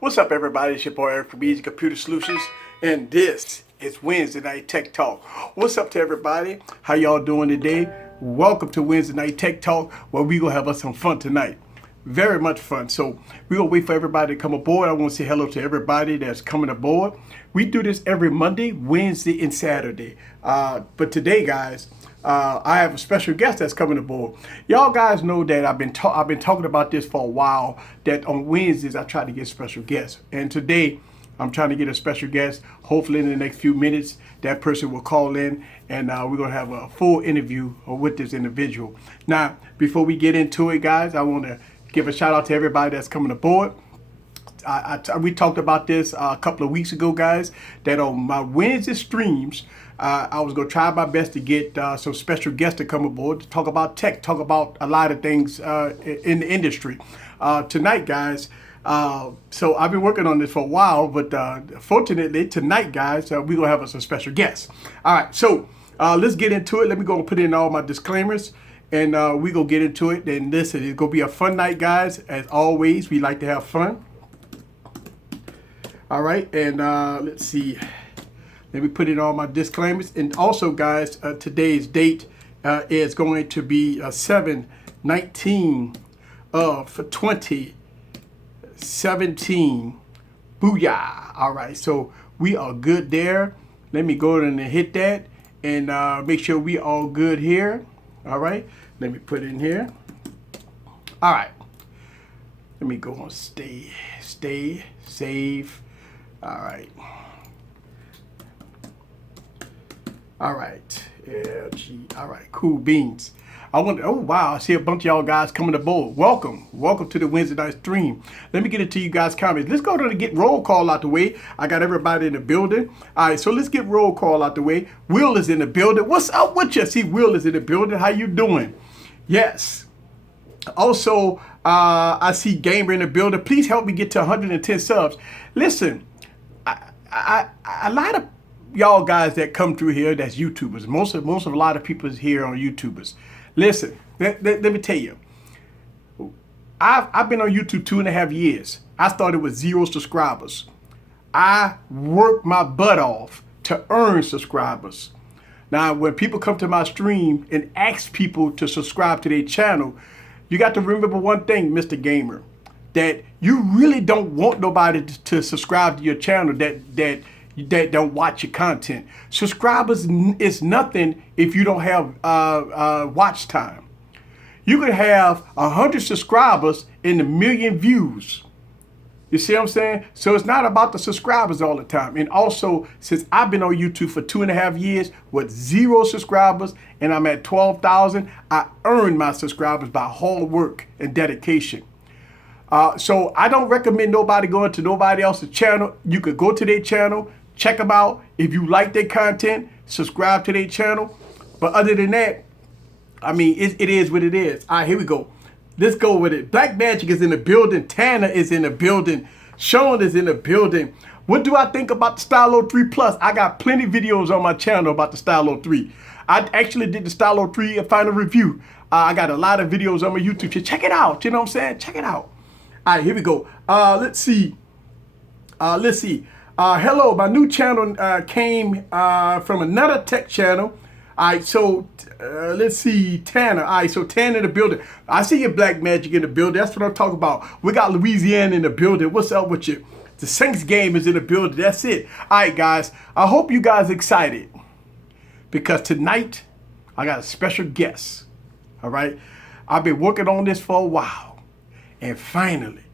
What's up, everybody? It's your boy Eric from Easy Computer Solutions, and this is Wednesday Night Tech Talk. What's up to everybody? How y'all doing today? Welcome to Wednesday Night Tech Talk, where we gonna have us some fun tonight. Very much fun. So we're gonna wait for everybody to come aboard. I want to say hello to everybody that's coming aboard. We do this every Monday, Wednesday, and Saturday. But today, guys, I have a special guest that's coming aboard. Y'all guys know that I've been talking about this for a while, that on Wednesdays I try to get special guests. And today I'm trying to get a special guest. Hopefully in the next few minutes that person will call in, and we're going to have a full interview with this individual. Now, before we get into it, guys, I want to give a shout out to everybody that's coming aboard. We talked about this a couple of weeks ago, guys, that on my Wednesday streams, I was going to try my best to get some special guests to come aboard to talk about tech, talk about a lot of things in the industry. Tonight, guys, so I've been working on this for a while, but fortunately tonight, guys, we're going to have some special guests. All right, so let's get into it. Let me go and put in all my disclaimers, and we're going to get into it. And listen, it's going to be a fun night, guys. As always, we like to have fun. All right, and let's see. Let me put in all my disclaimers. And also, guys, today's date is going to be 7/19 of 2017. Booyah! All right, so we are good there. Let me go ahead and hit that and make sure we all good here. All right, let me put in here. All right, let me go on stay, save. All right. All right. LG. All right. Cool beans. I wonder. Oh wow! I see a bunch of y'all guys coming aboard. Welcome to the Wednesday night stream. Let me get into you guys' comments. Let's go to get roll call out the way. I got everybody in the building. All right. So let's get roll call out the way. Will is in the building. What's up with you? See, Will is in the building. How you doing? Yes. Also, I see Gamer in the building. Please help me get to 110 subs. Listen. A lot of y'all guys that come through here, that's YouTubers. Most of a lot of people here are YouTubers. Listen, let me tell you. I've been on YouTube 2.5 years. I started with 0 subscribers. I worked my butt off to earn subscribers. Now, when people come to my stream and ask people to subscribe to their channel, you got to remember one thing, Mr. Gamer, that you really don't want nobody to subscribe to your channel that don't watch your content. Subscribers is nothing if you don't have watch time. You could have 100 subscribers and 1 million views. You see what I'm saying? So it's not about the subscribers all the time. And also, since I've been on YouTube for 2.5 years with 0 subscribers and I'm at 12,000, I earned my subscribers by hard work and dedication. So I don't recommend nobody going to nobody else's channel. You could go to their channel, check them out. If you like their content, subscribe to their channel. But other than that, I mean, it is what it is. All right, here we go. Let's go with it. Black Magic is in the building. Tanner is in the building. Sean is in the building. What do I think about the Stylo 3 Plus? I got plenty of videos on my channel about the Stylo 3. I actually did the Stylo 3 final review. I got a lot of videos on my YouTube channel. Check it out. You know what I'm saying? Check it out. All right, here we go. Let's see. Hello, my new channel came from another tech channel. All right, so let's see, Tanner. All right, so Tanner in the building. I see your Black Magic in the building. That's what I'm talking about. We got Louisiana in the building. What's up with you? The Saints game is in the building. That's it. All right, guys. I hope you guys excited because tonight I got a special guest. All right, I've been working on this for a while. And finally,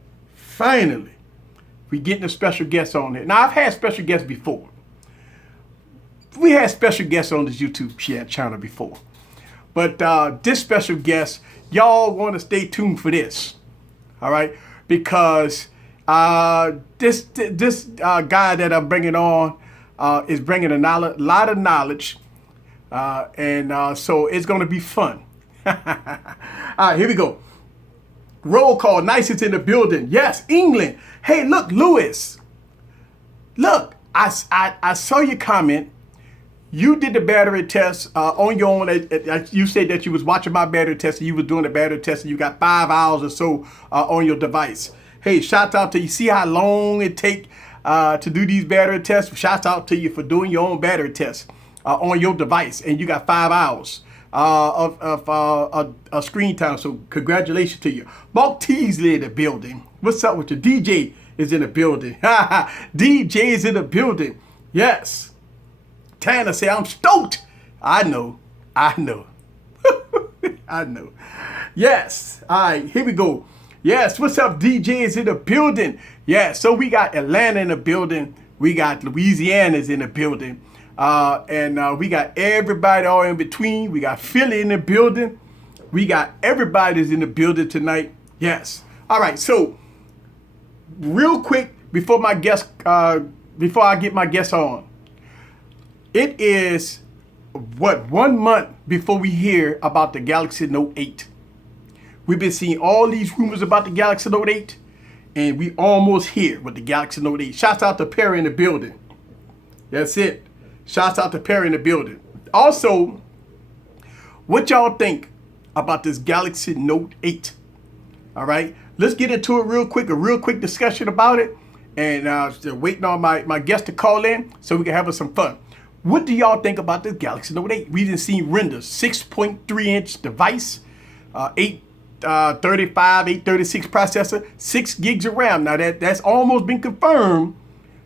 we getting a special guest on it. Now, I've had special guests before. We had special guests on this YouTube channel before. But this special guest, y'all want to stay tuned for this. All right? Because this guy that I'm bringing on is bringing a lot of knowledge. So it's going to be fun. All right, here we go. Roll call. Nice is in the building. Yes, England. Hey, look, Lewis. Look, I saw your comment. You did the battery test on your own. You said that you was watching my battery test and you was doing the battery test and you got 5 hours or so on your device. Hey, shout out to you. See how long it take to do these battery tests? Shout out to you for doing your own battery tests on your device, and you got 5 hours of screen time. So congratulations to you. Mark Teasley in the building. What's up with you? DJ is in the building. DJ is in the building. Yes. Tanner say I'm stoked. I know. I know. Yes. All right, here we go. Yes, what's up? DJ is in the building. Yeah, so we got Atlanta in the building. We got Louisiana's in the building. And we got everybody all in between. We got Philly in the building. We got everybody's in the building tonight. Yes. All right, so real quick before my guest, before I get my guest on, it is 1 month before we hear about the Galaxy Note 8. We've been seeing all these rumors about the Galaxy Note 8, and we almost here with the Galaxy Note 8. Shouts out to Perry in the building. That's it. Shouts out to Perry in the building. Also, what y'all think about this Galaxy Note 8? All right, let's get into it real quick, a real quick discussion about it. And still waiting on my guest to call in so we can have some fun. What do y'all think about this Galaxy Note 8? We didn't see renders, 6.3-inch device, 835, 836 processor, 6 gigs of RAM. Now that's almost been confirmed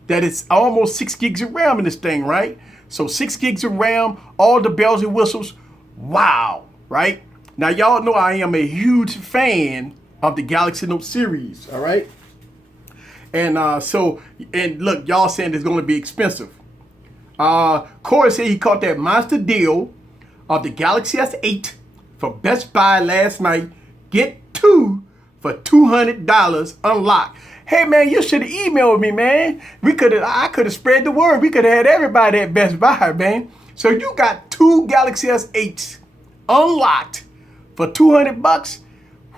that it's almost 6 gigs of RAM in this thing, right? So 6 gigs of RAM, all the bells and whistles. Wow, right? Now y'all know I am a huge fan of the Galaxy Note series, all right? And and look, y'all saying it's going to be expensive. Corey said he caught that monster deal of the Galaxy S8 for Best Buy last night. Get 2 for $200 unlocked. Hey man, you should have emailed me, man. I could have spread the word. We could have had everybody at Best Buy, man. So you got 2 Galaxy S8s unlocked for $200.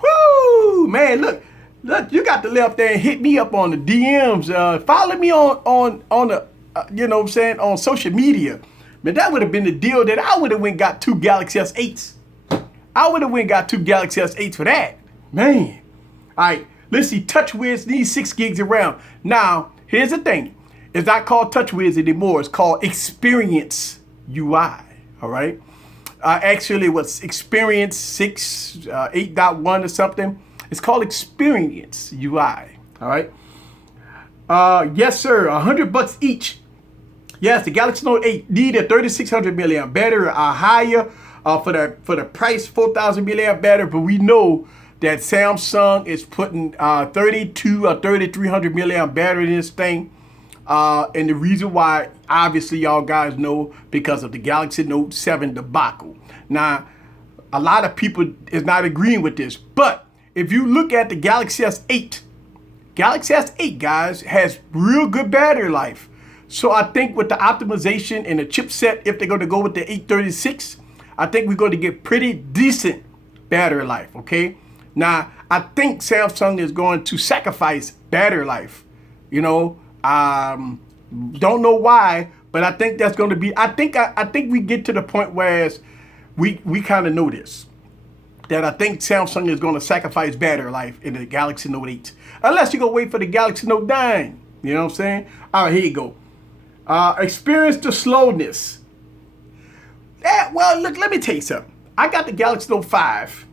Woo, man, look, you got to lay up there and hit me up on the DMs. Follow me on the you know what I'm saying, on social media. Man, that would have been the deal that I would have went got 2 Galaxy S8s. I would have went got 2 Galaxy S8s for that. Man. All right, let's see. TouchWiz needs 6 gigs of RAM. Now, here's the thing. It's not called TouchWiz anymore. It's called Experience UI. All right. Actually, it was Experience 6, 8.1 or something. It's called Experience UI. All right. Yes, sir. $100 each. Yes, the Galaxy Note 8 need a 3600 milliamp battery, higher for the price, 4000 milliamp battery. But we know that Samsung is putting 32 or 3300 milliamp battery in this thing. And the reason why, obviously, y'all guys know, because of the Galaxy Note 7 debacle. Now, a lot of people is not agreeing with this, but if you look at the Galaxy S8, guys, has real good battery life. So I think with the optimization and the chipset, if they're going to go with the 836, I think we're going to get pretty decent battery life, okay? Now, I think Samsung is going to sacrifice battery life, you know. Don't know why, but I think that's going to be, I think we get to the point where we kind of know this, that I think Samsung is going to sacrifice battery life in the Galaxy Note 8, unless you're going to wait for the Galaxy Note 9. You know what I'm saying? All right, here you go. Experience the slowness. Well, look, let me tell you something. I got the Galaxy Note 5,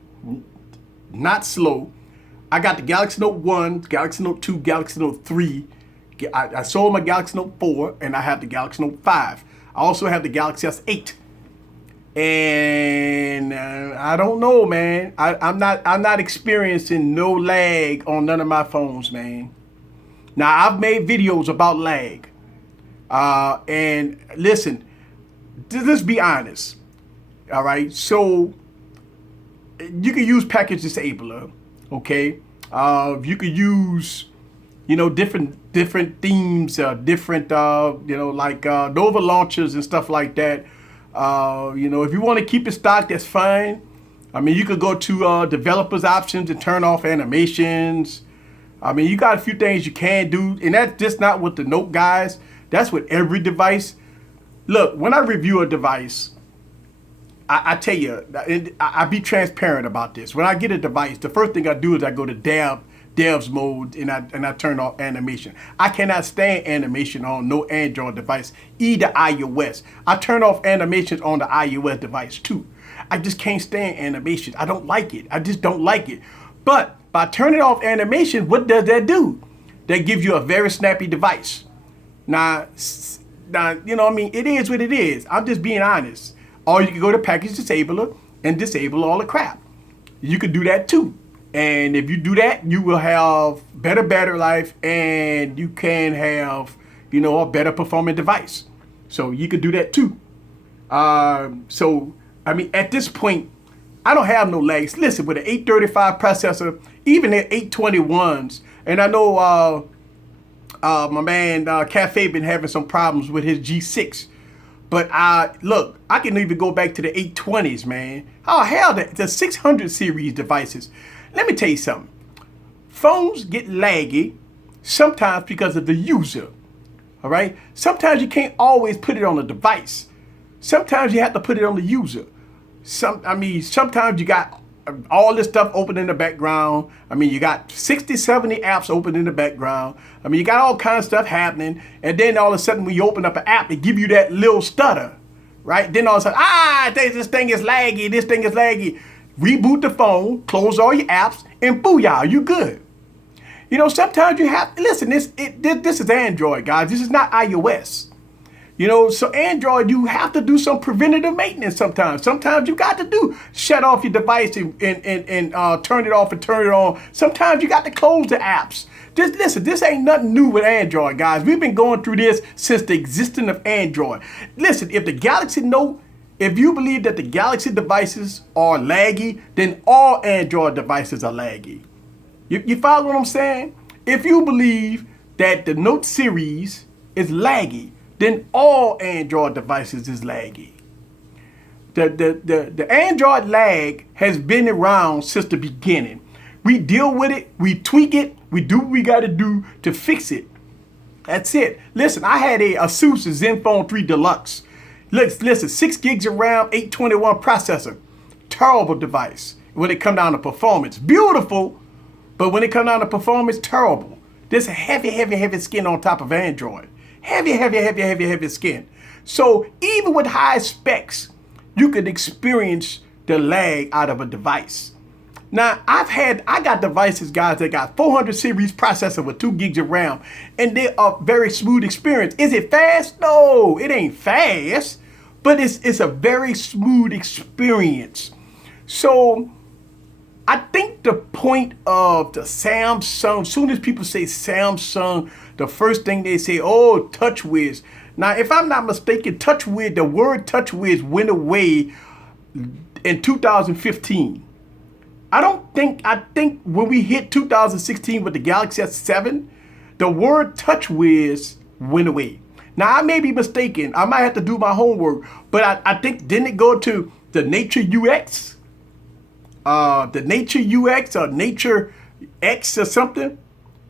not slow. I got the Galaxy Note 1, Galaxy Note 2, Galaxy Note 3. I sold my Galaxy Note 4, and I have the Galaxy Note 5. I also have the Galaxy S8. And I don't know, man. I'm not experiencing no lag on none of my phones, man. Now, I've made videos about lag. And listen, let's be honest. All right. So you can use package disabler. Okay. You could use, you know, different themes, different, you know, like Nova launchers and stuff like that. You know, if you want to keep it stock, that's fine. I mean, you could go to developers options and turn off animations. I mean, you got a few things you can do, and that's just not with the Note, guys. That's with every device. Look, when I review a device, I tell you, I be transparent about this. When I get a device, the first thing I do is I go to devs mode and I turn off animation. I cannot stand animation on no Android device, either iOS. I turn off animations on the iOS device too. I just can't stand animation. I don't like it. I just don't like it. But by turning off animation, what does that do? That gives you a very snappy device. Now, you know what I mean? It is what it is. I'm just being honest. Or you can go to package disabler and disable all the crap. You could do that too. And if you do that, you will have better battery life and you can have, you know, a better performing device. So you could do that too. So, I mean, at this point, I don't have no lags. Listen, with an 835 processor, even at 821s, and I know my man Cafe been having some problems with his G6. But look, I can even go back to the 820s, man. Oh, hell, the 600 series devices. Let me tell you something. Phones get laggy sometimes because of the user. All right? Sometimes you can't always put it on the device. Sometimes you have to put it on the user. Sometimes you got all this stuff open in the background. I mean, you got 60, 70 apps open in the background. I mean, you got all kinds of stuff happening. And then all of a sudden, when you open up an app, it give you that little stutter, right? Then all of a sudden, this thing is laggy. This thing is laggy. Reboot the phone, close all your apps, and booyah, you good. You know, sometimes you have, listen, this is Android, guys. This is not iOS. You know, so Android, you have to do some preventative maintenance sometimes. Sometimes you got to shut off your device and turn it off and turn it on. Sometimes you got to close the apps. Just listen, this ain't nothing new with Android, guys. We've been going through this since the existence of Android. Listen, if the Galaxy Note, if you believe that the Galaxy devices are laggy, then all Android devices are laggy. You follow what I'm saying? If you believe that the Note series is laggy, then all Android devices is laggy. The Android lag has been around since the beginning. We deal with it, we tweak it, we do what we got to do to fix it. That's it. Listen, I had a Asus Zenfone 3 Deluxe. Listen, 6 gigs of RAM, 821 processor. Terrible device when it come down to performance. Beautiful, but when it come down to performance, terrible. There's a heavy skin on top of Android. Heavy skin. So even with high specs, you could experience the lag out of a device. Now, I got devices, guys, that got 400 series processor with 2 gigs of RAM, and they are very smooth experience. Is it fast? No, it ain't fast, but it's a very smooth experience. So I think the point of the Samsung, soon as people say Samsung, the first thing they say, oh, TouchWiz. Now, if I'm not mistaken, TouchWiz, the word TouchWiz went away in 2015. I think when we hit 2016 with the Galaxy S7, the word TouchWiz went away. Now, I may be mistaken. I might have to do my homework, but I think, didn't it go to the Nature UX? The Nature UX or Nature X or something?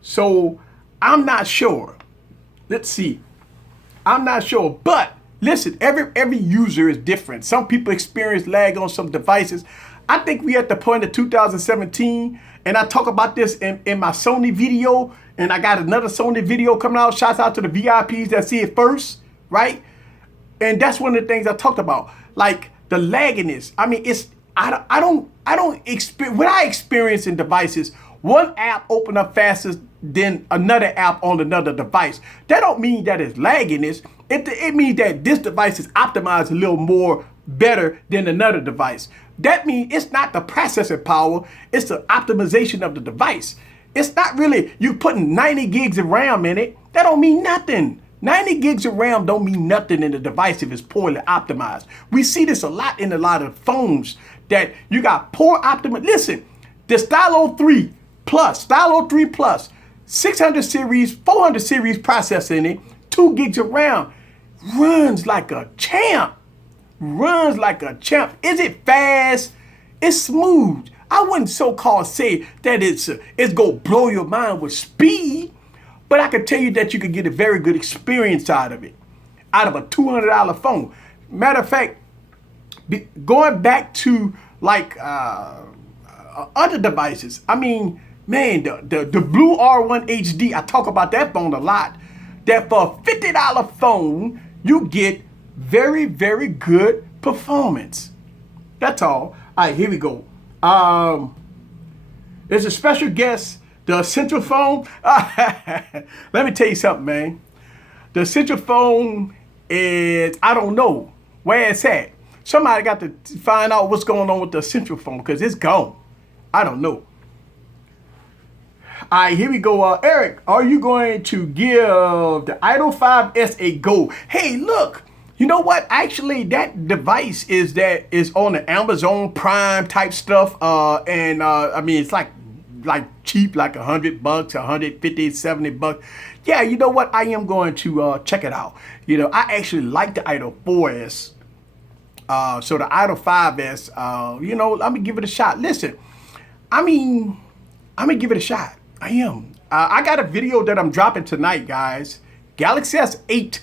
So, I'm not sure. Let's see. I'm not sure, but listen, every user is different. Some people experience lag on some devices. I think we at the point of 2017, and I talk about this in my Sony video, and I got another Sony video coming out. Shouts out to the VIPs that see it first, right? And that's one of the things I talked about, like the lagginess. I mean, I don't experience what I experience in devices. One app open up faster than another app on another device. That don't mean that it's lagginess. It means that this device is optimized a little more better than another device. That means it's not the processing power, it's the optimization of the device. It's not really you putting 90 gigs of RAM in it. That don't mean nothing. 90 gigs of RAM don't mean nothing in the device if it's poorly optimized. We see this a lot in a lot of phones that you got poor optimization. Listen, the Stylo 3 Plus, 600 series, 400 series processor in it, 2 gigs of RAM, runs like a champ. Runs like a champ. Is it fast? It's smooth. I wouldn't so-called say that it's gonna blow your mind with speed, but I can tell you that you could get a very good experience out of it, out of a $200 phone. Matter of fact, going back to like other devices, I mean, Man, the Blue R1 HD, I talk about that phone a lot. That for a $50 phone, you get very, very good performance. That's all. All right, here we go. There's a special guest, the Essential phone. Let me tell you something, man. The Essential phone is, I don't know where it's at. Somebody got to find out what's going on with the Essential phone because it's gone. I don't know. All right, here we go. Eric, are you going to give the Idol 5S a go? Hey, look. You know what? Actually, that device is on the Amazon Prime type stuff. I mean, it's like cheap, like $100, $150, $70. Yeah, you know what? I am going to check it out. You know, I actually like the Idol 4S. So the Idol 5S, you know, let me give it a shot. Listen, I'm gonna give it a shot. I am. I got a video that I'm dropping tonight, guys. Galaxy S8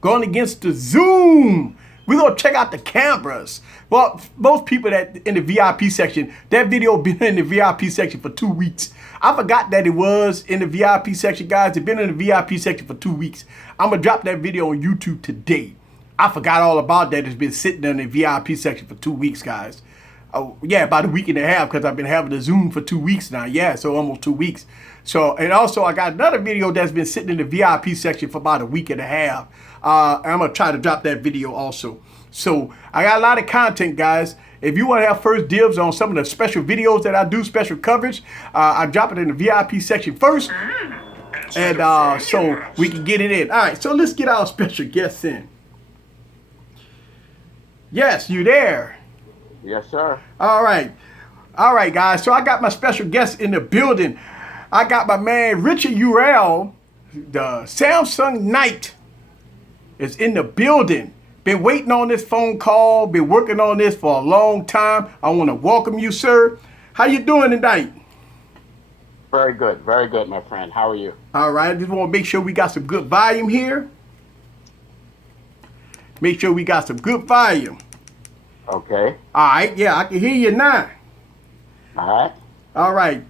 going against the Zoom. We're gonna check out the cameras. Well, most people that in the VIP section, that video been in the VIP section for 2 weeks. I forgot that it was in the VIP section, guys. It's been in the VIP section for 2 weeks. I'm gonna drop that video on YouTube today. I forgot all about that. It's been sitting in the VIP section for 2 weeks, guys. Oh, yeah, about a week and a half because I've been having the Zoom for 2 weeks now. Yeah, so almost 2 weeks. So, and also I got another video that's been sitting in the VIP section for about a week and a half. I'm going to try to drop that video also. So I got a lot of content, guys. If you want to have first dibs on some of the special videos that I do, special coverage, I drop it in the VIP section first. And so we can get it in. All right, so let's get our special guests in. Yes, you there? Yes, sir. All right. All right, guys. So I got my special guest in the building. I got my man, Richard Urel, the Samsung Knight, is in the building. Been waiting on this phone call. Been working on this for a long time. I want to welcome you, sir. How you doing tonight? Very good, my friend. How are you? All right. I just want to make sure we got some good volume here. Make sure we got some good volume. Okay. All right. Yeah, I can hear you now. All right. All right.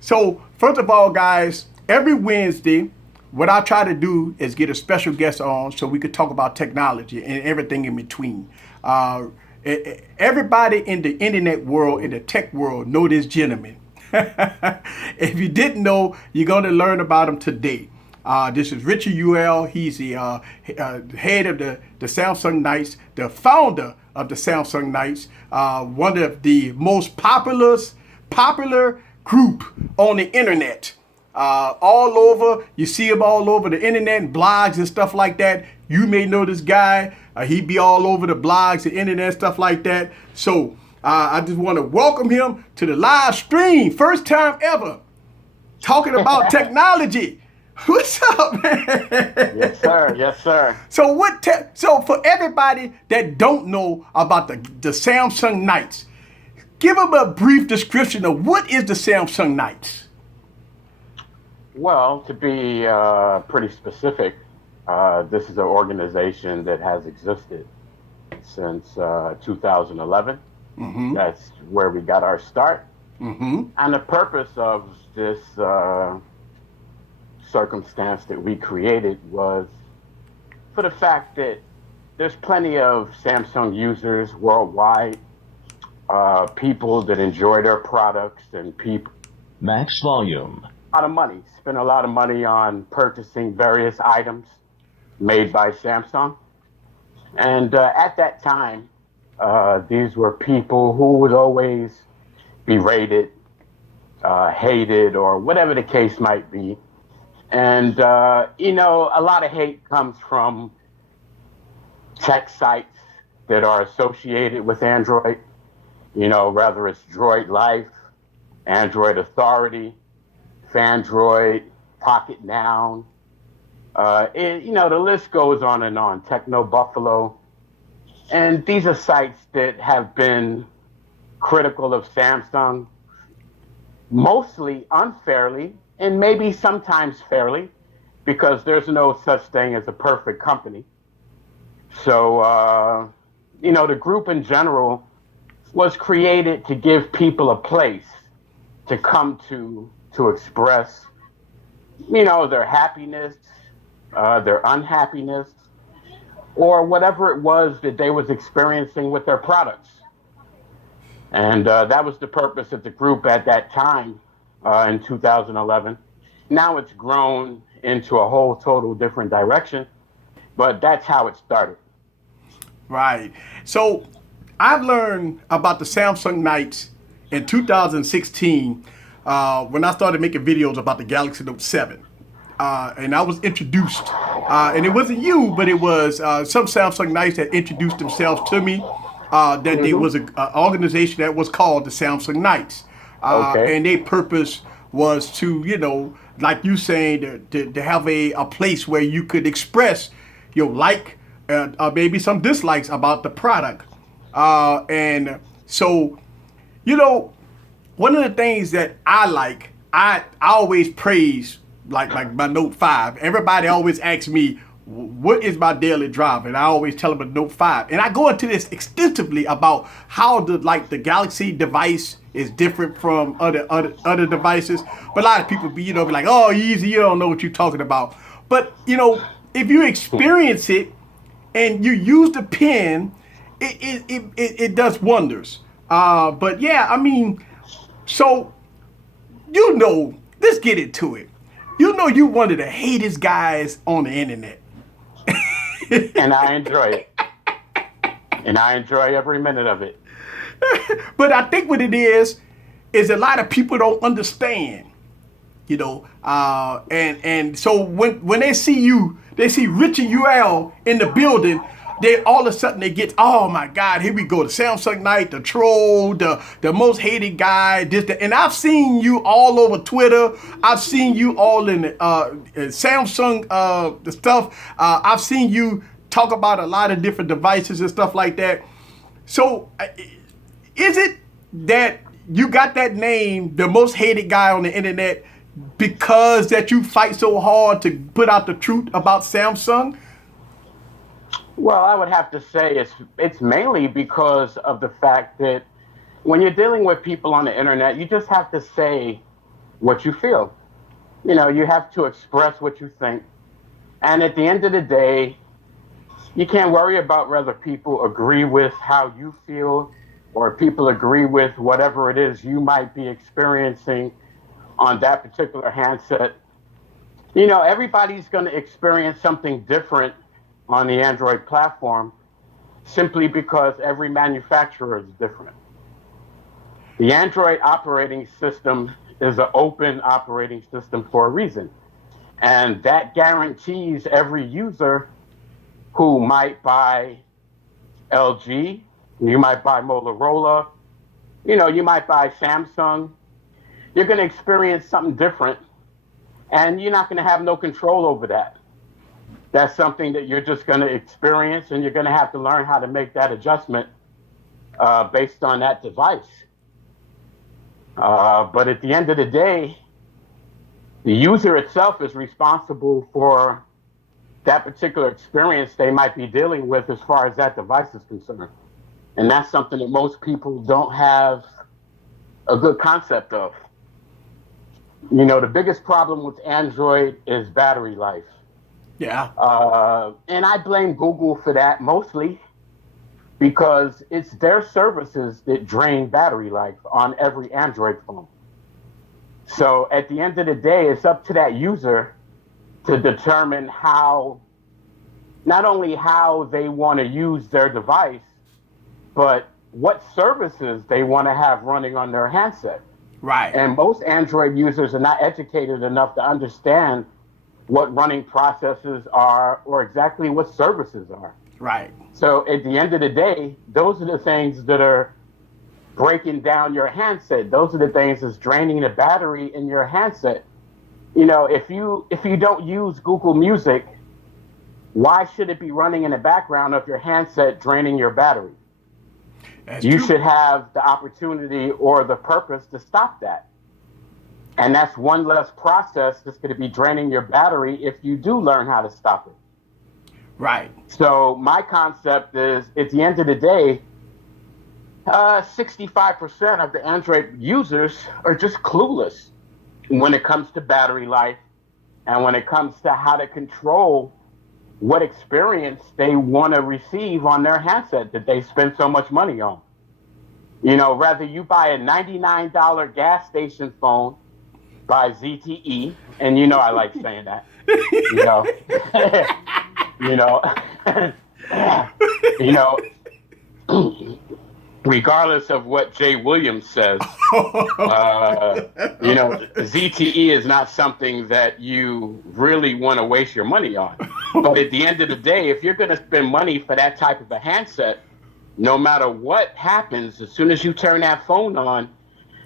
So, first of all, guys, every Wednesday, what I try to do is get a special guest on so we could talk about technology and everything in between. Everybody in the internet world, in the tech world, know this gentleman. If you didn't know, you're going to learn about him today. This is Richard Urel. He's the head of the Samsung Knights, the founder of the Samsung Knights, one of the most popular group on the internet. All over, you see him all over the internet and blogs and stuff like that. You may know this guy. He be all over the blogs, the internet, stuff like that. So I just want to welcome him to the live stream. First time ever talking about technology. What's up, man? Yes, sir. Yes, sir. So so for everybody that don't know about the Samsung Knights, give them a brief description of what is the Samsung Knights. Well, to be pretty specific, this is an organization that has existed since 2011. Mm-hmm. That's where we got our start. Mm-hmm. And the purpose of this circumstance that we created was for the fact that there's plenty of Samsung users worldwide, people that enjoy their products, and people max volume. A lot of money, spend a lot of money on purchasing various items made by Samsung. And at that time, these were people who would always be rated, hated, or whatever the case might be. And, you know, a lot of hate comes from tech sites that are associated with Android, you know, whether it's Droid Life, Android Authority, Fandroid, Pocket Noun. You know, the list goes on and on. Techno Buffalo. And these are sites that have been critical of Samsung, mostly unfairly, and maybe sometimes fairly, because there's no such thing as a perfect company. So, you know, the group in general was created to give people a place to come to express, their happiness, their unhappiness, or whatever it was that they was experiencing with their products. And that was the purpose of the group at that time in 2011. Now it's grown into a whole total different direction, but that's how it started. Right. So I've learned about the Samsung Nights in 2016 when I started making videos about the Galaxy Note 7. And I was introduced, and it wasn't you, but it was some Samsung Knights that introduced themselves to me. That there was an organization that was called the Samsung Knights, Okay. and their purpose was to, like you saying, to have a place where you could express your like, maybe some dislikes about the product, and so, one of the things that I like, I always praise like my Note 5. Everybody always asks me, what is my daily drive? And I always tell them a Note 5. And I go into this extensively about how the Galaxy device is different from other devices. But a lot of people be like, oh, easy, you don't know what you're talking about. But if you experience it and you use the pen, it does wonders. But yeah, I mean, so let's get into it. You're one of the hatest guys on the internet. And I enjoy it. And I enjoy every minute of it. But I think what it is a lot of people don't understand, and so when they see Richard UL in the building, they all of a sudden they get, oh my God, here we go, the Samsung Knight, the troll, the most hated guy, and I've seen you all over Twitter. I've seen you all in Samsung the stuff. I've seen you talk about a lot of different devices and stuff like that. So is it that you got that name, the most hated guy on the internet, because that you fight so hard to put out the truth about Samsung? Well, I would have to say it's mainly because of the fact that when you're dealing with people on the internet, you just have to say what you feel. You have to express what you think. And at the end of the day, you can't worry about whether people agree with how you feel or people agree with whatever it is you might be experiencing on that particular handset. Everybody's going to experience something different on the Android platform simply because every manufacturer is different. The Android operating system is an open operating system for a reason. And that guarantees every user who might buy LG, you might buy Motorola, you might buy Samsung, you're going to experience something different, and you're not going to have no control over that. That's something that you're just going to experience, and you're going to have to learn how to make that adjustment based on that device. But at the end of the day, the user itself is responsible for that particular experience they might be dealing with as far as that device is concerned. And that's something that most people don't have a good concept of. The biggest problem with Android is battery life. Yeah. And I blame Google for that mostly because it's their services that drain battery life on every Android phone. So at the end of the day, it's up to that user to determine not only how they want to use their device, but what services they want to have running on their handset. Right. And most Android users are not educated enough to understand what running processes are or exactly what services are. Right. So at the end of the day, those are the things that are breaking down your handset. Those are the things that's draining the battery in your handset. If you don't use Google Music, why should it be running in the background of your handset draining your battery? You should have the opportunity or the purpose to stop that. And that's one less process that's going to be draining your battery if you do learn how to stop it. Right. So my concept is, at the end of the day, 65% of the Android users are just clueless when it comes to battery life and when it comes to how to control what experience they want to receive on their handset that they spend so much money on. You know, rather you buy a $99 gas station phone by ZTE, and you know I like saying that. You know, you know, you know, regardless of what Jay Williams says, ZTE is not something that you really want to waste your money on. But at the end of the day, if you're going to spend money for that type of a handset, no matter what happens, as soon as you turn that phone on,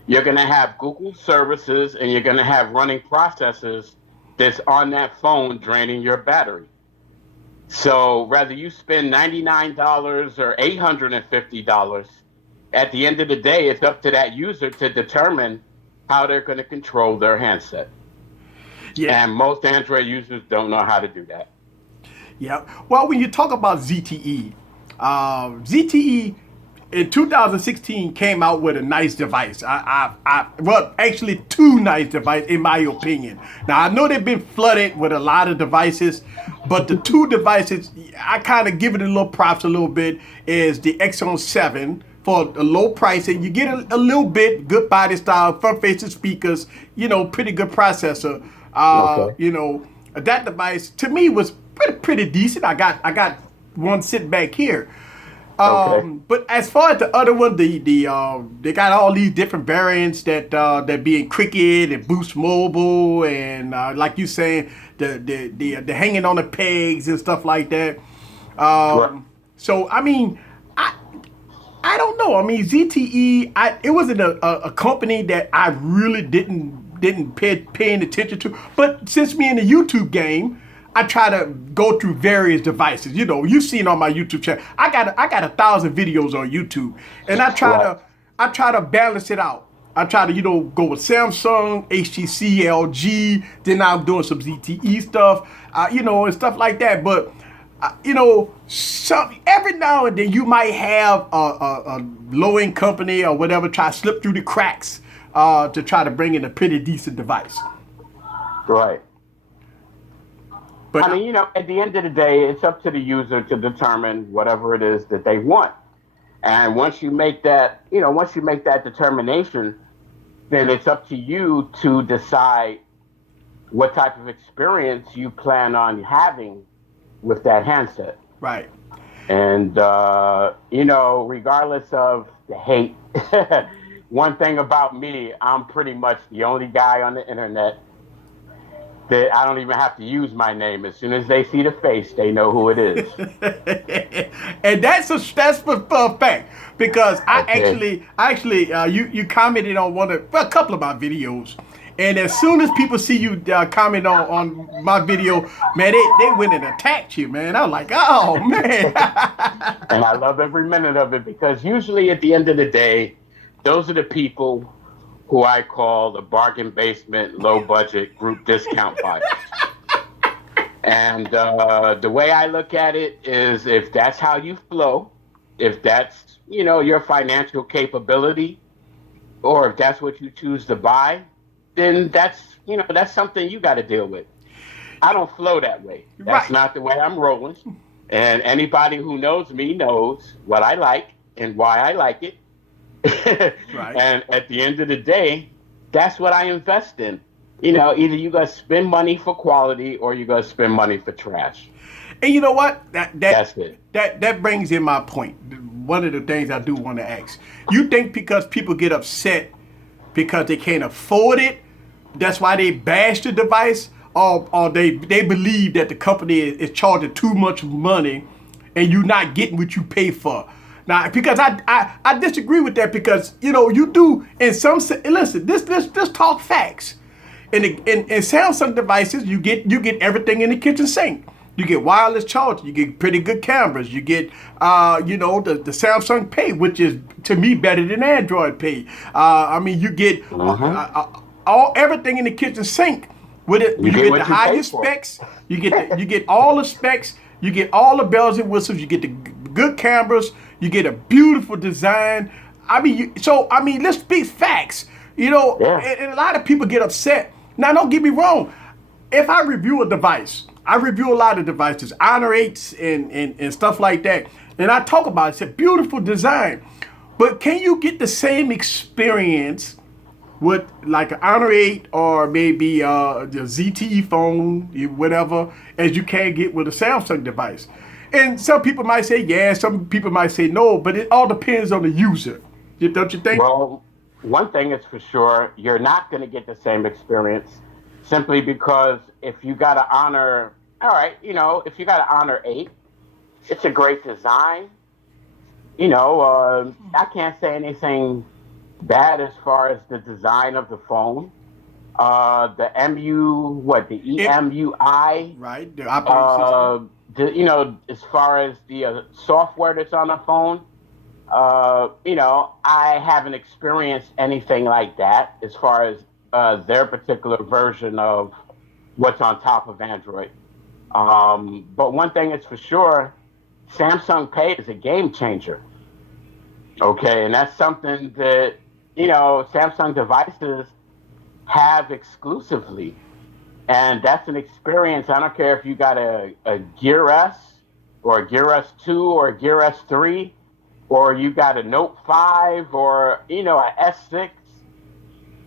you're going to have Google services and you're going to have running processes that's on that phone draining your battery. So whether you spend $99 or $850, at the end of the day, it's up to that user to determine how they're going to control their handset. Yeah. And most Android users don't know how to do that. Yeah. Well, when you talk about ZTE, ZTE in 2016 came out with a nice device. Well, actually two nice devices in my opinion. Now I know they've been flooded with a lot of devices, but the two devices I kind of give it a little props a little bit is the Exxon 7 for a low price, and you get a little bit good body style, front facing speakers, you know, pretty good processor. Okay. You know, that device to me was pretty decent. I got one sitting back here. Okay. But as far as the other one, they got all these different variants that be in Cricket and Boost Mobile and like you saying the hanging on the pegs and stuff like that. Right. So I mean, I don't know. I mean, ZTE, it wasn't a company that I really didn't paying attention to. But since me in the YouTube game, I try to go through various devices. You know, you've seen on my YouTube channel. I got 1,000 videos on YouTube, and I try to balance it out. I try to go with Samsung, HTC, LG. Then I'm doing some ZTE stuff, and stuff like that. But every now and then you might have a low-end company or whatever try to slip through the cracks to try to bring in a pretty decent device. Right. But I mean, at the end of the day, it's up to the user to determine whatever it is that they want. And once you make that, determination, then it's up to you to decide what type of experience you plan on having with that handset. Right. And, regardless of the hate, one thing about me, I'm pretty much the only guy on the internet that I don't even have to use my name. As soon as they see the face, they know who it is. And that's for a fact, because you commented on a couple of my videos, and as soon as people see you comment on my video, man, they went and attacked you, man. I was like, oh man. And I love every minute of it, because usually at the end of the day, those are the people who I call the bargain basement, low budget group discount buyers. And the way I look at it is, if that's how you flow, if that's, your financial capability, or if that's what you choose to buy, then that's something you got to deal with. I don't flow that way. That's not the way I'm rolling. And anybody who knows me knows what I like and why I like it. Right. And at the end of the day, that's what I invest in. Either you got to spend money for quality or you got to spend money for trash. And you know what? That's it. That brings in my point. One of the things I do want to ask. You think because people get upset because they can't afford it, that's why they bash the device? Or they believe that the company is charging too much money and you're not getting what you pay for? Now, because I disagree with that, because you do in some listen. Let's talk facts. In Samsung devices, you get everything in the kitchen sink. You get wireless charging. You get pretty good cameras. You get the Samsung Pay, which is to me better than Android Pay. You get everything in the kitchen sink. With it, you get the highest specs. You get all the specs. You get all the bells and whistles. You get the good cameras. You get a beautiful design. I mean, let's speak facts. You know, Yeah. and a lot of people get upset. Now, don't get me wrong. If I review a device, I review a lot of devices, Honor 8s and stuff like that, and I talk about it. It's a beautiful design, but can you get the same experience with like an Honor 8 or maybe the ZTE phone, whatever, as you can get with a Samsung device? And some people might say yeah, some people might say no, but it all depends on the user. Don't you think? Well, one thing is for sure, you're not going to get the same experience simply because if you got to honor, all right, if you got to honor 8, it's a great design. I can't say anything bad as far as the design of the phone. The It, EMUI, right, the operating system. as far as the software that's on the phone, I haven't experienced anything like that as far as their particular version of what's on top of Android. But one thing is for sure, Samsung Pay is a game changer. Okay, and that's something that, Samsung devices have exclusively. And that's an experience. I don't care if you got a Gear S or a Gear S2 or a Gear S3, or you got a Note 5 or, a S6.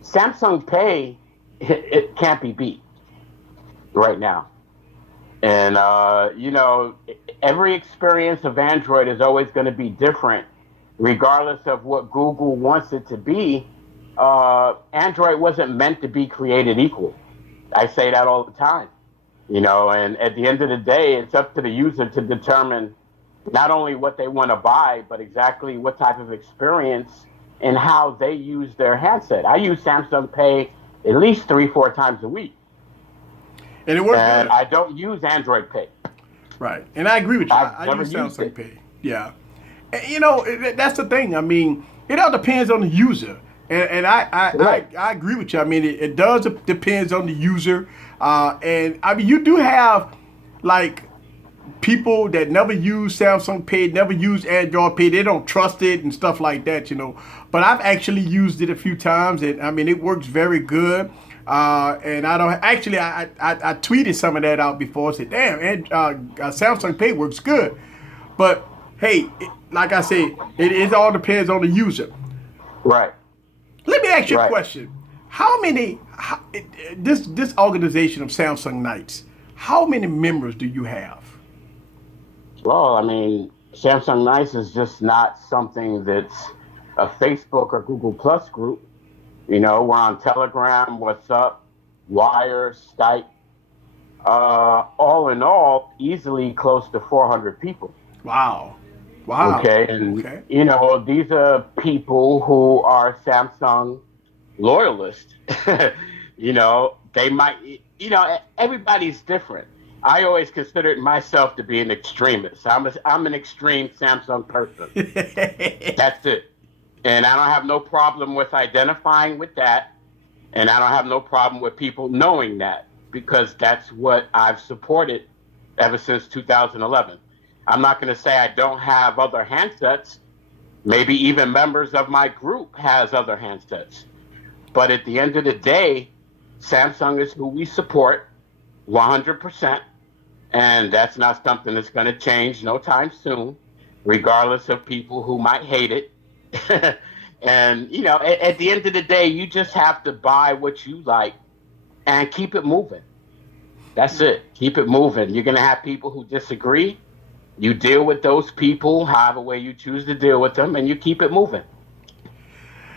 Samsung Pay, it can't be beat right now. And, every experience of Android is always going to be different, regardless of what Google wants it to be. Android wasn't meant to be created equal. I say that all the time, and at the end of the day, it's up to the user to determine not only what they want to buy, but exactly what type of experience and how they use their handset. I use Samsung Pay at least 3-4 times a week. And it works And good. I don't use Android Pay. Right. And I agree with you. I've I never use used Samsung it. Pay. Yeah. And, that's the thing. I mean, it all depends on the user. And Right. I agree with you. I mean, it does depends on the user. And I mean, you do have like people that never use Samsung Pay, never use Android Pay. They don't trust it and stuff like that, But I've actually used it a few times, and I mean, it works very good. And I don't actually. I tweeted some of that out before. I said, "Damn, and Samsung Pay works good." But hey, like I said, it all depends on the user. Right. Let me ask you a Right. question. How many this organization of Samsung Knights? How many members do you have? Well, I mean, Samsung Nice is just not something that's a Facebook or Google Plus group. We're on Telegram, WhatsApp, Wire, Skype. All in all, easily close to 400 people. Wow. Wow. Okay, and Okay. these are people who are Samsung loyalists. They might. Everybody's different. I always considered myself to be an extremist. I'm an extreme Samsung person. That's it. And I don't have no problem with identifying with that. And I don't have no problem with people knowing that, because that's what I've supported ever since 2011. I'm not going to say I don't have other handsets. Maybe even members of my group has other handsets. But at the end of the day, Samsung is who we support 100%. And that's not something that's going to change no time soon, regardless of people who might hate it. And, at the end of the day, you just have to buy what you like and keep it moving. That's it. Keep it moving. You're going to have people who disagree. You deal with those people however way you choose to deal with them, and you keep it moving.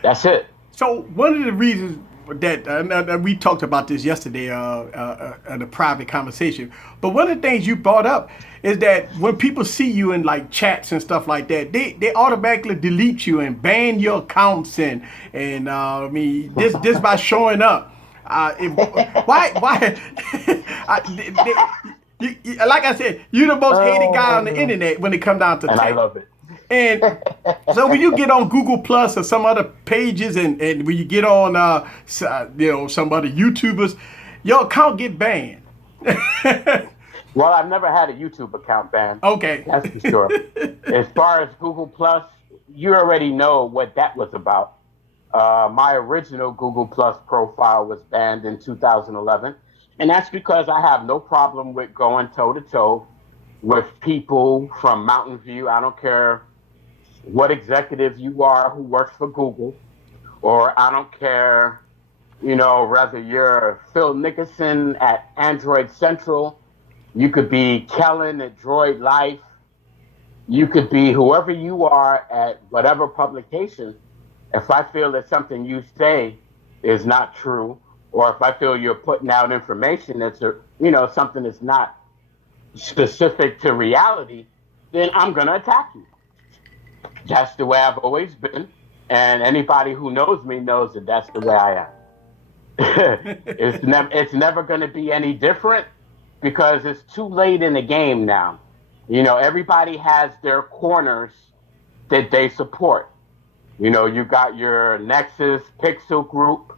That's it. So one of the reasons that we talked about this yesterday in a private conversation, but one of the things you brought up is that when people see you in like chats and stuff like that, they automatically delete you and ban your accounts and I mean this by showing up. Why like I said, you're the most hated guy on the internet when it comes down to And tech. I love it. And so when you get on Google Plus or some other pages, and when you get on, some other YouTubers, your account get banned. Well, I've never had a YouTube account banned. Okay. That's for sure. As far as Google Plus, you already know what that was about. My original Google Plus profile was banned in 2011, and that's because I have no problem with going toe to toe with people from Mountain View. I don't care what executive you are who works for Google, or I don't care, whether you're Phil Nickerson at Android Central, you could be Kellen at Droid Life, you could be whoever you are at whatever publication. If I feel that something you say is not true, or if I feel you're putting out information that's something that's not specific to reality, then I'm gonna attack you. That's the way I've always been, and anybody who knows me knows that that's the way I am. It's never going to be any different because it's too late in the game now. Everybody has their corners that they support. You got your Nexus Pixel group,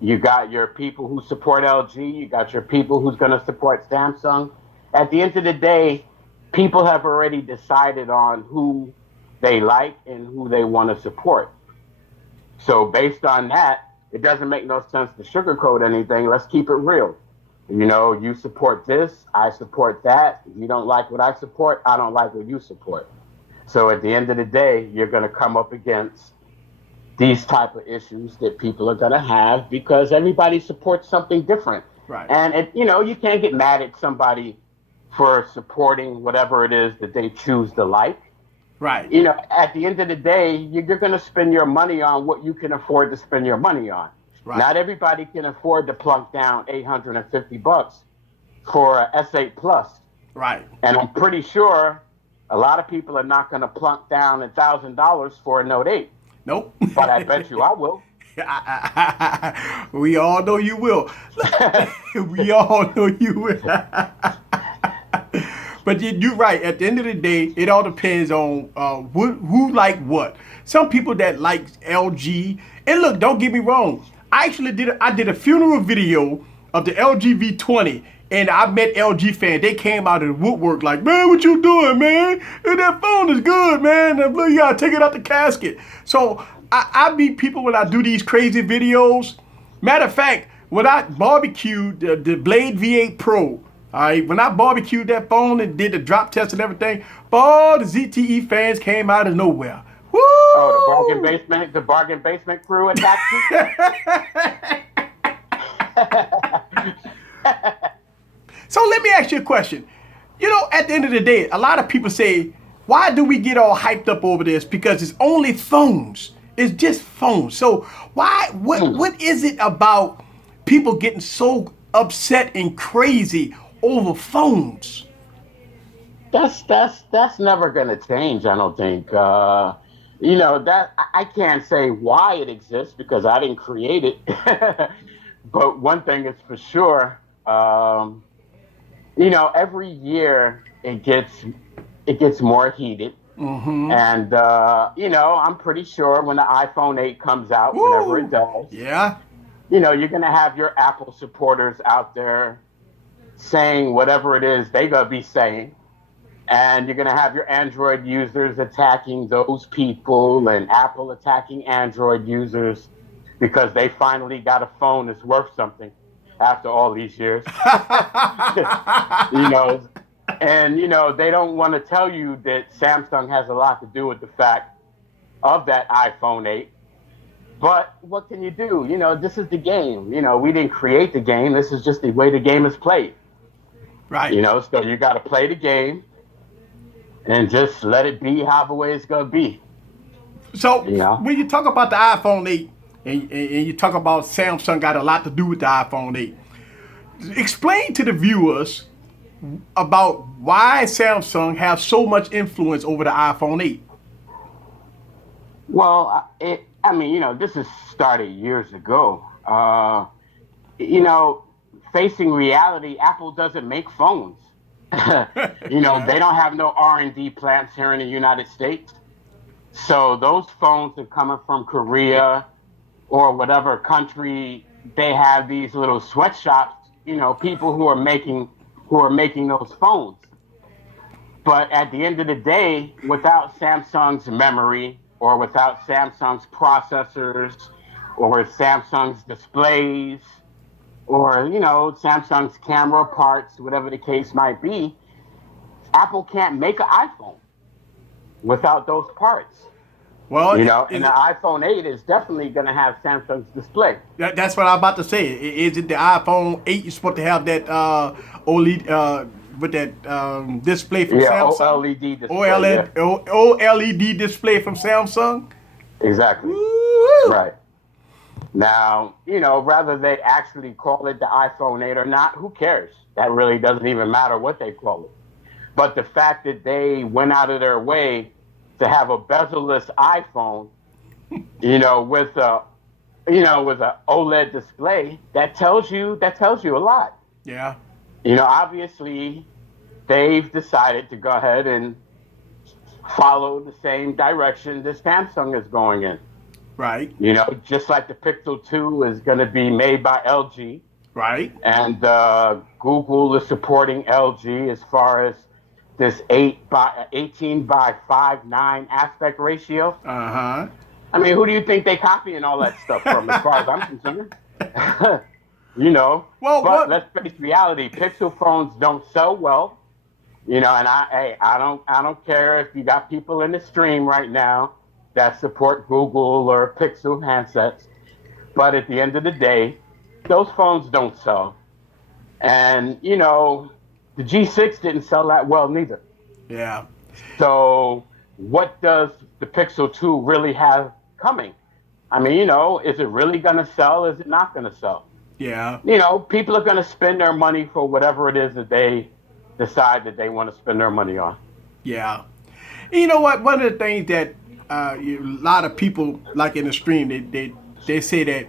you got your people who support LG, you got your people who's going to support Samsung. At the end of the day, people have already decided on who they like and who they want to support. So based on that, it doesn't make no sense to sugarcoat anything. Let's keep it real. You support this, I support that. If you don't like what I support, I don't like what you support. So at the end of the day, you're going to come up against these type of issues that people are going to have because everybody supports something different. Right. And you can't get mad at somebody for supporting whatever it is that they choose to like. Right. At the end of the day, you're going to spend your money on what you can afford to spend your money on. Right. Not everybody can afford to plunk down $850 for a S8 Plus. Right. And I'm pretty sure a lot of people are not going to plunk down $1,000 for a Note 8. Nope. But I bet you I will. We all know you will. We all know you will. But you're right. At the end of the day, it all depends on who like what. Some people that like LG. And look, don't get me wrong. I actually did a funeral video of the LG V20. And I met LG fans. They came out of the woodwork like, man, what you doing, man? And that phone is good, man. You gotta take it out the casket. So I meet people when I do these crazy videos. Matter of fact, when I barbecued the Blade V8 Pro, all right, when I barbecued that phone and did the drop test and everything, all the ZTE fans came out of nowhere. Woo! Oh, the bargain basement crew attacked you? So let me ask you a question. At the end of the day, a lot of people say, why do we get all hyped up over this? Because it's only phones. It's just phones. So what is it about people getting so upset and crazy over phones? That's never going to change, I don't think. That I can't say why it exists because I didn't create it. But one thing is for sure, every year it gets more heated. Mm-hmm. And I'm pretty sure when the iPhone 8 comes out, whenever it does, yeah, you're gonna have your Apple supporters out there saying whatever it is they're gonna be saying, and you're gonna have your Android users attacking those people, and Apple attacking Android users because they finally got a phone that's worth something after all these years. And they don't want to tell you that Samsung has a lot to do with the fact of that iPhone 8. But what can you do? This is the game. We didn't create the game. This is just the way the game is played. Right. So you got to play the game and just let it be how the way it's going to be. So when you talk about the iPhone 8 and you talk about Samsung got a lot to do with the iPhone 8, explain to the viewers about why Samsung has so much influence over the iPhone 8. Well, this has started years ago. Facing reality, Apple doesn't make phones. They don't have no R&D plants here in the United States. So those phones are coming from Korea or whatever country. They have these little sweatshops, people who are making those phones. But at the end of the day, without Samsung's memory, or without Samsung's processors, or Samsung's displays, or Samsung's camera parts, whatever the case might be, Apple can't make an iPhone without those parts. Well, And the iPhone 8 is definitely going to have Samsung's display. that's what I'm about to say. Is it the iPhone 8 you're supposed to have that OLED with that display from Samsung? OLED display. OLED display from Samsung? Exactly. Woo! Right. Now, whether they actually call it the iPhone 8 or not, who cares? That really doesn't even matter what they call it. But the fact that they went out of their way to have a bezel-less iPhone, with a OLED display, that tells you a lot. Yeah. Obviously, they've decided to go ahead and follow the same direction that Samsung is going in. Right. Just like the Pixel 2 is going to be made by LG. Right. And Google is supporting LG as far as this 18 by 5:9 aspect ratio. Uh-huh. I mean, who do you think they copying all that stuff from, as far as I'm concerned? Well, but let's face reality: Pixel phones don't sell well. And I don't care if you got people in the stream right now that support Google or Pixel handsets, but at the end of the day, those phones don't sell. And the G6 didn't sell that well neither. Yeah. So what does the Pixel 2 really have coming? I mean, is it really going to sell? Is it not going to sell? Yeah. People are going to spend their money for whatever it is that they decide that they want to spend their money on. Yeah. And you know what? One of the things that a lot of people, like in the stream, they say that,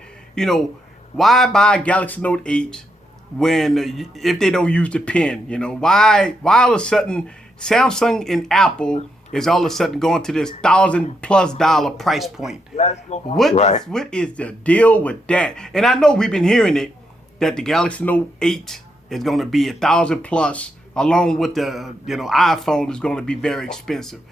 why buy Galaxy Note 8 when if they don't use the pen? Why all of a sudden Samsung and Apple is all of a sudden going to this $1,000+ price point? What is the deal with that? And I know we've been hearing it that the Galaxy Note 8 is going to be $1,000+, along with the iPhone is going to be very expensive.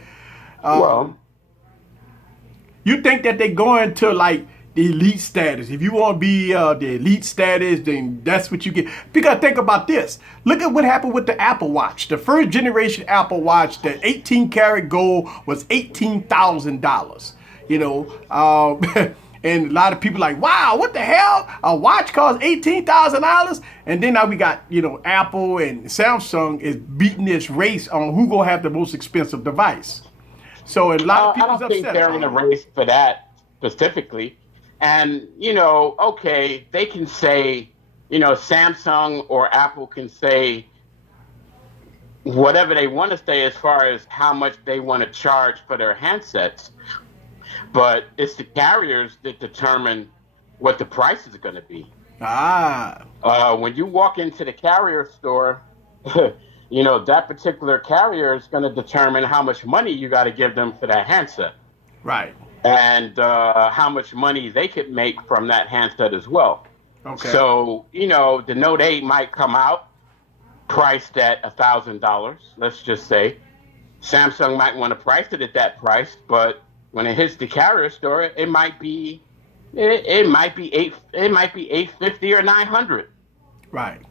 You think that they're going to like the elite status? If you want to be the elite status, then that's what you get. Because think about this. Look at what happened with the Apple Watch. The first generation Apple Watch, the 18-karat gold was $18,000. And a lot of people like, wow, what the hell? A watch costs $18,000? And then now we got, Apple and Samsung is beating this race on who gonna have the most expensive device. So a lot of people's I don't think they're in a race for that specifically. And, okay, they can say, Samsung or Apple can say whatever they want to say as far as how much they want to charge for their handsets. But it's the carriers that determine what the price is going to be. When you walk into the carrier store, that particular carrier is going to determine how much money you got to give them for that handset. Right. And how much money they could make from that handset as well. Okay. So, the Note 8 might come out priced at $1,000, let's just say. Samsung might want to price it at that price, but when it hits the carrier store, it might be $850 or $900. Right.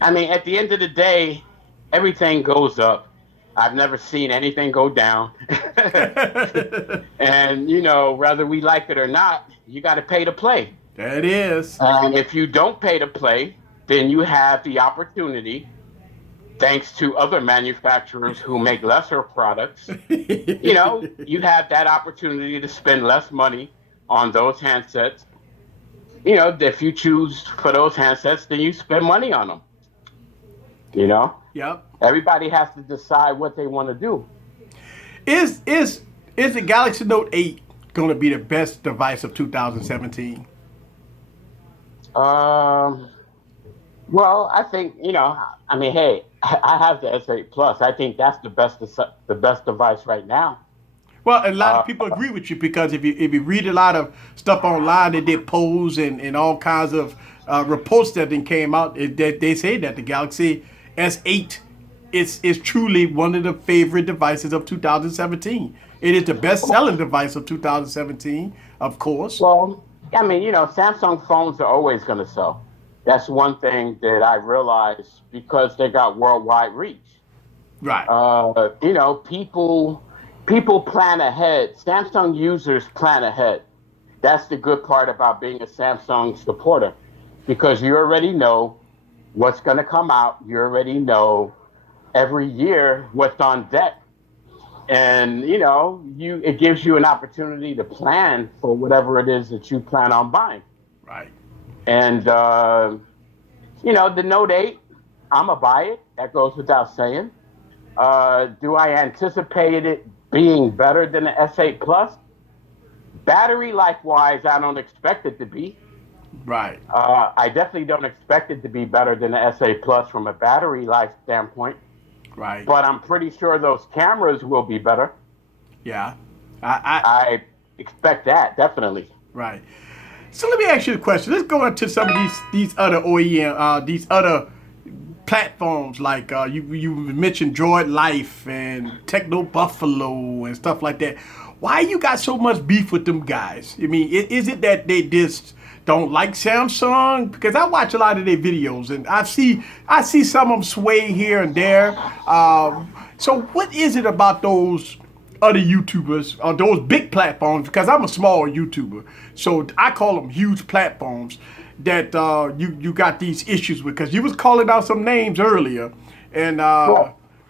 I mean, at the end of the day, everything goes up. I've never seen anything go down. And, whether we like it or not, you got to pay to play. That is. And if you don't pay to play, then you have the opportunity, thanks to other manufacturers who make lesser products, you have that opportunity to spend less money on those handsets. If you choose for those handsets, then you spend money on them. Yep. Everybody has to decide what they want to do. Is the Galaxy Note 8 going to be the best device of 2017? Well, I think, hey, I have the S8 Plus. I think that's the best device right now. Well, a lot of people agree with you because if you read a lot of stuff online, they did polls and all kinds of reports that then came out. They say that the Galaxy S8 is truly one of the favorite devices of 2017. It is the best-selling device of 2017, of course. Well, I mean, Samsung phones are always going to sell. That's one thing that I realized because they got worldwide reach. Right. People plan ahead. Samsung users plan ahead. That's the good part about being a Samsung supporter, because you already know what's going to come out. You already know every year what's on deck, and it gives you an opportunity to plan for whatever it is that you plan on buying. Right. And the Note 8, I'm gonna buy it. That goes without saying. Do I anticipate it being better than the S8 Plus? Battery life wise, I don't expect it to be. Right. I definitely don't expect it to be better than the S8 Plus from a battery life standpoint. Right. But I'm pretty sure those cameras will be better. Yeah. I expect that, definitely. Right. So let me ask you a question. Let's go into some of these other OEM, these other platforms like you mentioned Droid Life and Techno Buffalo and stuff like that. Why you got so much beef with them guys? I mean, is it that they just don't like Samsung? Because I watch a lot of their videos and I see some of them sway here and there. So what is it about those other YouTubers or those big platforms? Because I'm a small YouTuber, so I call them huge platforms that you got these issues with. Because you was calling out some names earlier, and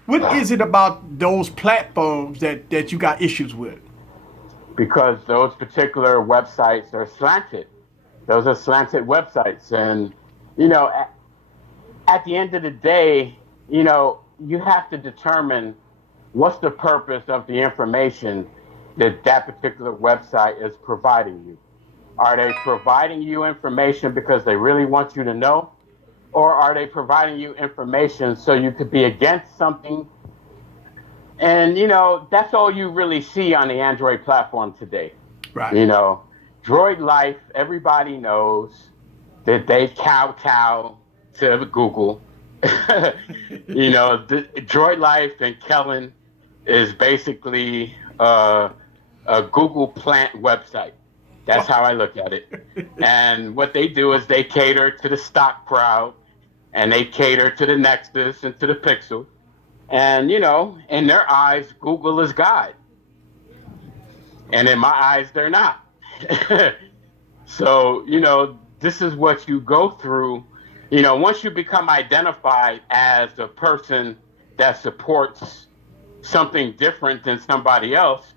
what is it about those platforms that you got issues with? Because those particular websites are slanted. Those are slanted websites. And, at the end of the day, you have to determine what's the purpose of the information that particular website is providing you. Are they providing you information because they really want you to know? Or are they providing you information so you could be against something? And, that's all you really see on the Android platform today. Right. Droid Life, everybody knows that they kowtow to Google. Droid Life and Kellen is basically a Google plant website. That's how I look at it. And what they do is they cater to the stock crowd, and they cater to the Nexus and to the Pixel. And, in their eyes, Google is God. And in my eyes, they're not. So, this is what you go through. Once you become identified as a person that supports something different than somebody else,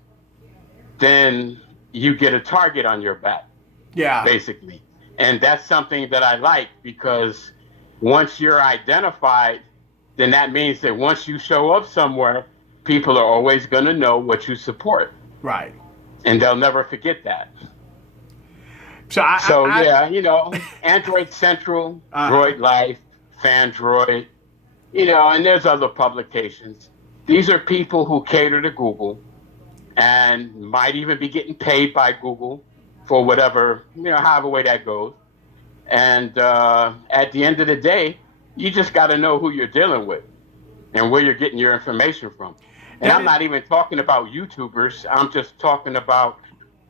then you get a target on your back. Yeah. Basically. And that's something that I like, because once you're identified, then that means that once you show up somewhere, people are always going to know what you support. Right. And they'll never forget that. So Android Central, Droid Life, Fandroid, and there's other publications. These are people who cater to Google and might even be getting paid by Google for whatever, however way that goes. And at the end of the day, you just got to know who you're dealing with and where you're getting your information from. And I'm not even talking about YouTubers. I'm just talking about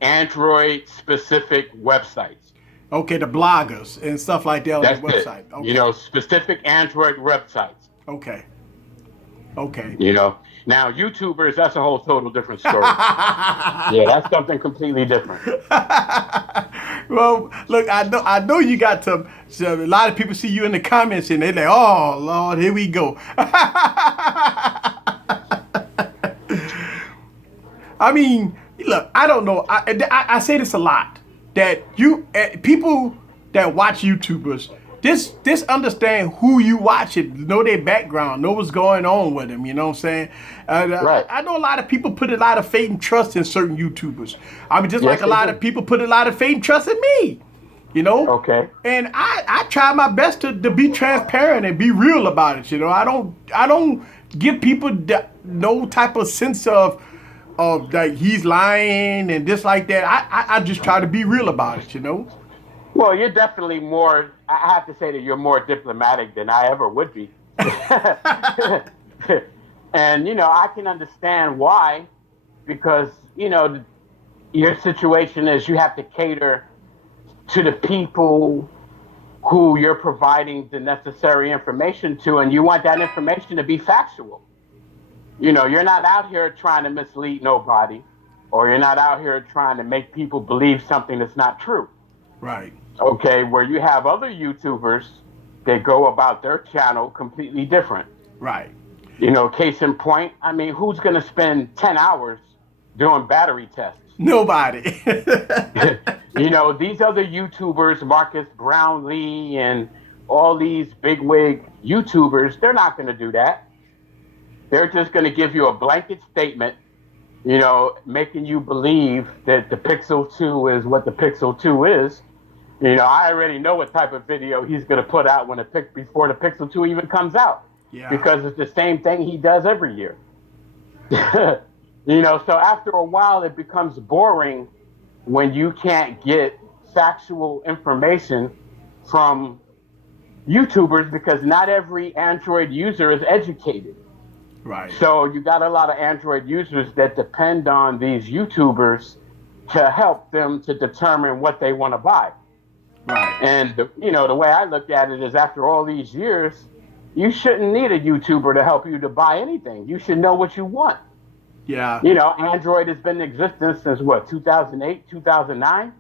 Android-specific websites. Okay, the bloggers and stuff like that on the website. Okay. Specific Android websites. Okay. Now YouTubers, that's a whole total different story. Yeah, that's something completely different. Well, look, I know you got some. So a lot of people see you in the comments and they're like, "Oh Lord, here we go." I mean, look, I don't know. I say this a lot, that people that watch YouTubers, this understand who you watch it, know their background, know what's going on with them. You know what I'm saying? Right. I know a lot of people put a lot of faith and trust in certain YouTubers. I mean, just like a lot of people put a lot of faith and trust in me. Okay. And I try my best to be transparent and be real about it. I don't give people no type of sense of like he's lying and this like that. I just try to be real about it. Well, you're definitely more. I have to say that you're more diplomatic than I ever would be. And I can understand why. because, your situation is you have to cater to the people who you're providing the necessary information to, and you want that information to be factual. You're not out here trying to mislead nobody, or you're not out here trying to make people believe something that's not true. Right. Okay, where you have other YouTubers that go about their channel completely different. Right. Case in point, I mean, who's going to spend 10 hours doing battery tests? Nobody. These other YouTubers, Marcus Brownlee and all these bigwig YouTubers, they're not going to do that. They're just going to give you a blanket statement, making you believe that the Pixel 2 is what the Pixel 2 is. I already know what type of video he's going to put out before the Pixel 2 even comes out. Yeah. Because it's the same thing he does every year. So after a while, it becomes boring when you can't get factual information from YouTubers, because not every Android user is educated. Right. So you got a lot of Android users that depend on these YouTubers to help them to determine what they want to buy. Right. And the way I look at it is, after all these years, you shouldn't need a YouTuber to help you to buy anything. You should know what you want. Yeah. Android has been in existence since 2008, 2009.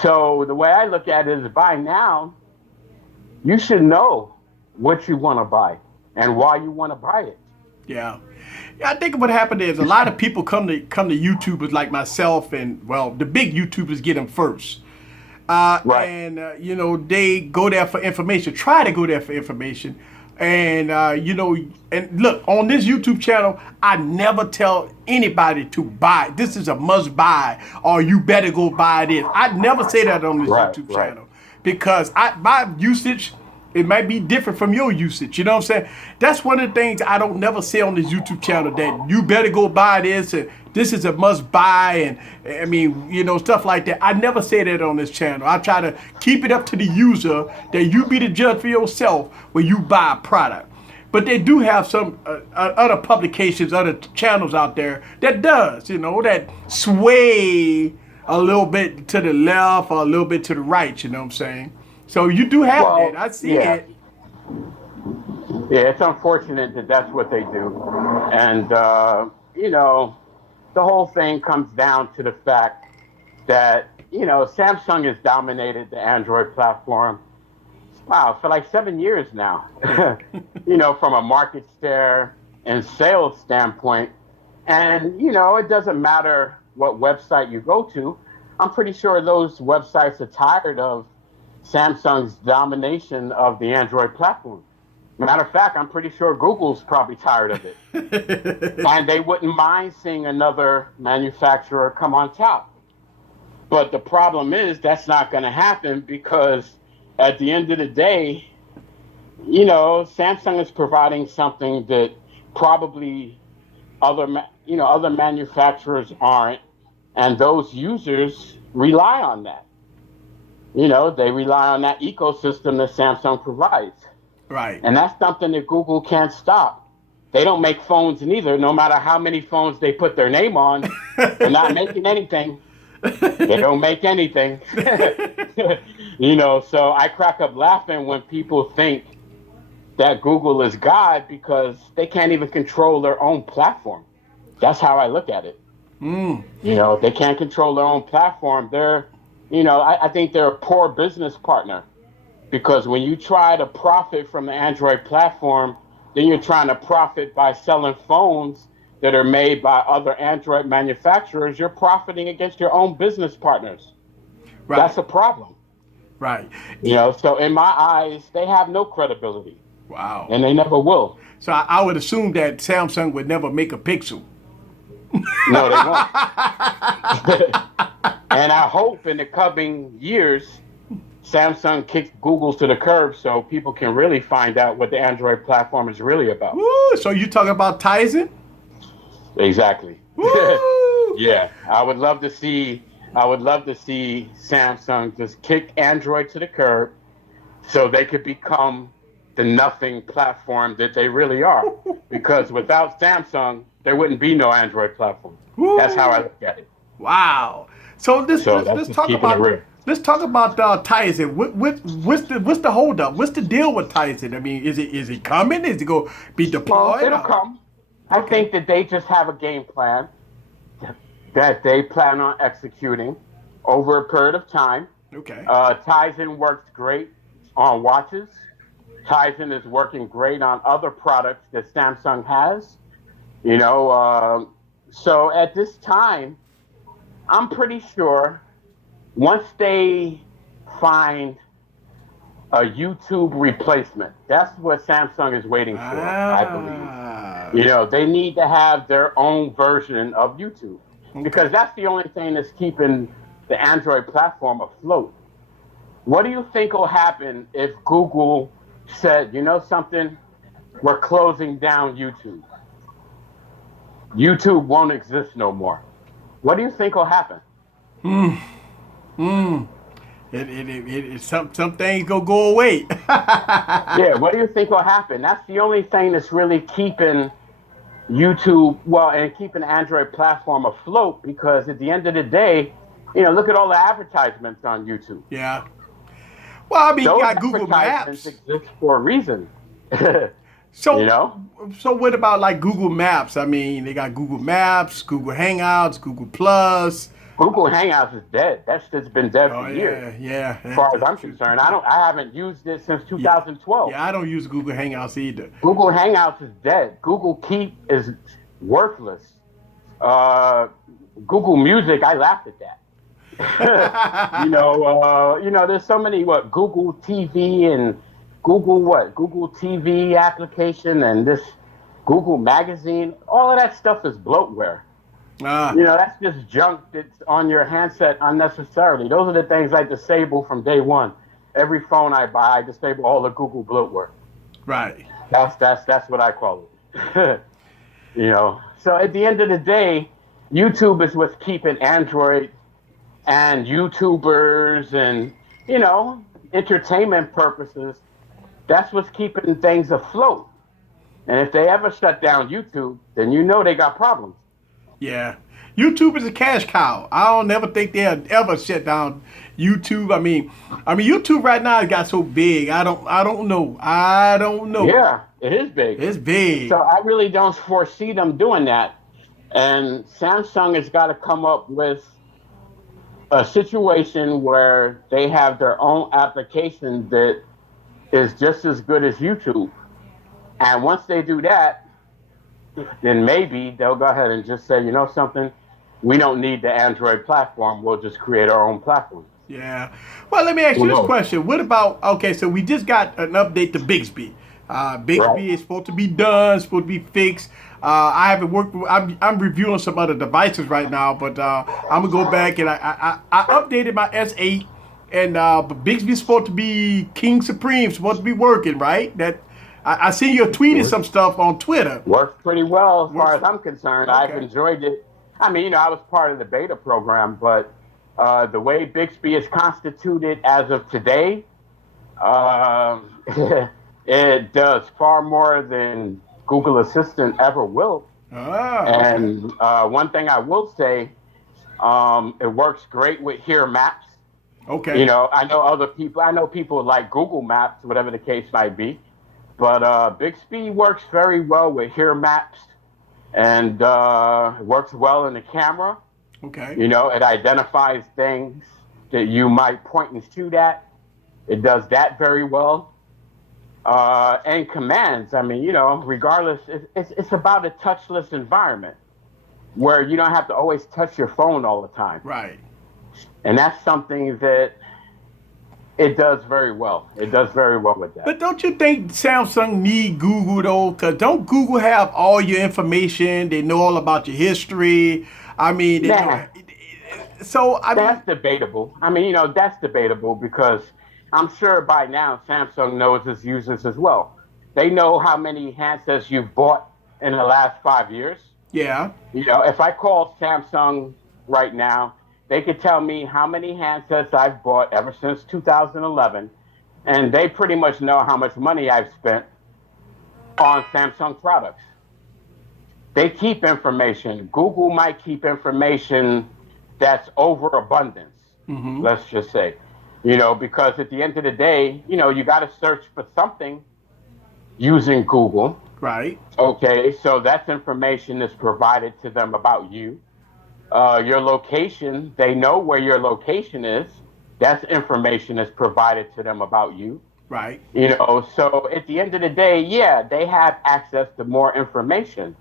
So the way I look at it is, by now, you should know what you want to buy and why you want to buy it. Yeah. I think what happened is a lot of people come to YouTubers like myself, and the big YouTubers get them first. Right. And they go there for information, try to go there for information. And and look, on this YouTube channel, I never tell anybody to buy. This is a must buy, or you better go buy this. I never say that on this YouTube channel, because my usage, it might be different from your usage. You know what I'm saying? That's one of the things I don't never say on this YouTube channel, that you better go buy this, and this is a must buy, and I mean, stuff like that. I never say that on this channel. I try to keep it up to the user, that you be the judge for yourself when you buy a product. But they do have some other publications, other channels out there that does, that sway a little bit to the left or a little bit to the right, you know what I'm saying? So you do have that. I see it. Yeah, it's unfortunate that that's what they do. And, the whole thing comes down to the fact that, Samsung has dominated the Android platform, for like 7 years now, from a market share and sales standpoint. And, it doesn't matter what website you go to. I'm pretty sure those websites are tired of Samsung's domination of the Android platform. Matter of fact, I'm pretty sure Google's probably tired of it. And they wouldn't mind seeing another manufacturer come on top. But the problem is, that's not going to happen, because at the end of the day, Samsung is providing something that probably other manufacturers aren't, and those users rely on that. They rely on that ecosystem that Samsung provides. Right. And that's something that Google can't stop. They don't make phones neither. No matter how many phones they put their name on, they're not making anything. They don't make anything. So I crack up laughing when people think that Google is God, because they can't even control their own platform. That's how I look at it. They can't control their own platform. They're, I think they're a poor business partner. Because when you try to profit from the Android platform, then you're trying to profit by selling phones that are made by other Android manufacturers. You're profiting against your own business partners. Right. That's a problem. Right. So in my eyes, they have no credibility. Wow. And they never will. So I would assume that Samsung would never make a Pixel. No, they won't. And I hope in the coming years, Samsung kicks Google to the curb, so people can really find out what the Android platform is really about. Woo, so you talking about Tizen? Exactly. Yeah, I would love to see Samsung just kick Android to the curb, so they could become the nothing platform that they really are. Because without Samsung, there wouldn't be no Android platform. That's how I Woo! look at it. Wow. So So that's let's just talk keeping it about real. Tyson. What's the holdup? What's the deal with Tyson? I mean, is it coming? Is it going to be Well, deployed? it'll come. I Okay. think that they just have a game plan that they plan on executing over a period of time. Okay. Tizen works great on watches. Tizen is working great on other products that Samsung has. You know, so at this time, I'm pretty sure once they find a YouTube replacement, that's what Samsung is waiting for, I believe. Ah. You know, they need to have their own version of YouTube because Okay. that's the only thing that's keeping the Android platform afloat. What do you think will happen if Google said, you know something, we're closing down YouTube? YouTube won't exist no more. What do you think will happen? Some things gonna go away. Yeah, what do you think will happen? That's the only thing that's really keeping YouTube, well, and keeping the Android platform afloat because at the end of the day, you know, look at all the advertisements on YouTube. Yeah. Well, I mean, you Those got Google advertisements Maps. exist for a reason. You So, know, so what about like Google Maps? I mean, they got Google Maps, Google Hangouts, Google Plus. Google Hangouts is dead. That's just been dead for Oh years. yeah, yeah. As far as That's I'm true. concerned, I haven't used it since Yeah, 2012. yeah. I don't use Google Hangouts either. Google Hangouts is dead. Google Keep is worthless. Uh, Google Music, I laughed at that. There's so many Google TV and Google TV application and this Google Magazine. All of that stuff is bloatware. Ah, You know, that's just junk that's on your handset unnecessarily. Those are the things I disable from day one. Every phone I buy, I disable all the Google bloatware. right. That's what I call it. You know. So at the end of the day, YouTube is what's keeping Android and YouTubers and entertainment purposes. That's what's keeping things afloat. And if they ever shut down YouTube, then you know they got problems. Yeah. YouTube is a cash cow. I don't never think they'll ever shut down YouTube. I mean YouTube right now got so big. I don't know. I don't know. Yeah, it is big. It's So big. I really don't foresee them doing that. And Samsung has got to come up with a situation where they have their own application that is just as good as YouTube. And once they do that, then maybe they'll go ahead and just say, you know something, we don't need the Android platform. We'll just create our own platform. Yeah. Well, let me ask Who you this knows? question. What about, okay, so we just got an update to Bixby. Right? Bixby is supposed to be done, supposed to be fixed. I haven't worked, I'm reviewing some other devices right now, but I'm going to go back and I updated my S8 and but Bixby's supposed to be King Supreme, supposed to be working, right? I seen you tweeted some stuff on Twitter. Works pretty well as far Works, as I'm concerned. I've okay. enjoyed it. I mean, I was part of the beta program, but the way Bixby is constituted as of today, um, it does far more than Google Assistant ever will. Ah, okay. And one thing I will say, it works great with Here Maps. You Okay. know, I know people like Google Maps, whatever the case might be. But Bixby works very well with Here Maps and it works well in the camera. Okay. You know, it identifies things that you might point and shoot at. It does that very well. And commands, I mean, regardless, it's about a touchless environment where you don't have to always touch your phone all the time. Right. And that's something that it does very well. It does very well with that. But don't you think Samsung need Google though? Cause don't Google have all your information? They know all about your history. I mean, they know. Nah, So I mean, that's debatable. I mean, that's debatable because I'm sure by now Samsung knows its users as well. They know how many handsets you've bought in the last 5 years. yeah. If I call Samsung right now, they could tell me how many handsets I've bought ever since 2011 and they pretty much know how much money I've spent on Samsung products. They keep information. Google might keep information that's overabundance, Mm-hmm. let's just say. Because at the end of the day, you got to search for something using Google. Right. Okay, so that's information is provided to them about you. Your location, they know where your location is. That's information is provided to them about you. Right. So at the end of the day, yeah, they have access to more information.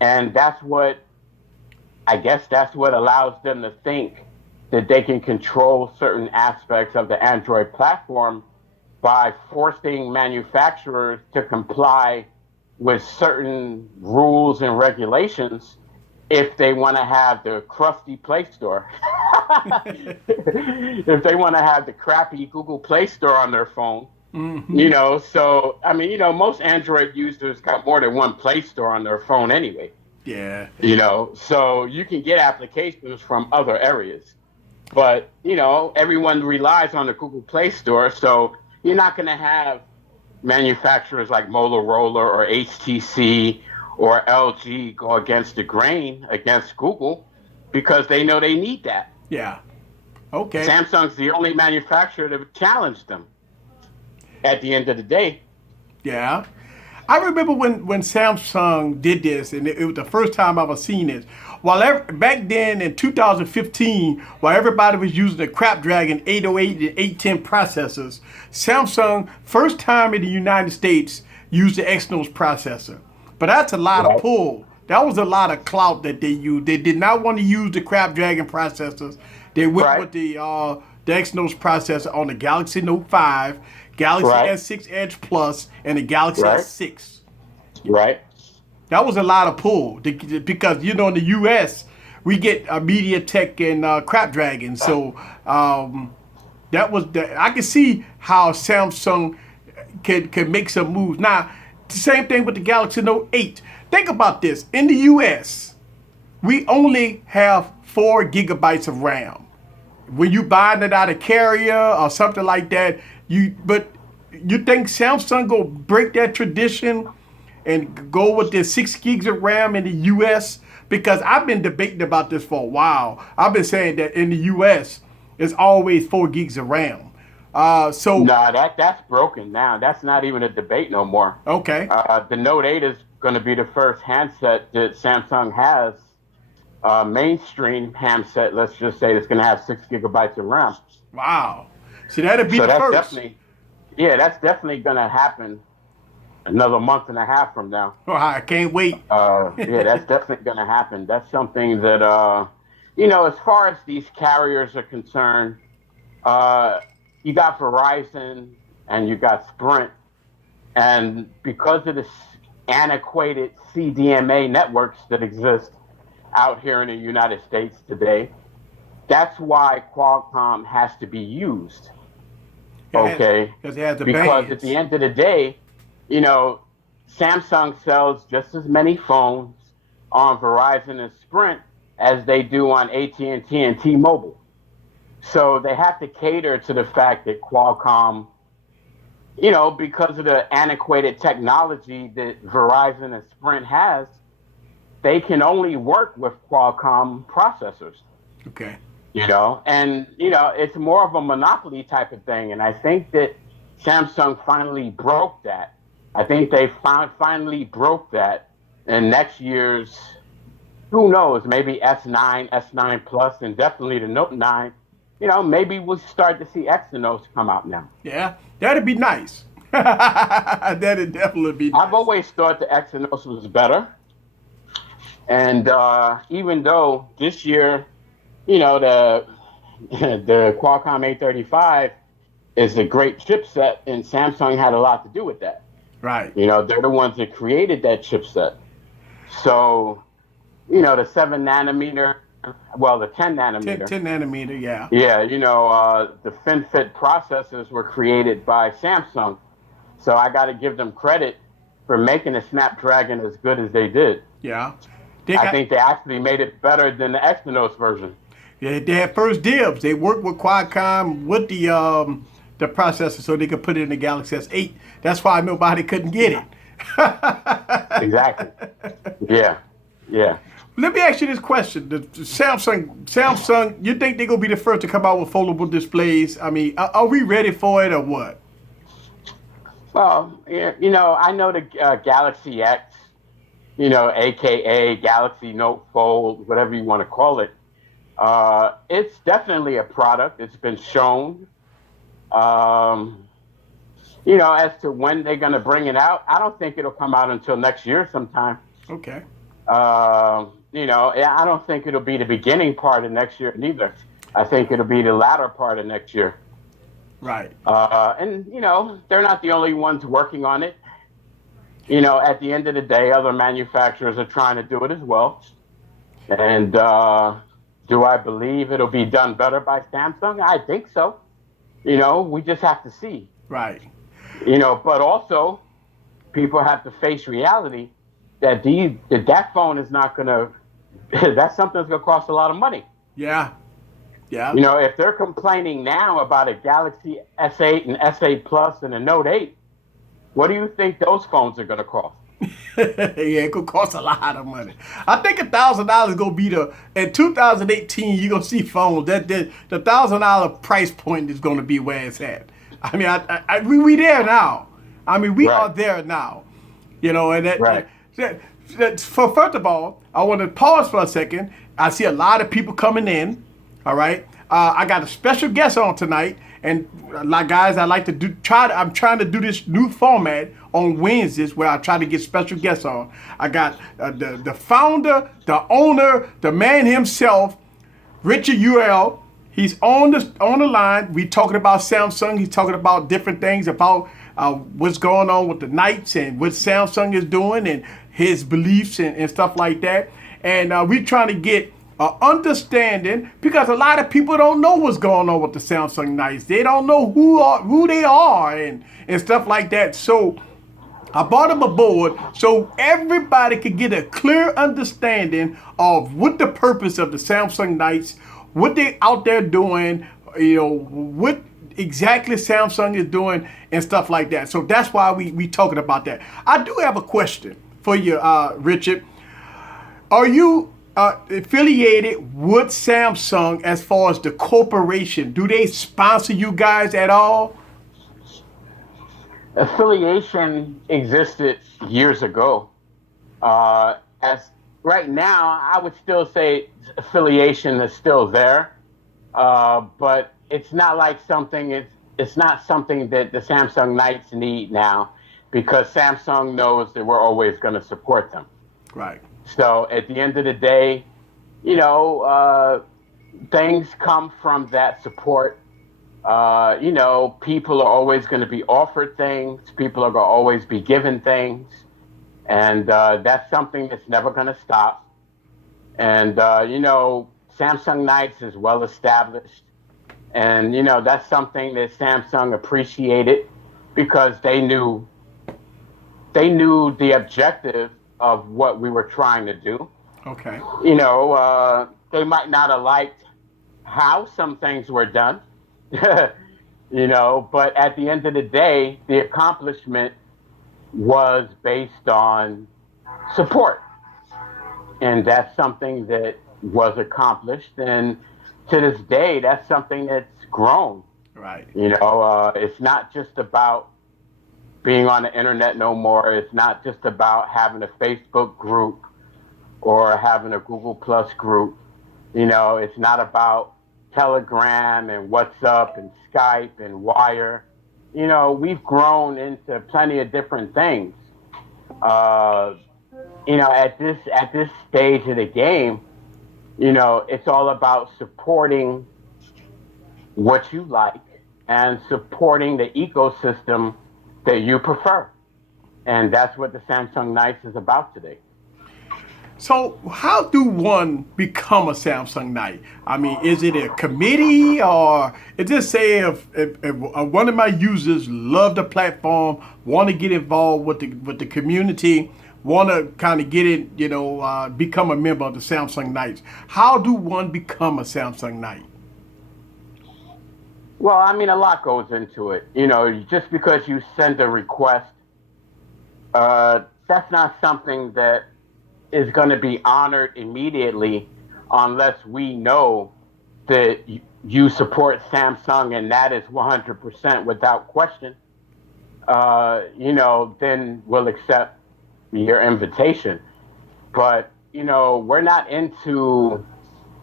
And I guess that's what allows them to think that they can control certain aspects of the Android platform by forcing manufacturers to comply with certain rules and regulations if they want to have the crusty Play Store. If they want to have the crappy Google Play Store on their phone. Mm-hmm. So I mean, most Android users got more than one Play Store on their phone anyway. Yeah. So you can get applications from other areas. But, everyone relies on the Google Play Store, so you're not going to have manufacturers like Motorola or HTC or LG go against the grain against Google because they know they need that. Yeah. Okay. Samsung's the only manufacturer that challenged them at the end of the day. Yeah. I remember when Samsung did this, and it was the first time I was seen it. Back then in 2015, while everybody was using the Snapdragon 808 and 810 processors, Samsung, first time in the United States, used the Exynos processor. But that's a lot of Right. pull. That was a lot of clout that they used. They did not want to use the Snapdragon processors. They went Right. with the Exynos processor on the Galaxy Note 5, Galaxy Right. S6 Edge Plus, and the Galaxy Right. S6. Right. That was a lot of pull because in the U.S. we get MediaTek and Snapdragon, so that was I can see how Samsung could make some moves. Now, the same thing with the Galaxy Note 8. Think about this: in the U.S., we only have 4 GB of RAM. When you buying it out of carrier or something like that, you think Samsung go break that tradition and go with the 6 gigs of RAM in the U.S.? Because I've been debating about this for a while. I've been saying that in the U.S. it's always 4 gigs of RAM. So No, that's broken now. That's not even a debate no more. okay, The Note 8 is going to be the first handset that Samsung has, mainstream handset, let's just say, that's going to have 6 GB of RAM. wow. So that'll be So the that's first. definitely, yeah, that's definitely going to happen another month and a half from now. Oh, I can't wait. Yeah, that's definitely going to happen. That's something that, as far as these carriers are concerned, uh, you got Verizon and you got Sprint. And because of the antiquated CDMA networks that exist out here in the United States today, that's why Qualcomm has to be used. Okay. Because it has the Because at the bands. end of the day, you know, Samsung sells just as many phones on Verizon and Sprint as they do on AT&T and T-Mobile. So they have to cater to the fact that Qualcomm, because of the antiquated technology that Verizon and Sprint has, they can only work with Qualcomm processors. Okay. And it's more of a monopoly type of thing. And I think that Samsung finally broke that. I think they finally broke that. And next year's, who knows, maybe S9, S9 Plus, and definitely the Note 9, maybe we'll start to see Exynos come out now. Yeah, that'd be nice. That'd definitely be nice. I've always thought the Exynos was better. And even though this year, the the Qualcomm 835 is a great chipset, and Samsung had a lot to do with that. Right. They're the ones that created that chipset. So, the 7 nanometer, well, the 10 nanometer. 10 nanometer, yeah. Yeah, the FinFET processors were created by Samsung. So I got to give them credit for making the Snapdragon as good as they did. Yeah. I think they actually made it better than the Exynos version. They had first dibs. They worked with Qualcomm with the the processor so they could put it in the Galaxy S8. That's why nobody couldn't get it. Exactly. Yeah. Yeah. Let me ask you this question: the Samsung, you think they're gonna be the first to come out with foldable displays? I mean, are we ready for it or what? Well, yeah, I know the Galaxy X, AKA Galaxy Note Fold, whatever you want to call it. It's definitely a product. It's been shown. Um, as to when they're going to bring it out, I don't think it'll come out until next year sometime. Okay. I don't think it'll be the beginning part of next year neither. I think it'll be the latter part of next year. Right. And they're not the only ones working on it. At the end of the day, other manufacturers are trying to do it as well. And do I believe it'll be done better by Samsung? I think so. We just have to see. Right. But also people have to face reality that that phone is not going to, that's something that's going to cost a lot of money. Yeah. Yeah. If they're complaining now about a Galaxy S8 and S8 Plus and a Note 8, what do you think those phones are going to cost? Yeah, it could cost a lot of money. I think $1,000 gonna be in 2018. You're gonna see phones that the $1,000 price point is gonna be where it's at. I mean, we there now. I mean, we are there now. And first of all, I want to pause for a second. I see a lot of people coming in. All right. I got a special guest on tonight, and guys, I like to I'm trying to do this new format on Wednesdays where I try to get special guests on. I got the founder, the owner, the man himself, Richard UL. He's on the line. We talking about Samsung. He's talking about different things about what's going on with the Knights and what Samsung is doing and his beliefs and stuff like that. And we trying to get understanding, because a lot of people don't know what's going on with the Samsung Knights. They don't know who they are and stuff like that. So I brought them aboard so everybody could get a clear understanding of what the purpose of the Samsung Knights, what they out there doing, what exactly Samsung is doing and stuff like that. So that's why we talking about that. I do have a question for you, Richard. Are you affiliated with Samsung as far as the corporation? Do they sponsor you guys at all? Affiliation existed years ago. As right now, I would still say affiliation is still there, but it's not like it's not something that the Samsung Knights need now, because Samsung knows that we're always going to support them. Right. So at the end of the day, things come from that support. People are always going to be offered things. People are going to always be given things. And that's something that's never going to stop. And, Samsung Knights is well established. And, that's something that Samsung appreciated, because they knew the objective of what we were trying to do. Okay. They might not have liked how some things were done, but at the end of the day, the accomplishment was based on support. And that's something that was accomplished. And to this day, that's something that's grown. Right. It's not just about being on the internet no more. It's not just about having a Facebook group or having a Google Plus group. It's not about Telegram and WhatsApp and Skype and Wire. We've grown into plenty of different things. At this stage of the game, it's all about supporting what you like and supporting the ecosystem that you prefer. And that's what the Samsung Knights is about today. So how do one become a Samsung Knight? I mean, is it a committee, or it just say if one of my users love the platform, want to get involved with the community, want to kind of get it, become a member of the Samsung Knights? How do one become a Samsung Knight? Well, I mean, a lot goes into it. Just because you send a request, that's not something that is going to be honored immediately unless we know that you support Samsung and that is 100% without question. Then we'll accept your invitation. But, we're not into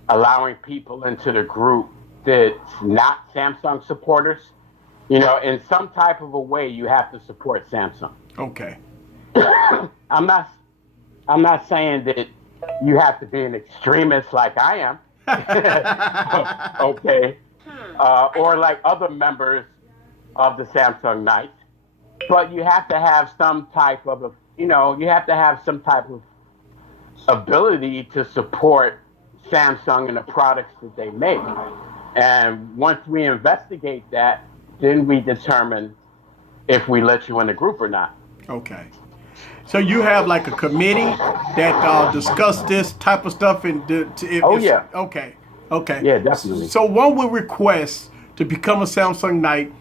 allowing people into the group that's not Samsung supporters. In some type of a way, you have to support Samsung. Okay. I'm not. I'm not saying that you have to be an extremist like I am. Okay, or like other members of the Samsung Knights, but you have to have some type of you have to have some type of ability to support Samsung and the products that they make. And once we investigate that, then we determine if we let you in the group or not. Okay. So you have like a committee that discuss this type of stuff and Oh yeah, okay, okay. yeah, definitely. So one would request to become a Samsung Knight.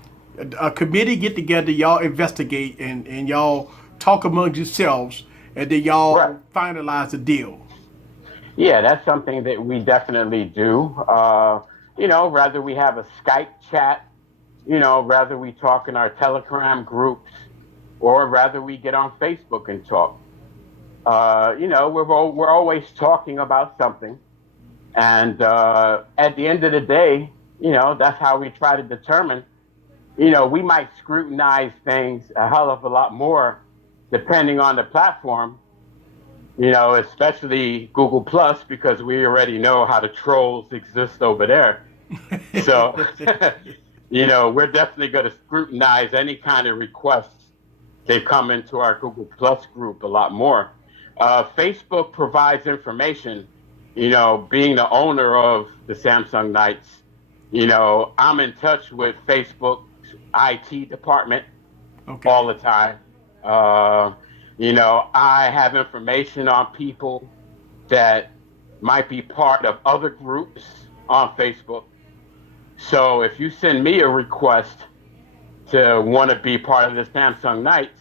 A committee get together, y'all investigate and y'all talk among yourselves, and then Right. y'all finalize the deal. Yeah, that's something that we definitely do. Rather we have a Skype chat, rather we talk in our Telegram groups, or rather we get on Facebook and talk. We're always talking about something, and at the end of the day, that's how we try to determine. We might scrutinize things a hell of a lot more depending on the platform, especially Google Plus, because we already know how the trolls exist over there. So, we're definitely going to scrutinize any kind of requests that come into our Google Plus group a lot more. Facebook provides information, being the owner of the Samsung Knights, I'm in touch with Facebook's IT department Okay. all the time. Uh, I have information on people that might be part of other groups on Facebook. So if you send me a request to want to be part of the Samsung Knights,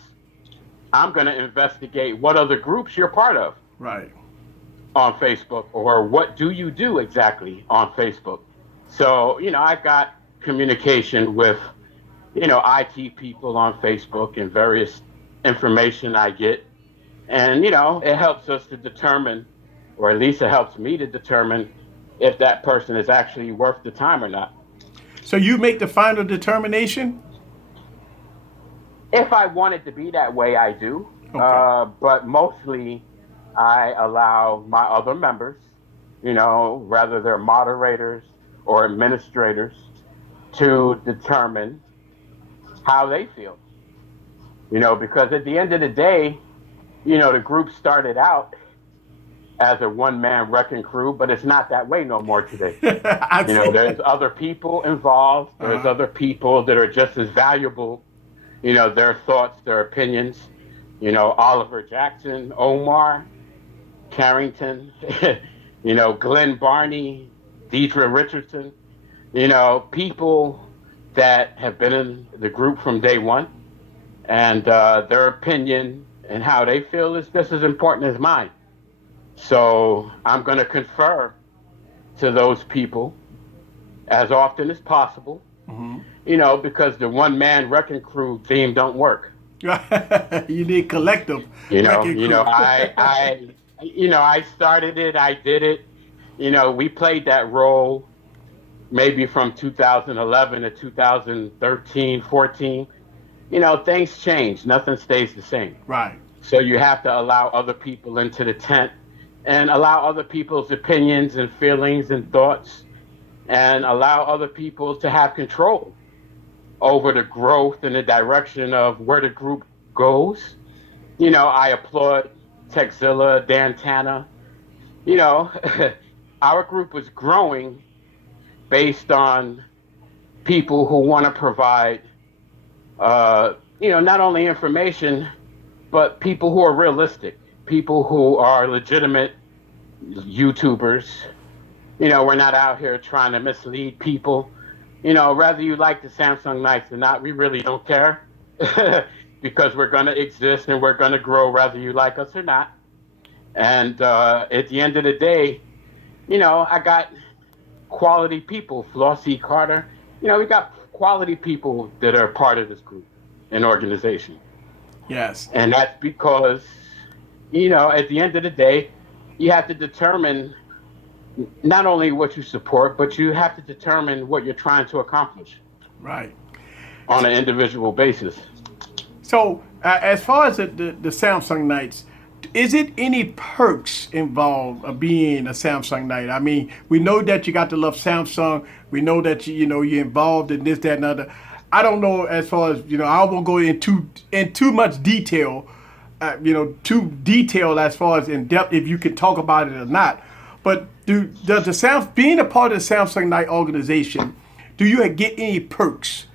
I'm going to investigate what other groups you're part of Right. on Facebook, or what do you do exactly on Facebook. So, I've got communication with, IT people on Facebook and various information I get. And, it helps us to determine, or at least it helps me to determine if that person is actually worth the time or not. So you make the final determination. If I want it to be that way, I do. Okay. But mostly I allow my other members, whether they're moderators or administrators, to determine how they feel. Because at the end of the day, the group started out as a one-man wrecking crew, but it's not that way no more today. I see. There's other people involved. There's Uh-huh. other people that are just as valuable, their thoughts, their opinions. Oliver Jackson, Omar, Carrington, Glenn Barney, Deidre Richardson, people that have been in the group from day one, and their opinion and how they feel is just as important as mine. So I'm going to confer to those people as often as possible, because the one man wrecking crew theme don't work. You need collective wrecking crew. I started it, I did it. We played that role maybe from 2011 to 2013, 14. Things change. Nothing stays the same. Right. So you have to allow other people into the tent and allow other people's opinions and feelings and thoughts, and allow other people to have control over the growth and the direction of where the group goes. I applaud Techzilla, Dan Tanner. You know, our group was growing based on people who want to provide, not only information, but people who are realistic, people who are legitimate YouTubers. We're not out here trying to mislead people. Whether you like the Samsung Nights or not, we really don't care because we're going to exist and we're going to grow whether you like us or not. And at the end of the day, I got quality people, Flossie Carter. We got quality people that are part of this group and organization. Yes. And that's because, at the end of the day, you have to determine not only what you support, but you have to determine what you're trying to accomplish Right. on an individual basis. So, as far as the Samsung Nights, is it any perks involved of being a Samsung Night? I mean, we know that you got to love Samsung. We know that you're involved in this, that, and other. I don't know as far as I won't go into in too much detail. Too detailed as far as in depth if you can talk about it or not. But does being a part of the Samsung Night organization, do you get any perks?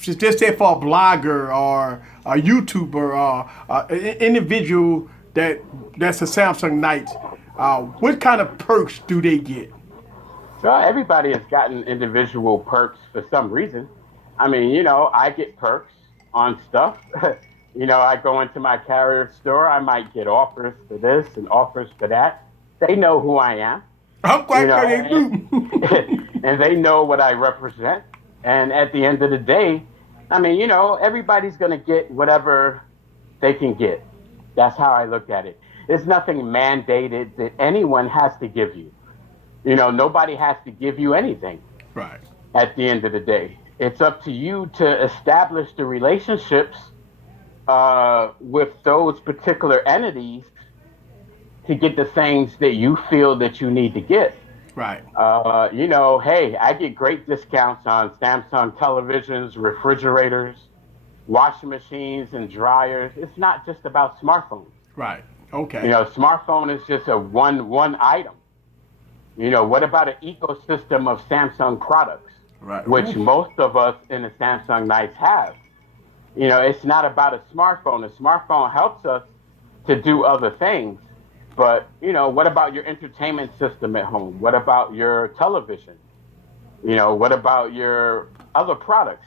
Just say for a blogger or a YouTuber or an individual that's a Samsung Night, what kind of perks do they get? So everybody has gotten individual perks for some reason. I mean, I get perks on stuff. I go into my carrier store, I might get offers for this and offers for that. They know who I am. I'm quite sure they do. And they know what I represent. And at the end of the day, I mean, everybody's going to get whatever they can get. That's how I look at it. There's nothing mandated that anyone has to give you. Nobody has to give you anything. Right. At the end of the day, it's up to you to establish the relationships with those particular entities to get the things that you feel that you need to get. Right. Hey, I get great discounts on Samsung televisions, refrigerators, washing machines, and dryers. It's not just about smartphones. Right. Okay. Smartphone is just a one item. What about an ecosystem of Samsung products, right, which most of us in the Samsung Nights have? It's not about a smartphone. A smartphone helps us to do other things. But, what about your entertainment system at home? What about your television? What about your other products?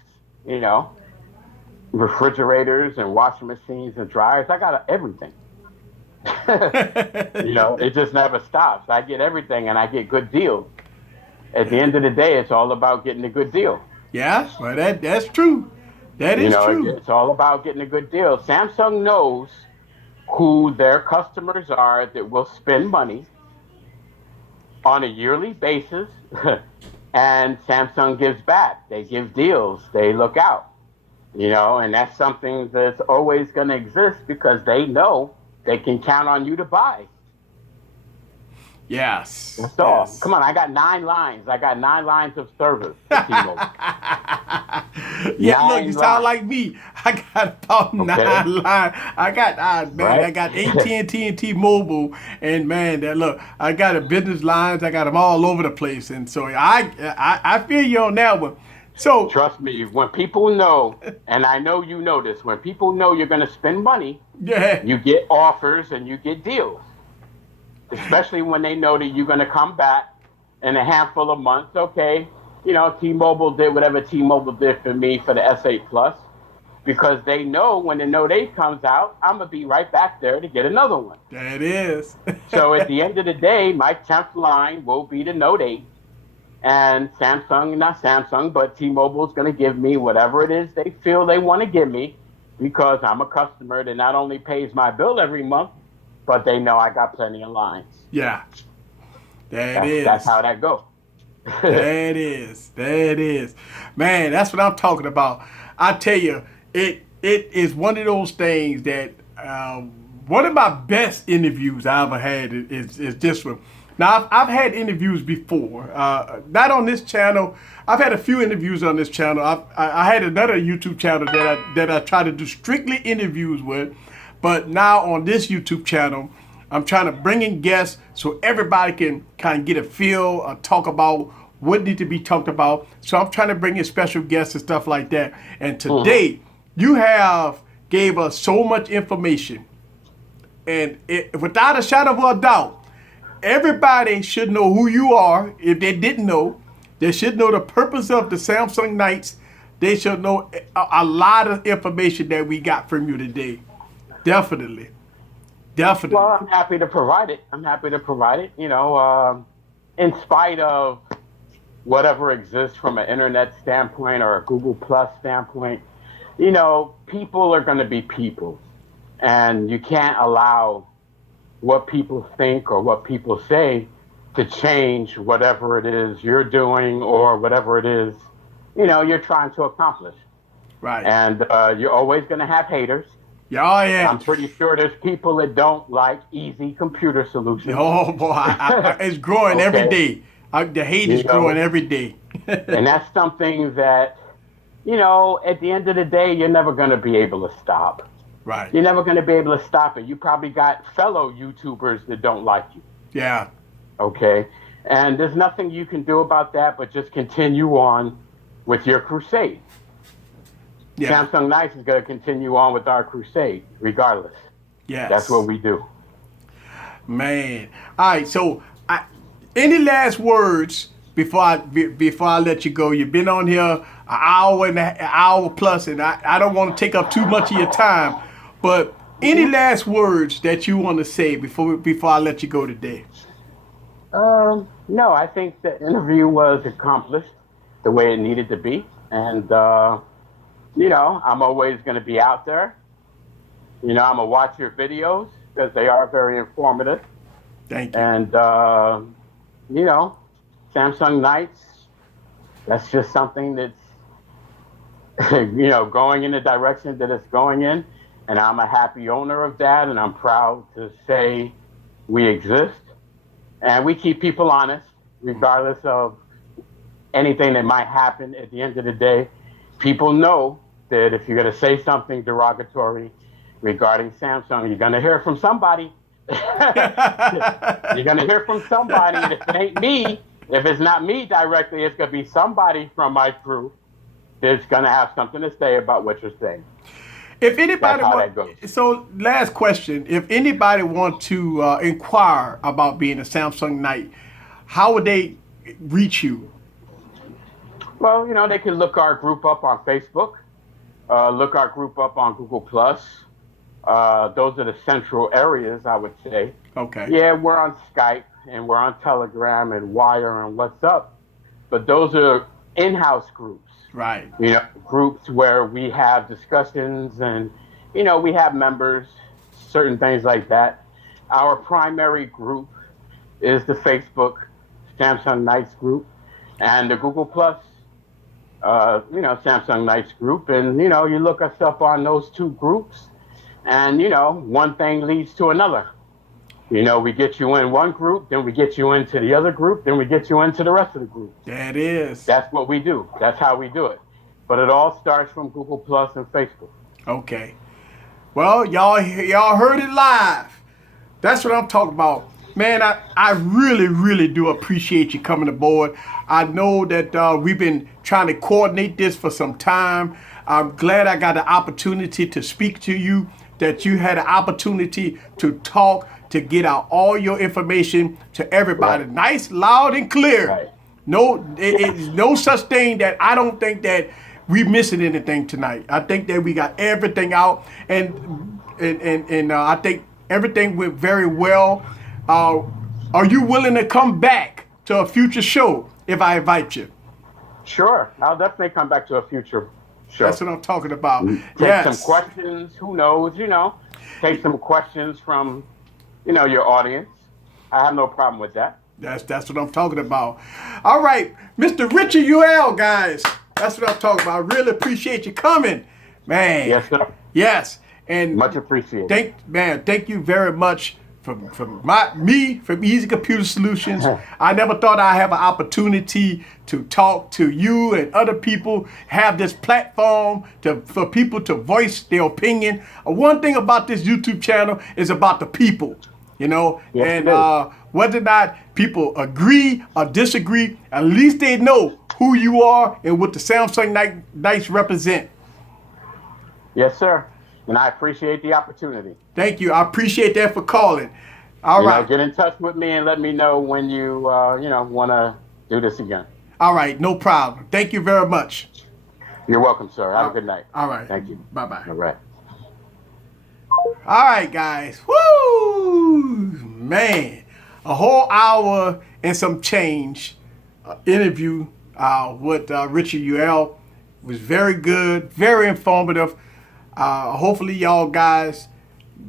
Refrigerators and washing machines and dryers. I got everything. It just never stops. I get everything and I get good deals. At the end of the day, it's all about getting a good deal. Yeah, well, that's true. That is true. It's all about getting a good deal. Samsung knows who their customers are that will spend money on a yearly basis, and Samsung gives back. They give deals. They look out, and that's something that's always going to exist because they know they can count on you to buy. Yes. That's all. Yes. Come on, I got 9 lines. I got 9 lines of service for T-Mobile. Yeah, look, you sound like me. I got about 9 lines. I got I got AT&T and T-Mobile, and man, I got a business lines. I got them all over the place, and so I feel you on that one. So trust me, when people know, and I know you know this, when people know you're going to spend money, you get offers and you get deals. Especially when they know that you're going to come back in a handful of months. Okay, T-Mobile did whatever T-Mobile did for me for the S8 Plus, because they know when the Note 8 comes out, I'm going to be right back there to get another one. That is. So at the end of the day, my 10th line will be the Note 8. And not Samsung, but T-Mobile is going to give me whatever it is they feel they want to give me, because I'm a customer that not only pays my bill every month, but they know I got plenty of lines. Yeah. That's how that goes. That is. Man, that's what I'm talking about. I tell you, it is one of those things that one of my best interviews I ever had is this one. Now, I've had interviews before, not on this channel. I've had a few interviews on this channel. I had another YouTube channel that I try to do strictly interviews with. But now on this YouTube channel, I'm trying to bring in guests so everybody can kind of get a feel, talk about what needs to be talked about. So I'm trying to bring in special guests and stuff like that. And today, you have gave us so much information. And without a shadow of a doubt, everybody should know who you are if they didn't know. They should know the purpose of the Samsung Nights. They should know a lot of information that we got from you today. Definitely. Definitely. Well, I'm happy to provide it. I'm happy to provide it. In spite of whatever exists from an internet standpoint or a Google Plus standpoint, people are going to be people. And you can't allow what people think or what people say to change whatever it is you're doing or whatever it is, you're trying to accomplish. Right. And you're always going to have haters. Yeah, yeah. I'm pretty sure there's people that don't like easy computer solutions. Oh, boy. It's growing every day. The hate is growing every day. And that's something that, at the end of the day, you're never going to be able to stop. Right. You're never going to be able to stop it. You probably got fellow YouTubers that don't like you. Yeah. Okay. And there's nothing you can do about that but just continue on with your crusade. Yeah. Samsung Nights is going to continue on with our crusade, regardless. Yes. That's what we do. Man. All right. So, any last words before I let you go? You've been on here an hour plus, and I don't want to take up too much of your time. But any last words that you want to say before I let you go today? No, I think the interview was accomplished the way it needed to be, and I'm always going to be out there. I'm going to watch your videos because they are very informative. Thank you. And, Samsung Nights, that's just something that's, going in the direction that it's going in. And I'm a happy owner of that. And I'm proud to say we exist. And we keep people honest, regardless of anything that might happen. At the end of the day, people know that if you're going to say something derogatory regarding Samsung, you're going to hear from somebody. You're going to hear from somebody. And if it ain't me, if it's not me directly, it's going to be somebody from my crew that's going to have something to say about what you're saying. If anybody That's how that goes. So last question, if anybody want to inquire about being a Samsung Night, how would they reach you? Well, they can look our group up on Facebook, look our group up on Google Plus. Those are the central areas, I would say. Okay. Yeah, we're on Skype and we're on Telegram and Wire and WhatsApp, but those are in-house groups. Right. Groups where we have discussions and, we have members, certain things like that. Our primary group is the Facebook Samsung Nights group and the Google Plus, Samsung Nights group. And, you look us up on those two groups and, one thing leads to another. We get you in one group, then we get you into the other group, then we get you into the rest of the group. That is. That's what we do. That's how we do it. But it all starts from Google Plus and Facebook. Okay. Well, y'all heard it live. That's what I'm talking about. Man, I really, really do appreciate you coming aboard. I know that we've been trying to coordinate this for some time. I'm glad I got the opportunity to speak to you, that you had an opportunity to talk, to get out all your information to everybody. Right. Nice, loud, and clear. Right. No, it's no such thing that I don't think that we missing anything tonight. I think that we got everything out, and I think everything went very well. Are you willing to come back to a future show if I invite you? Sure, I'll definitely come back to a future show. That's what I'm talking about. Take some questions. Who knows? Take some questions from, your audience. I have no problem with that. That's what I'm talking about. All right, Mr. Richard UL, guys. That's what I'm talking about. I really appreciate you coming, man. Yes, sir. Yes, and Much appreciated. Thank you very much from Easy Computer Solutions. I never thought I'd have an opportunity to talk to you and other people, have this platform for people to voice their opinion. One thing about this YouTube channel is about the people, Yes, and whether or not people agree or disagree, at least they know who you are and what the Samsung Nights represent. Yes, sir. And I appreciate the opportunity. Thank you. I appreciate that for calling. All right. Get in touch with me and let me know when you, want to do this again. All right, no problem. Thank you very much. You're welcome, sir. Have a good night. All right. Thank you. Bye-bye. All right. All right, guys. Woo! Man, a whole hour and some change interview with Richard UL was very good, very informative. Hopefully, y'all guys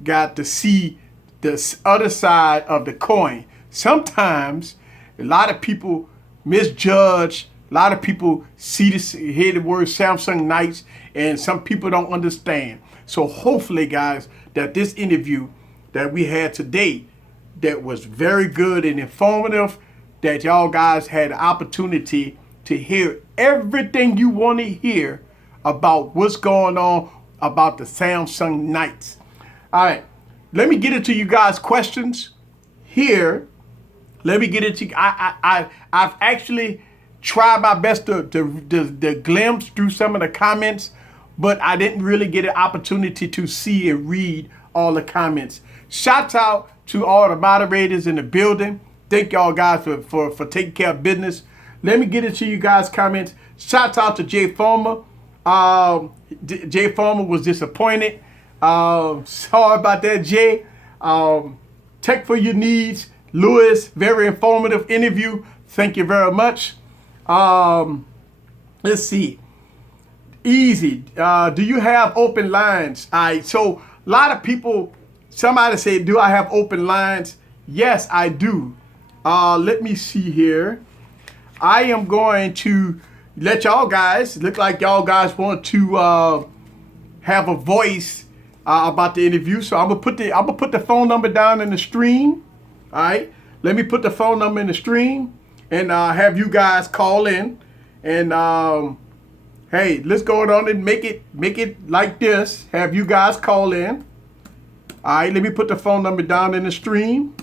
got to see the other side of the coin. Sometimes, a lot of people misjudge. A lot of people hear the word Samsung Nights, and some people don't understand. So hopefully, guys, that this interview that we had today that was very good and informative, that y'all guys had the opportunity to hear everything you want to hear about what's going on about the Samsung Nights. All right, let me get into you guys' questions here. Let me get into. I've actually tried my best to glimpse through some of the comments, but I didn't really get an opportunity to see and read all the comments. Shout out to all the moderators in the building. Thank y'all guys for taking care of business. Let me get into you guys' comments. Shout out to Jay Farmer. Jay Farmer was disappointed. Sorry about that, Jay. Tech for your needs. Lewis, very informative interview. Thank you very much. Let's see. Easy. Do you have open lines? All right. So a lot of people, somebody said, do I have open lines? Yes, I do. Let me see here. I am going to let y'all guys, look like y'all guys want to have a voice about the interview. So I'm gonna put the phone number down in the stream. All right. Let me put the phone number in the stream and have you guys call in. And hey, let's go on and make it like this. Have you guys call in. All right, let me put the phone number down in the stream.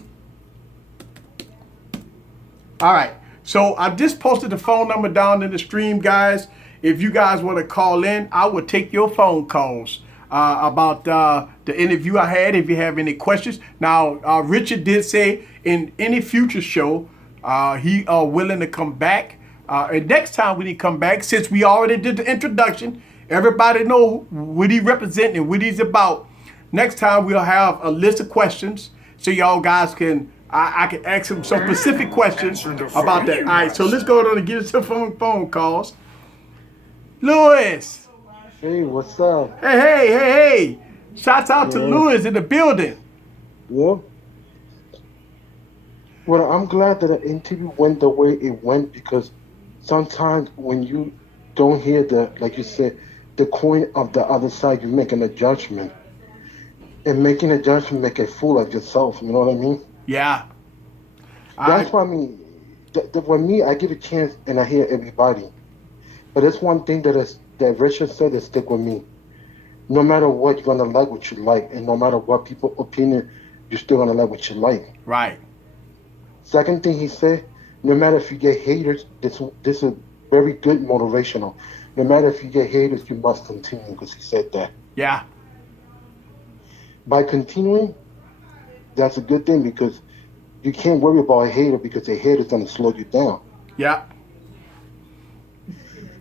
All right, so I just posted the phone number down in the stream, guys. If you guys want to call in, I will take your phone calls about the interview I had. If you have any questions. Now, Richard did say in any future show, he are willing to come back. And next time when he come back, since we already did the introduction, everybody know what he represents and what he's about. Next time we'll have a list of questions so y'all guys can, I can ask him some specific questions about that. All right, so let's go on and get into some phone calls. Louis. Hey, what's up? Hey. Shouts out to Louis in the building. Yeah. Well, I'm glad that the interview went the way it went because sometimes when you don't hear like you said, the coin of the other side, you're making a judgment. And making a judgment make a fool of yourself, you know what I mean? Yeah. That's why I mean, for me, I get a chance and I hear everybody. But there's one thing that Richard said that stick with me. No matter what, you're gonna like what you like, and no matter what people's opinion, you're still gonna like what you like. Right. Second thing he said, no matter if you get haters, this is very good motivational. No matter if you get haters, you must continue because he said that. Yeah. By continuing, that's a good thing because you can't worry about a hater because a hater is going to slow you down. Yeah.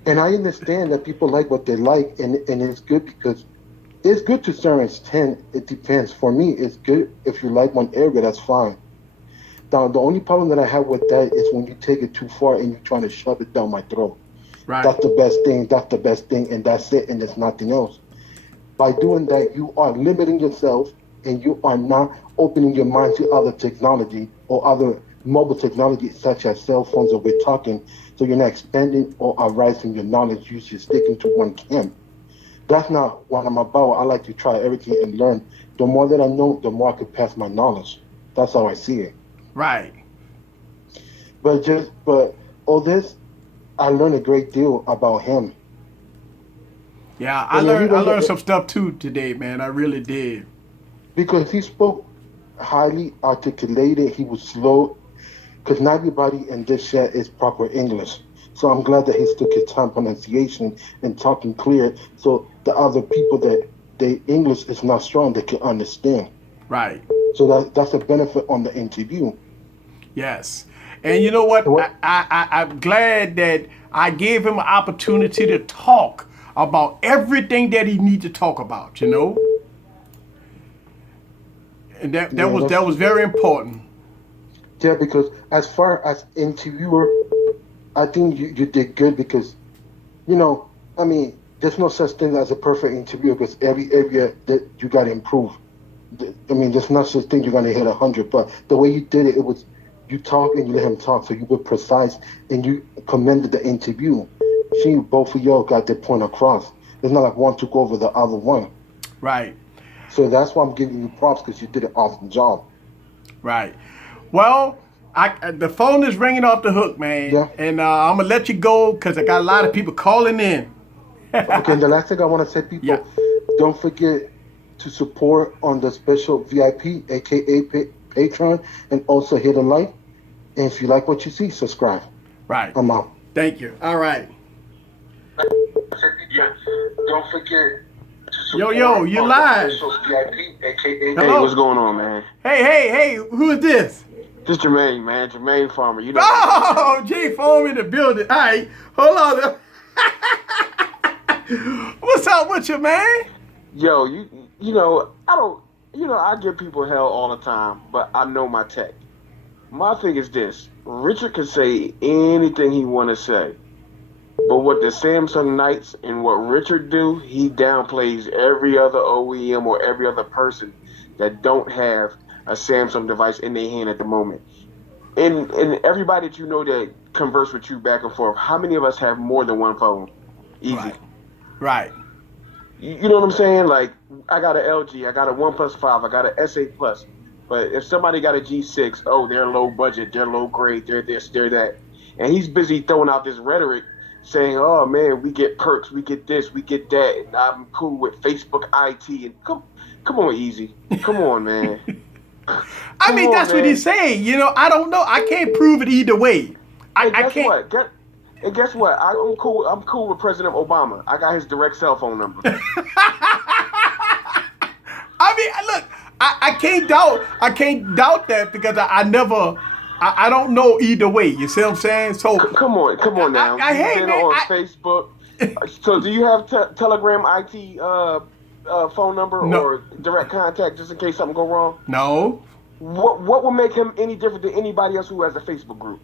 And I understand that people like what they like, and it's good because it's good to a certain extent. It depends. For me, it's good if you like one area, that's fine. Now, the only problem that I have with that is when you take it too far and you're trying to shove it down my throat. Right. That's the best thing, and that's it, and there's nothing else. By doing that, you are limiting yourself and you are not opening your mind to other technology or other mobile technology such as cell phones or we're talking. So you're not expanding or arising your knowledge. You're just sticking to one camp. That's not what I'm about. I like to try everything and learn. The more that I know, the more I can pass my knowledge. That's how I see it. Right. But all this, I learned a great deal about him. Yeah, I learned some stuff too today, man. I really did. Because he spoke highly articulated. He was slow. Because not everybody in this chat is proper English. So I'm glad that he took his time pronunciation and talking clear so the other people that their English is not strong, they can understand. Right. So that's a benefit on the interview. Yes. And you know what? What? I'm glad that I gave him an opportunity to talk about everything that he needs to talk about, you know? And that Yeah, was very important. yeah, because as far as interviewer, I think you did good because, I mean, there's no such thing as a perfect interviewer because every area that you got to improve. I mean, there's not such thing you're going to hit 100, but the way you did it, it was you talk and you let him talk, so you were precise and you commended the interview. See, both of y'all got their point across. It's not like one took over the other one. Right. So that's why I'm giving you props because you did an awesome job. Right. Well, the phone is ringing off the hook, man. Yeah. And I'm going to let you go because I got a lot of people calling in. Okay, and the last thing I want to say, people, Yeah. don't forget to support on the special VIP, aka Patreon, and also hit a like. And if you like what you see, subscribe. Right. I'm out. Thank you. All right. Don't forget to Yo, support you on live. the special VIP, aka. Hello? Hey, what's going on, man? Hey, who is this? This Jermaine, man. Jermaine Farmer. You know. Oh, J Foam in the building. All right. Hold on. What's up with you, man? Yo, you know, I don't, I give people hell all the time, but I know my tech. My thing is this: Richard can say anything he want to say, but what the Samsung Knights and what Richard do, he downplays every other OEM or every other person that don't have a Samsung device in their hand at the moment. And everybody that you know that converse with you back and forth, how many of us have more than one phone? Easy. Right. You know what I'm saying? Like, I got an LG, I got a OnePlus 5, I got an S8 Plus. But if somebody got a G6, oh, they're low budget, they're low grade, they're this, they're that. And he's busy throwing out this rhetoric saying, oh, man, we get perks, we get this, we get that. And I'm cool with Facebook IT. And come on, Easy. Come on, man. I mean, that's what he's saying. You know, I don't know. I can't prove it either way. I can't. And guess what? I'm cool. I'm cool with President Obama. I got his direct cell phone number. I mean, look, I can't doubt that because I never, I don't know either way. You see what I'm saying? So come on now. Hey, You've been man, on Facebook. So do you have Telegram IT phone number No. or direct contact just in case something go wrong? No. What will make him any different than anybody else who has a Facebook group?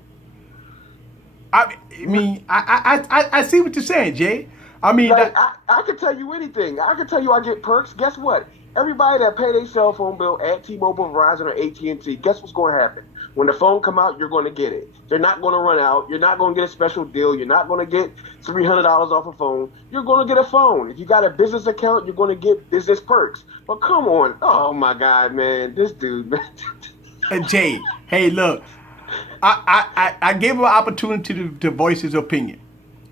I mean, I see what you're saying, Jay. I mean, Like, I can tell you anything. I can tell you I get perks. Guess what? Everybody that pay their cell phone bill at T-Mobile, Verizon, or AT&T, guess what's going to happen? When the phone come out, you're going to get it. They're not going to run out. You're not going to get a special deal. You're not going to get $300 off a phone. You're going to get a phone. If you got a business account, you're going to get business perks. But come on. Oh, my God, man. This dude, man. And Jay, hey, look, I gave him an opportunity to voice his opinion.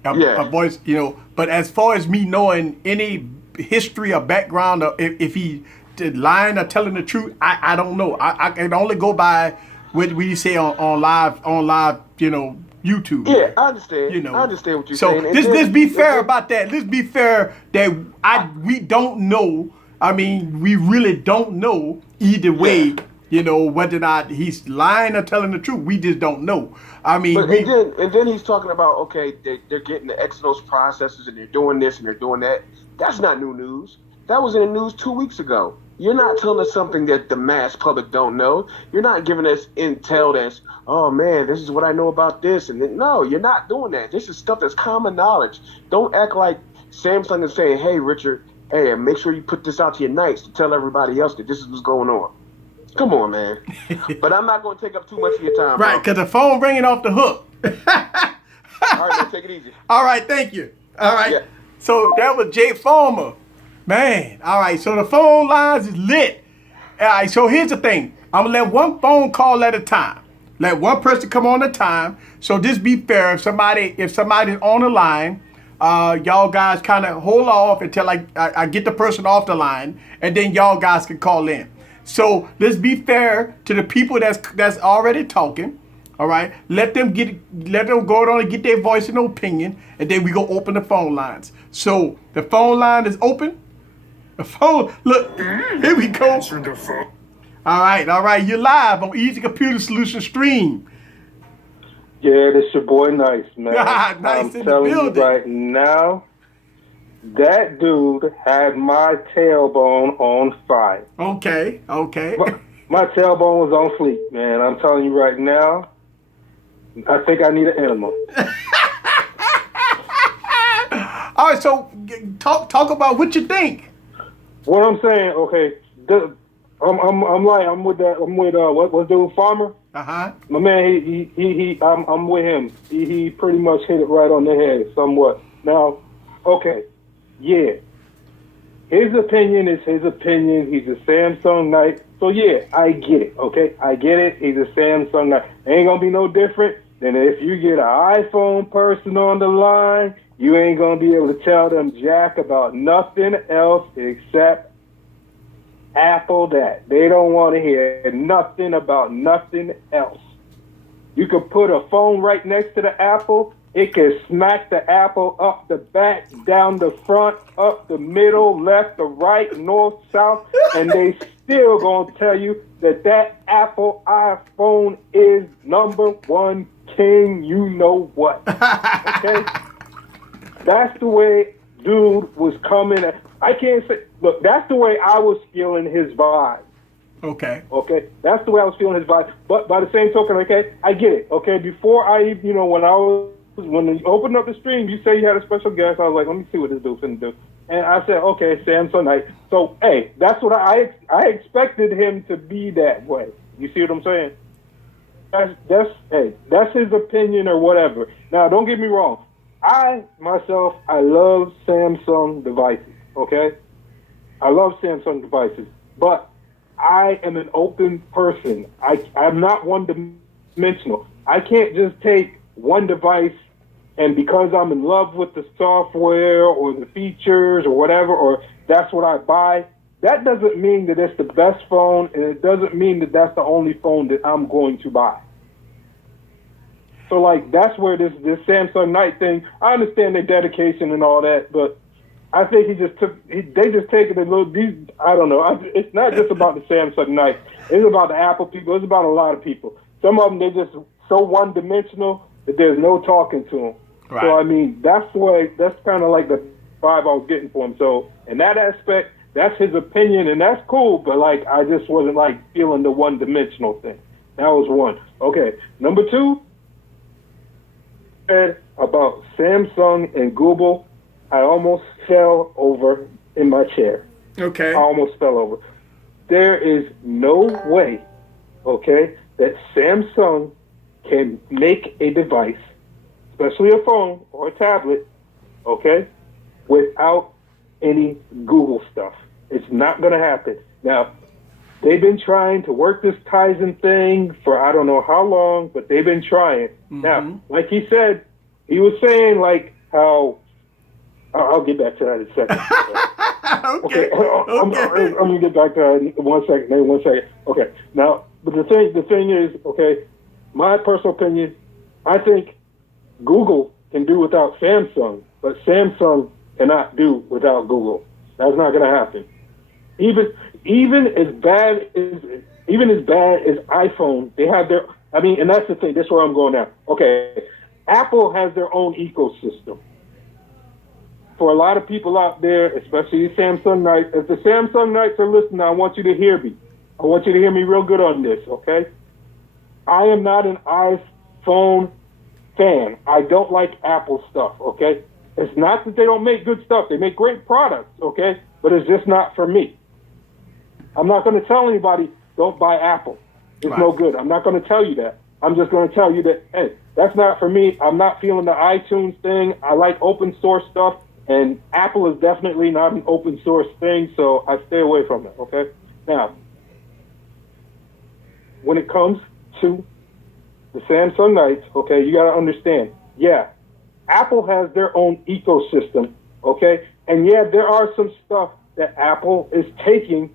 A voice, you know. But as far as me knowing any history or background, or if he lying or telling the truth, I don't know. I can only go by what we say on live, you know, YouTube. Yeah, I understand. You know, I understand what you're so saying. Let's be fair about that. Let's be fair that we don't know. I mean, we really don't know either way. Yeah. You know, whether or not he's lying or telling the truth, we just don't know. I mean, and then he's talking about, okay, they're getting the Exynos processors and they're doing this and they're doing that. That's not new news. That was in the news 2 weeks ago. You're not telling us something that the mass public don't know. You're not giving us intel that's, oh man, this is what I know about this. And then, no, you're not doing that. This is stuff that's common knowledge. Don't act like Samsung is saying, hey, Richard, hey, make sure you put this out to your Knights to tell everybody else that this is what's going on. Come on, man. But I'm not going to take up too much of your time. Right, because the phone ringing off the hook. All right, man, take it easy. All right, thank you. All right. Yeah. So that was Jay Farmer. Man, all right, so the phone lines is lit. All right, so here's the thing. I'm going to let one phone call at a time. Let one person come on at a time. So just be fair. If somebody's on the line, y'all guys kind of hold off until I get the person off the line, and then y'all guys can call in. So let's be fair to the people that's already talking. All right, let them go on and get their voice and opinion, and then we go open the phone lines. So the phone line is open. The phone, look, here we go. All right, you're live on Easy Computer Solution Stream. Yeah, this your boy Nice, man. Nice I'm in the telling you building. right now, that dude had my tailbone on fire. Okay. My tailbone was on fleek, man. I'm telling you right now, I think I need an enema. All right, so talk about what you think. What I'm saying, okay, I'm with what's dude Farmer? Uh-huh. My man, I'm with him. He pretty much hit it right on the head, somewhat. Now, okay, yeah, his opinion is his opinion. He's a Samsung Knight, so yeah, I get it. Okay, I get it. He's a Samsung Knight. Ain't gonna be no different than if you get an iPhone person on the line. You ain't gonna be able to tell them jack about nothing else except Apple that. They don't want to hear nothing about nothing else. You could put a phone right next to the Apple. It can smack the Apple up the back, down the front, up the middle, left, the right, north, south, and they still gonna tell you that Apple iPhone is number one king. You know what? Okay. That's the way dude was coming. I can't say, look, that's the way I was feeling his vibe. Okay. Okay, that's the way I was feeling his vibe. But by the same token, okay, I get it. Okay, before when you opened up the stream, you say you had a special guest. I was like, let me see what this dude's finna do. And I said, okay, Samsung Knight. So, hey, that's what I expected him to be that way. You see what I'm saying? That's his opinion or whatever. Now, don't get me wrong. I love Samsung devices, okay? I love Samsung devices, but I am an open person. I'm not one-dimensional. I can't just take one device and because I'm in love with the software or the features or whatever, or that's what I buy, that doesn't mean that it's the best phone, and it doesn't mean that that's the only phone that I'm going to buy. So, like, that's where this Samsung Knight thing, I understand their dedication and all that, but I think they just take it a little deep. I don't know. It's not just about the Samsung Knight. It's about the Apple people. It's about a lot of people. Some of them, they're just so one-dimensional that there's no talking to them. Right. So, I mean, that's kind of like the vibe I was getting for him. So, in that aspect, that's his opinion, and that's cool, but, like, I just wasn't, like, feeling the one-dimensional thing. That was one. Okay, number two, about Samsung and Google, I almost fell over in my chair. Okay. I almost fell over. There is no way, okay, that Samsung can make a device, especially a phone or a tablet, okay, without any Google stuff. It's not going to happen. Now, they've been trying to work this Tizen thing for I don't know how long, but they've been trying. Mm-hmm. Now, like he said, he was saying like how, I'll get back to that in a second. Okay. I'm going to get back to that in 1 second. Maybe 1 second. Okay. Now, but the thing is, okay, my personal opinion, I think Google can do without Samsung, but Samsung cannot do without Google. That's not going to happen. Even as bad as iPhone, they have their. I mean, and that's the thing. That's where I'm going now. Okay, Apple has their own ecosystem. For a lot of people out there, especially the Samsung Knights, if the Samsung Knights are listening, I want you to hear me. I want you to hear me real good on this, okay? I am not an iPhone fan. I don't like Apple stuff, okay? It's not that they don't make good stuff. They make great products, okay? But it's just not for me. I'm not going to tell anybody, don't buy Apple. It's right. No good. I'm not going to tell you that. I'm just going to tell you that, hey, that's not for me. I'm not feeling the iTunes thing. I like open source stuff, and Apple is definitely not an open source thing, so I stay away from it, okay? Now, when it comes to the Samsung Knights, okay, you got to understand, yeah, Apple has their own ecosystem, okay? And yeah, there are some stuff that Apple is taking,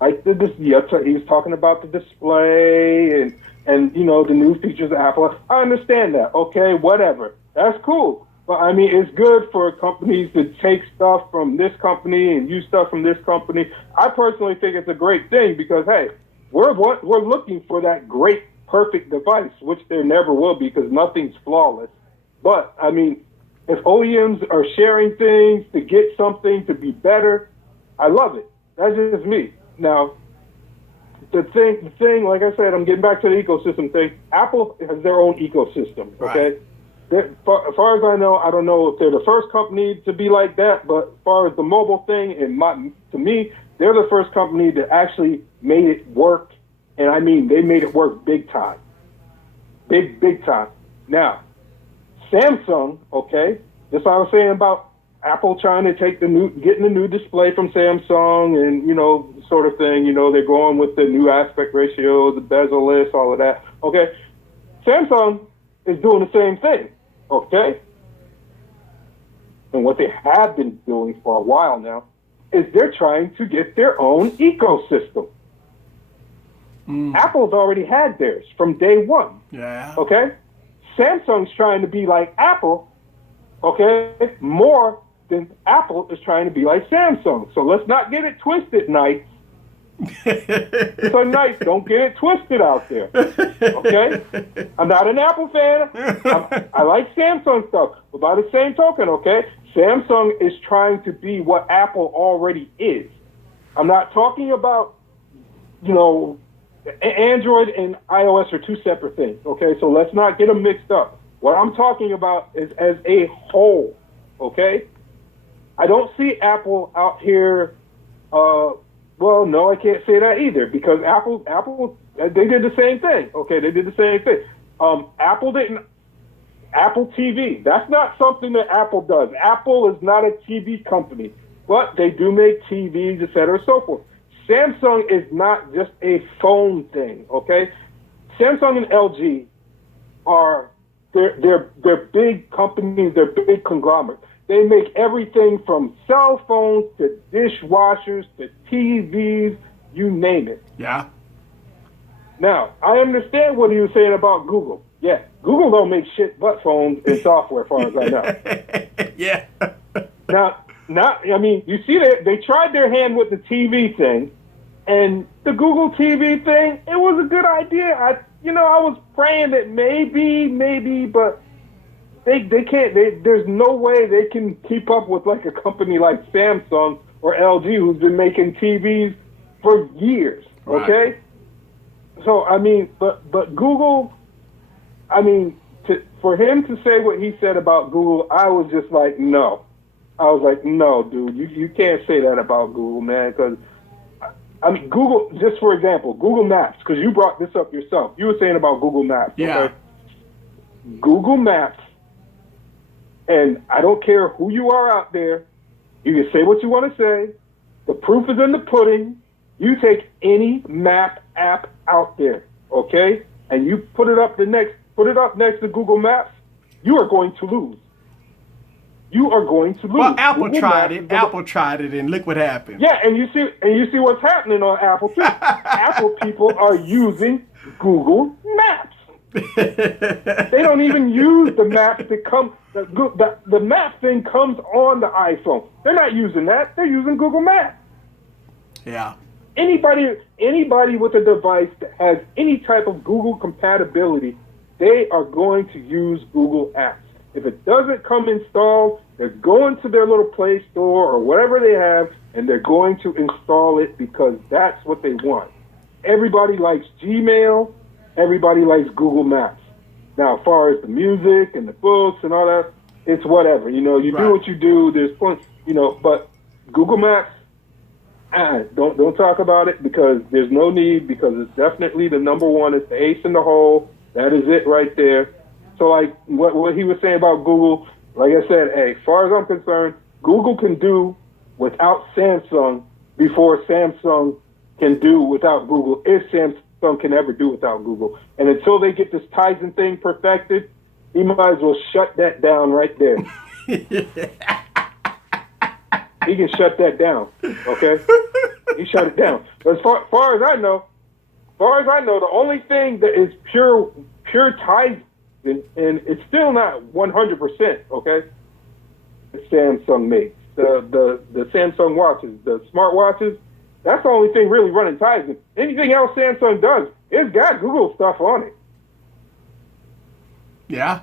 like he was talking about the display and you know, the new features of Apple. I understand that, okay, whatever. That's cool. But I mean, it's good for companies to take stuff from this company and use stuff from this company. I personally think it's a great thing because, hey, we're looking for that great perfect device, which there never will be because nothing's flawless. But I mean, if OEMs are sharing things to get something to be better, I love it. That's just me. Now, the thing, like I said, I'm getting back to the ecosystem thing. Apple has their own ecosystem, okay? Right. As far as I know, I don't know if they're the first company to be like that, but as far as the mobile thing, to me, they're the first company that actually made it work, and I mean, they made it work big time. Big time. Now, Samsung, okay, that's what I was saying about Apple trying to getting the new display from Samsung and, sort of thing, they're going with the new aspect ratio, the bezel-less, all of that, okay? Samsung is doing the same thing, okay? And what they have been doing for a while now is they're trying to get their own ecosystem. Apple's already had theirs from day one, okay? Samsung's trying to be like Apple, okay, more than Apple is trying to be like Samsung. So let's not get it twisted, Knights. So Knights, don't get it twisted out there, okay? I'm not an Apple fan. I like Samsung stuff. But by the same token, okay, Samsung is trying to be what Apple already is. I'm not talking about, Android and iOS are two separate things, okay? So let's not get them mixed up. What I'm talking about is as a whole, okay? I don't see Apple out here, well, no, I can't say that either because Apple, they did the same thing, okay? They did the same thing. Apple TV, that's not something that Apple does. Apple is not a TV company, but they do make TVs, et cetera, and so forth. Samsung is not just a phone thing, okay? Samsung and LG they're big companies, they're big conglomerates. They make everything from cell phones to dishwashers to TVs, you name it. Yeah. Now, I understand what he was saying about Google. Yeah, Google don't make shit but phones and software, as far as I know. Yeah. Now, I mean, you see that they tried their hand with the TV thing, and the Google TV thing, it was a good idea. I was praying that maybe, but they can't. There's no way they can keep up with like a company like Samsung or LG who's been making TVs for years. Okay, right. So I mean, but Google, I mean, for him to say what he said about Google, I was just like, no. I was like, no, dude, you can't say that about Google, man, because, I mean, Google, just for example, Google Maps, because you brought this up yourself. You were saying about Google Maps, yeah. Okay? Google Maps, and I don't care who you are out there, you can say what you want to say. The proof is in the pudding. You take any map app out there, okay, and you put it up next to Google Maps, you are going to lose. You are going to lose. Well, Apple Google tried Maps it. Apple tried it, and look what happened. Yeah, and you see what's happening on Apple too. Apple people are using Google Maps. They don't even use the maps that come. The map thing comes on the iPhone. They're not using that. They're using Google Maps. Yeah. Anybody with a device that has any type of Google compatibility, they are going to use Google Apps. If it doesn't come installed, they're going to their little Play Store or whatever they have, and they're going to install it because that's what they want. Everybody likes Gmail. Everybody likes Google Maps. Now, as far as the music and the books and all that, it's whatever. You do what you do. There's plenty, but Google Maps, don't talk about it because there's no need because it's definitely the number one. It's the ace in the hole. That is it right there. So, like, what he was saying about Google, like I said, hey, as far as I'm concerned, Google can do without Samsung before Samsung can do without Google, if Samsung can ever do without Google. And until they get this Tizen thing perfected, he might as well shut that down right there. He can shut that down, okay? He shut it down. But as far as I know, the only thing that is pure Tizen, and it's still not 100%, okay? It's Samsung makes. The Samsung watches, the smart watches, that's the only thing really running Tizen. Anything else Samsung does, it's got Google stuff on it. Yeah.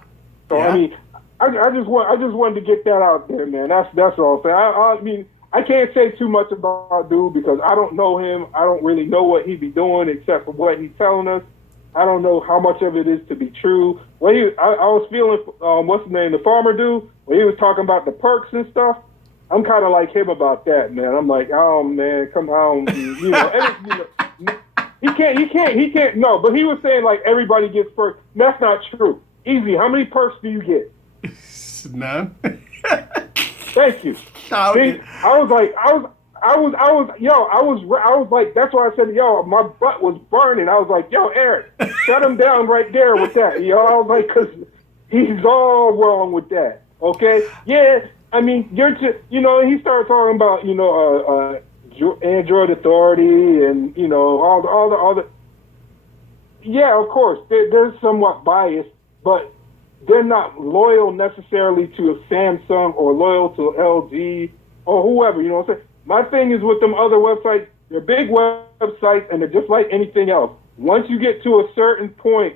So Yeah. I mean, I just wanted to get that out there, man. That's all I'm saying. I mean, I can't say too much about dude because I don't know him. I don't really know what he be doing except for what he's telling us. I don't know how much of it is to be true. When I was feeling, what's his name, the farmer dude, when he was talking about the perks and stuff, I'm kind of like him about that, man. I'm like, oh man, come on, you know, he can't. No, but he was saying like everybody gets perks. That's not true. Easy. How many perks do you get? None. Thank you. Oh, See, I was like, that's why I said, yo, my butt was burning. I was like, yo, Eric, shut him down right there with that. You know, I was like, because he's all wrong with that. Okay? Yeah, I mean, you're just, you know, he started talking about, you know, Android Authority and, you know, all the yeah, of course, they're somewhat biased, but they're not loyal necessarily to a Samsung or loyal to LG or whoever, you know what I'm saying? My thing is with them other websites, they're big websites and they're just like anything else. Once you get to a certain point,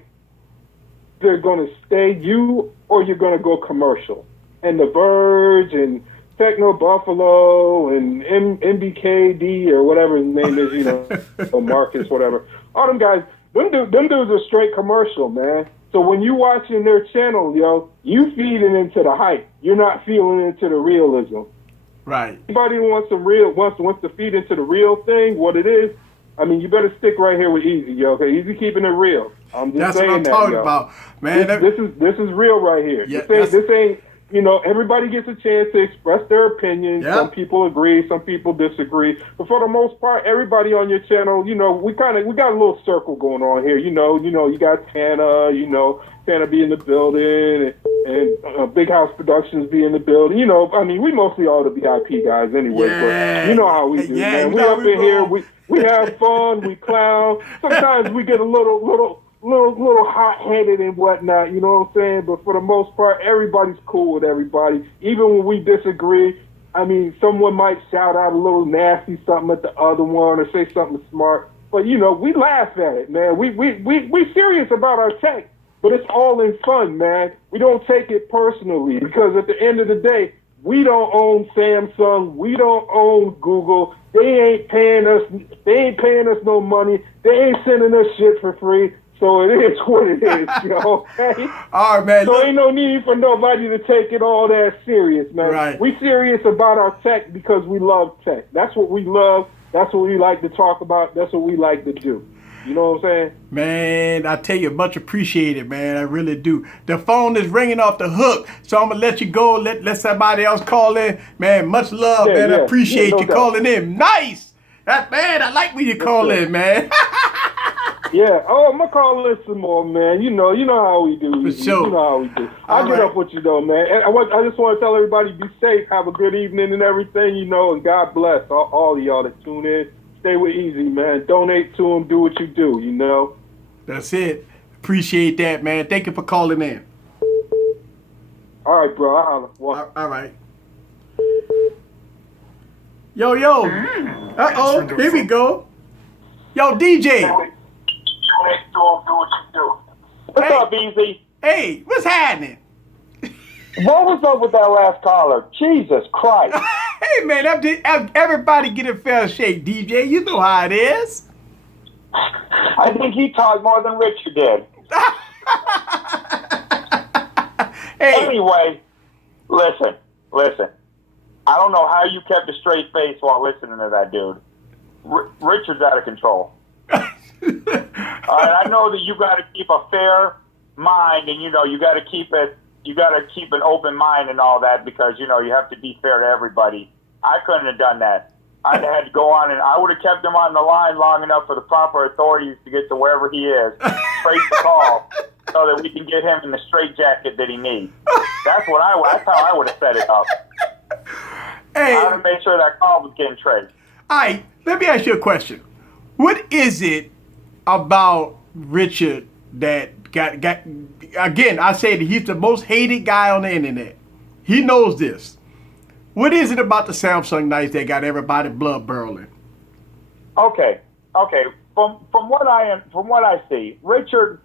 they're going to stay you or you're going to go commercial. And The Verge and Techno Buffalo and MBKD or whatever his name is, you know, or Marcus, whatever. All them guys, them dudes are straight commercial, man. So when you watching their channel, yo, you feeding into the hype. You're not feeling into the realism. right. Anybody who wants to feed into the real thing, what it is, I mean, you better stick right here with Easy, yo. Okay, Easy keeping it real. I'm just That's saying what I'm that, talking yo. about, man. This is real right here. Yeah, This ain't. You know, everybody gets a chance to express their opinions. Yeah. Some people agree, some people disagree. But for the most part, everybody on your channel, you know, we got a little circle going on here. You know, you got Tana, you know, Tana be in the building, and Big House Productions be in the building. You know, I mean, we mostly all the VIP guys anyway. Yeah. But you know how we do, Yeah, man. you We know up we in here, roll. we have fun, we clown. Sometimes we get a little hot-headed and whatnot, you know what I'm saying? But for the most part, everybody's cool with everybody. Even when we disagree, I mean, someone might shout out a little nasty something at the other one or say something smart. But, you know, we laugh at it, man. We serious about our tech, but it's all in fun, man. We don't take it personally because at the end of the day, we don't own Samsung. We don't own Google. They ain't paying us no money. They ain't sending us shit for free. So it is what it is, yo, okay? All right, man. So Look, ain't no need for nobody to take it all that serious, man. Right. We serious about our tech because we love tech. That's what we love. That's what we like to talk about. That's what we like to do. You know what I'm saying? man, I tell you, much appreciated, man. I really do. The phone is ringing off the hook, so I'm gonna let you go. Let somebody else call in, man. Much love, Yeah, man. I yeah. appreciate Yeah, no you doubt. calling in. Nice, man. I like when you call sir. in, man. Yeah. Oh, I'm gonna call in some more, man. You know how we do. For sure. You know how we do. All I'll get right. up with you though, man. And I just want to tell everybody, be safe, have a good evening and everything, you know, and God bless all of y'all that tune in. Stay with Easy, man. Donate to him. Do what you do, you know. That's it. Appreciate that, man. Thank you for calling in. All right, bro. I'll holler. Well, All right. Yo. Uh-oh. Here we go. Yo, DJ. What's Hey. up, Easy? Hey, what's happening? What was up with that last caller? Jesus Christ. Hey, man, everybody get a fair shake, DJ. You know how it is. I think he talked more than Richard did. Hey, Anyway, listen. I don't know how you kept a straight face while listening to that dude. Richard's out of control. All right, I know that you got to keep a fair mind, and you know you got to keep an open mind and all that because you know you have to be fair to everybody. I couldn't have done that. I'd had to go on, and I would have kept him on the line long enough for the proper authorities to get to wherever he is, trace the call, so that we can get him in the straitjacket that he needs. That's how I would have set it up. hey. I would have made sure that call was getting traced. All right, let me ask you a question. What is it about Richard that got again, I say that he's the most hated guy on the internet. He knows this. What is it about the Samsung knife that got everybody blood boiling? Okay. From what I see, Richard.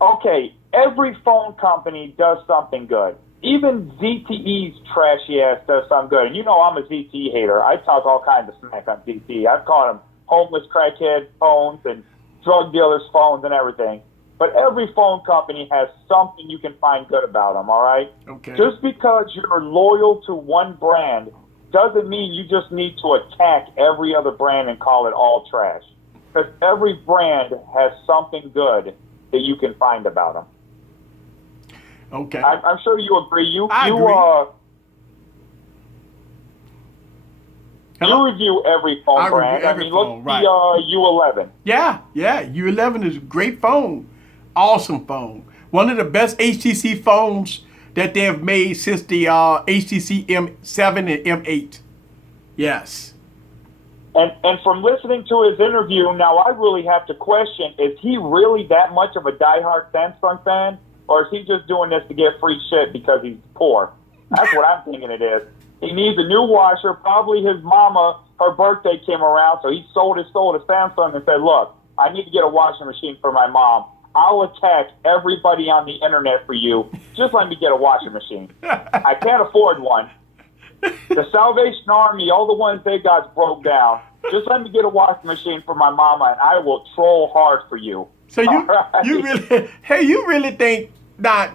Okay, every phone company does something good. Even ZTE's trashy ass does something good. And you know I'm a ZTE hater. I talk all kinds of smack on ZTE. I've called them homeless crackhead phones and drug dealers' phones and everything. But every phone company has something you can find good about them, all right? Okay. Just because you're loyal to one brand doesn't mean you just need to attack every other brand and call it all trash. Because every brand has something good that you can find about them. Okay. I'm sure you agree. You agree. You review every phone I brand. review every I mean, phone, look right. the U11. Yeah. U11 is a great phone. Awesome phone. One of the best HTC phones that they have made since the HTC M7 and M8. Yes. And from listening to his interview, now I really have to question, is he really that much of a diehard Samsung fan? Or is he just doing this to get free shit because he's poor? That's what I'm thinking it is. He needs a new washer. Probably his mama, her birthday came around, so he sold his soul to Samsung and said, look, I need to get a washing machine for my mom. I'll attack everybody on the internet for you. Just let me get a washing machine. I can't afford one. The Salvation Army, all the ones they got broke down. Just let me get a washing machine for my mama, and I will troll hard for you. So you really think that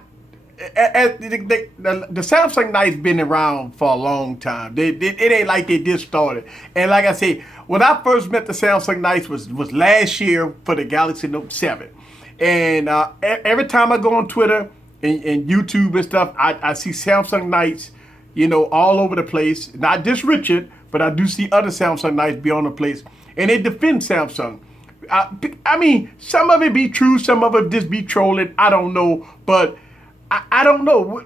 the Samsung Night's been around for a long time. It ain't like they just started. And like I say, when I first met the Samsung Nights was last year for the Galaxy Note 7. And every time I go on Twitter and YouTube and stuff, I see Samsung Nights, all over the place. Not just Richard, but I do see other Samsung Nights be on the place. And they defend Samsung. I mean, some of it be true, some of it just be trolling. I don't know, but I don't know.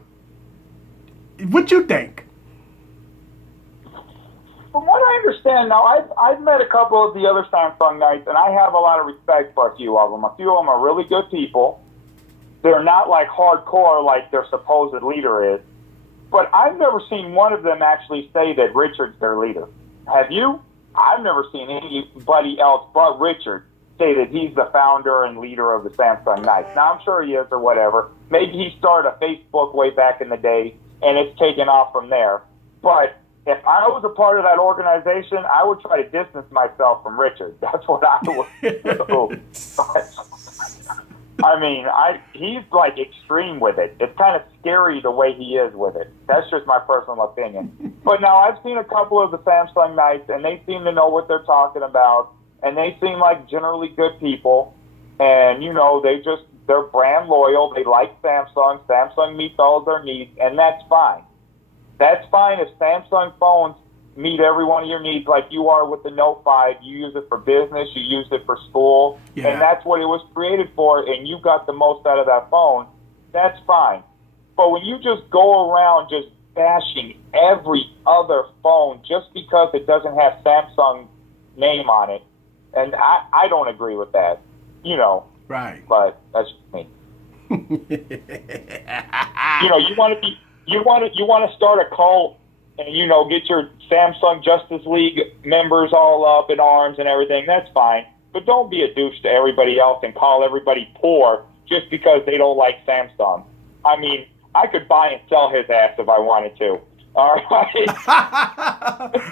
What you think? From what I understand now, I've met a couple of the other Samsung Knights, and I have a lot of respect for a few of them. A few of them are really good people. They're not like hardcore like their supposed leader is. But I've never seen one of them actually say that Richard's their leader. Have you? I've never seen anybody else but Richard say that he's the founder and leader of the Samsung Knights. Now, I'm sure he is or whatever. Maybe he started a Facebook way back in the day, and it's taken off from there. But if I was a part of that organization, I would try to distance myself from Richard. That's what I would do. I mean, he's like extreme with it. It's kind of scary the way he is with it. That's just my personal opinion. But now I've seen a couple of the Samsung Knights, and they seem to know what they're talking about, and they seem like generally good people. And, they're brand loyal. They like Samsung. Samsung meets all of their needs, and that's fine. That's fine if Samsung phones meet every one of your needs like you are with the Note 5. You use it for business, you use it for school, and that's what it was created for, and you got the most out of that phone. That's fine. But when you just go around just bashing every other phone just because it doesn't have Samsung name on it, and I don't agree with that, Right. But that's just me. You want to start a cult and, get your Samsung Justice League members all up in arms and everything, that's fine. But don't be a douche to everybody else and call everybody poor just because they don't like Samsung. I mean, I could buy and sell his ass if I wanted to. All right?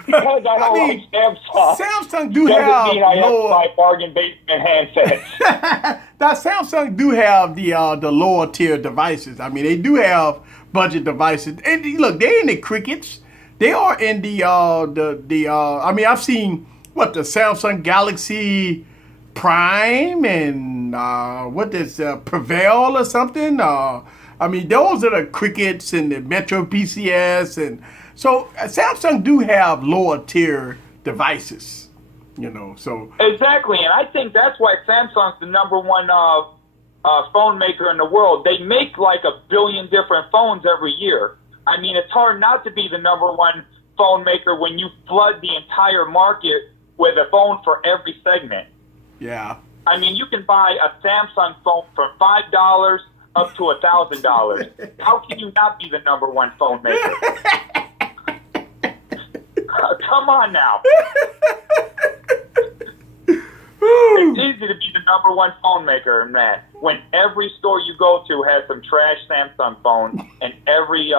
Because I don't like Samsung. Samsung do doesn't have mean I have to lower... buy bargain basement handsets. Now, Samsung do have the lower tier devices. I mean, they do have budget devices. And look, they're in the crickets. They are in I mean, I've seen, the Samsung Galaxy Prime and Prevail or something. I mean, those are the crickets and the Metro PCS. And so Samsung do have lower tier devices, so. Exactly, and I think that's why Samsung's the number one phone maker in the world. They make like 1 billion different phones every year. I mean, it's hard not to be the number one phone maker when you flood the entire market with a phone for every segment. Yeah. I mean, you can buy a Samsung phone from $5 up to $1,000. How can you not be the number one phone maker? Come on now. crazy to be the #1 phone maker, Matt, when every store you go to has some trash Samsung phones, and every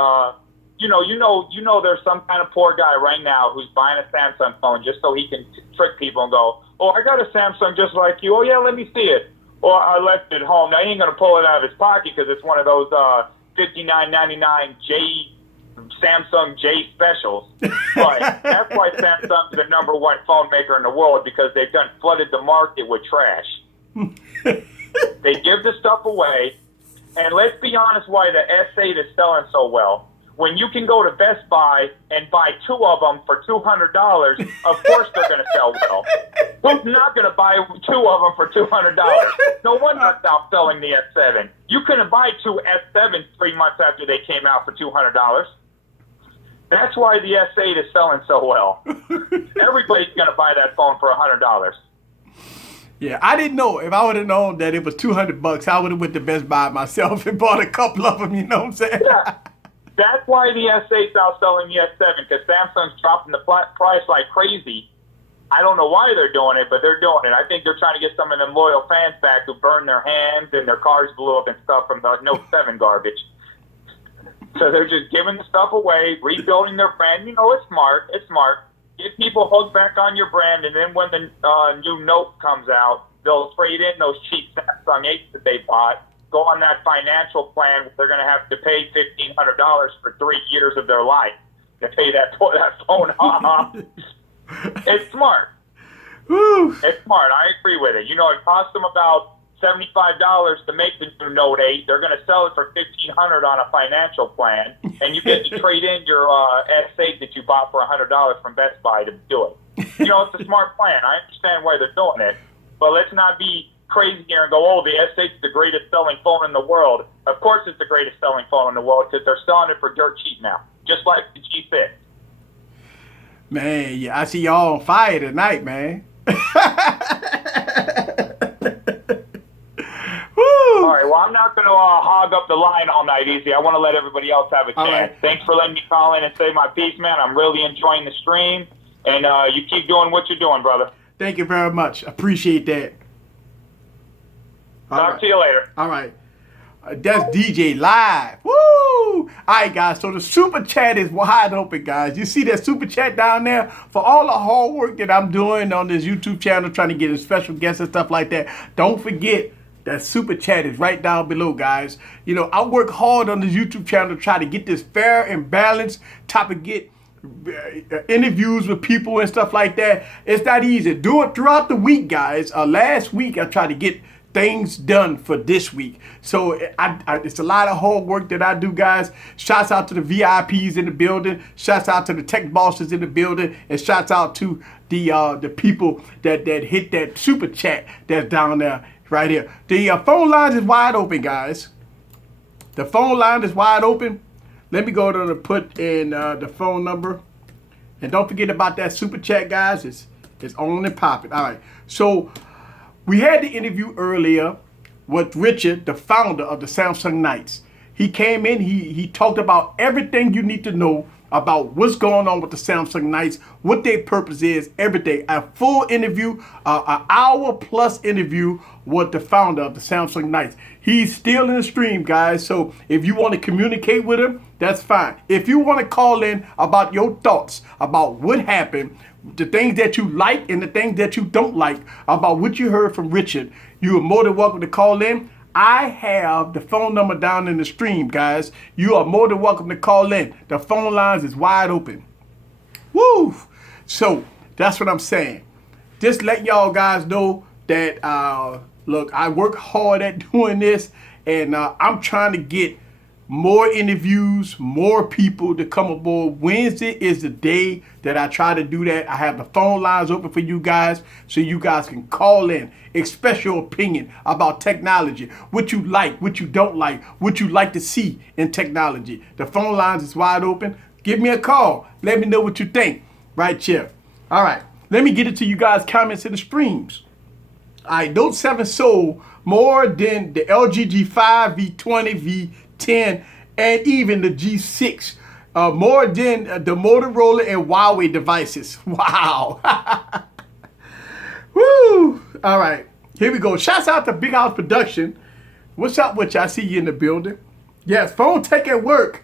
you know there's some kind of poor guy right now who's buying a Samsung phone just so he can trick people and go, oh, I got a Samsung just like you. Oh yeah, let me see it. Or I left it at home. Now he ain't gonna pull it out of his pocket because it's one of those $59.99 Samsung J specials. But that's why Samsung's the #1 phone maker in the world, because they've done flooded the market with trash. They give the stuff away, and let's be honest, why the S8 is selling so well. When you can go to Best Buy and buy 2 of them for $200, of course they're going to sell well. Who's not going to buy 2 of them for $200? No wonder it's outselling the S7. You couldn't buy 2 S7s 3 months after they came out for $200. That's why the S8 is selling so well. Everybody's going to buy that phone for $100. Yeah, I didn't know. If I would have known that it was $200, I would have went to Best Buy myself and bought a couple of them. You know what I'm saying? Yeah. That's why the S8's outselling the S7, because Samsung's dropping the price like crazy. I don't know why they're doing it, but they're doing it. I think they're trying to get some of them loyal fans back who burned their hands and their cars blew up and stuff from the Note 7 garbage. So they're just giving the stuff away, rebuilding their brand. You know, it's smart. It's smart. Get people hooked back on your brand, and then when the new Note comes out, they'll trade in those cheap Samsung 8s that they bought, go on that financial plan where they're going to have to pay $1,500 for 3 years of their life to pay that phone off. It's smart. Woo. It's smart. I agree with it. You know, it costs them about $75 to make the new Note 8. They're going to sell it for $1,500 on a financial plan, and you get to trade in your S8 that you bought for $100 from Best Buy to do it. You know, it's a smart plan. I understand why they're doing it, but let's not be crazy here and go, oh, the S8 is the greatest selling phone in the world. Of course it's the greatest selling phone in the world, because they're selling it for dirt cheap now, just like the G6. Man, yeah, I see y'all on fire tonight, man. All right, well, I'm not going to hog up the line all night, Easy. I want to let everybody else have a chance. Right. Thanks for letting me call in and say my piece, man. I'm really enjoying the stream, and you keep doing what you're doing, brother. Thank you very much. Appreciate that. Talk to you later. All right. That's DJ Live. Woo! All right, guys. So the super chat is wide open, guys. You see that super chat down there? For all the hard work that I'm doing on this YouTube channel, trying to get a special guests and stuff like that, don't forget that super chat is right down below, guys. You know, I work hard on this YouTube channel to try to get this fair and balanced topic, get interviews with people and stuff like that. It's not easy. Do it throughout the week, guys. Last week, I tried to get things done for this week. So it's a lot of hard work that I do, guys. Shouts out to the VIPs in the building. Shouts out to the tech bosses in the building. And shouts out to the people that hit that super chat that's down there right here. The phone lines is wide open, guys. The phone line is wide open. Let me go to put in the phone number. And don't forget about that super chat, guys. It's on and popping. All right. So we had the interview earlier with Richard, the founder of the Samsung Knights. He came in, he talked about everything you need to know about what's going on with the Samsung Knights, what their purpose is, everything. A full interview, an hour plus interview with the founder of the Samsung Knights. He's still in the stream, guys, so if you want to communicate with him, that's fine. If you want to call in about your thoughts about what happened, the things that you like and the things that you don't like about what you heard from Richard, you are more than welcome to call in. I have the phone number down in the stream, guys. You are more than welcome to call in. The phone lines is wide open. Woo! So that's what I'm saying. Just let y'all guys know that, look, I work hard at doing this, and I'm trying to get more interviews, more people to come aboard. Wednesday is the day that I try to do that. I have the phone lines open for you guys so you guys can call in, express your opinion about technology, what you like, what you don't like, what you like to see in technology. The phone lines is wide open. Give me a call. Let me know what you think right here. All right. Let me get it to you guys' comments in the streams. All right. Note 7 sold more than the LG G5, V20, V10, and even the G6. More than the Motorola and Huawei devices. Wow. Woo. All right. Here we go. Shouts out to Big House Production. What's up with you? I see you in the building. Yes, phone tech at work.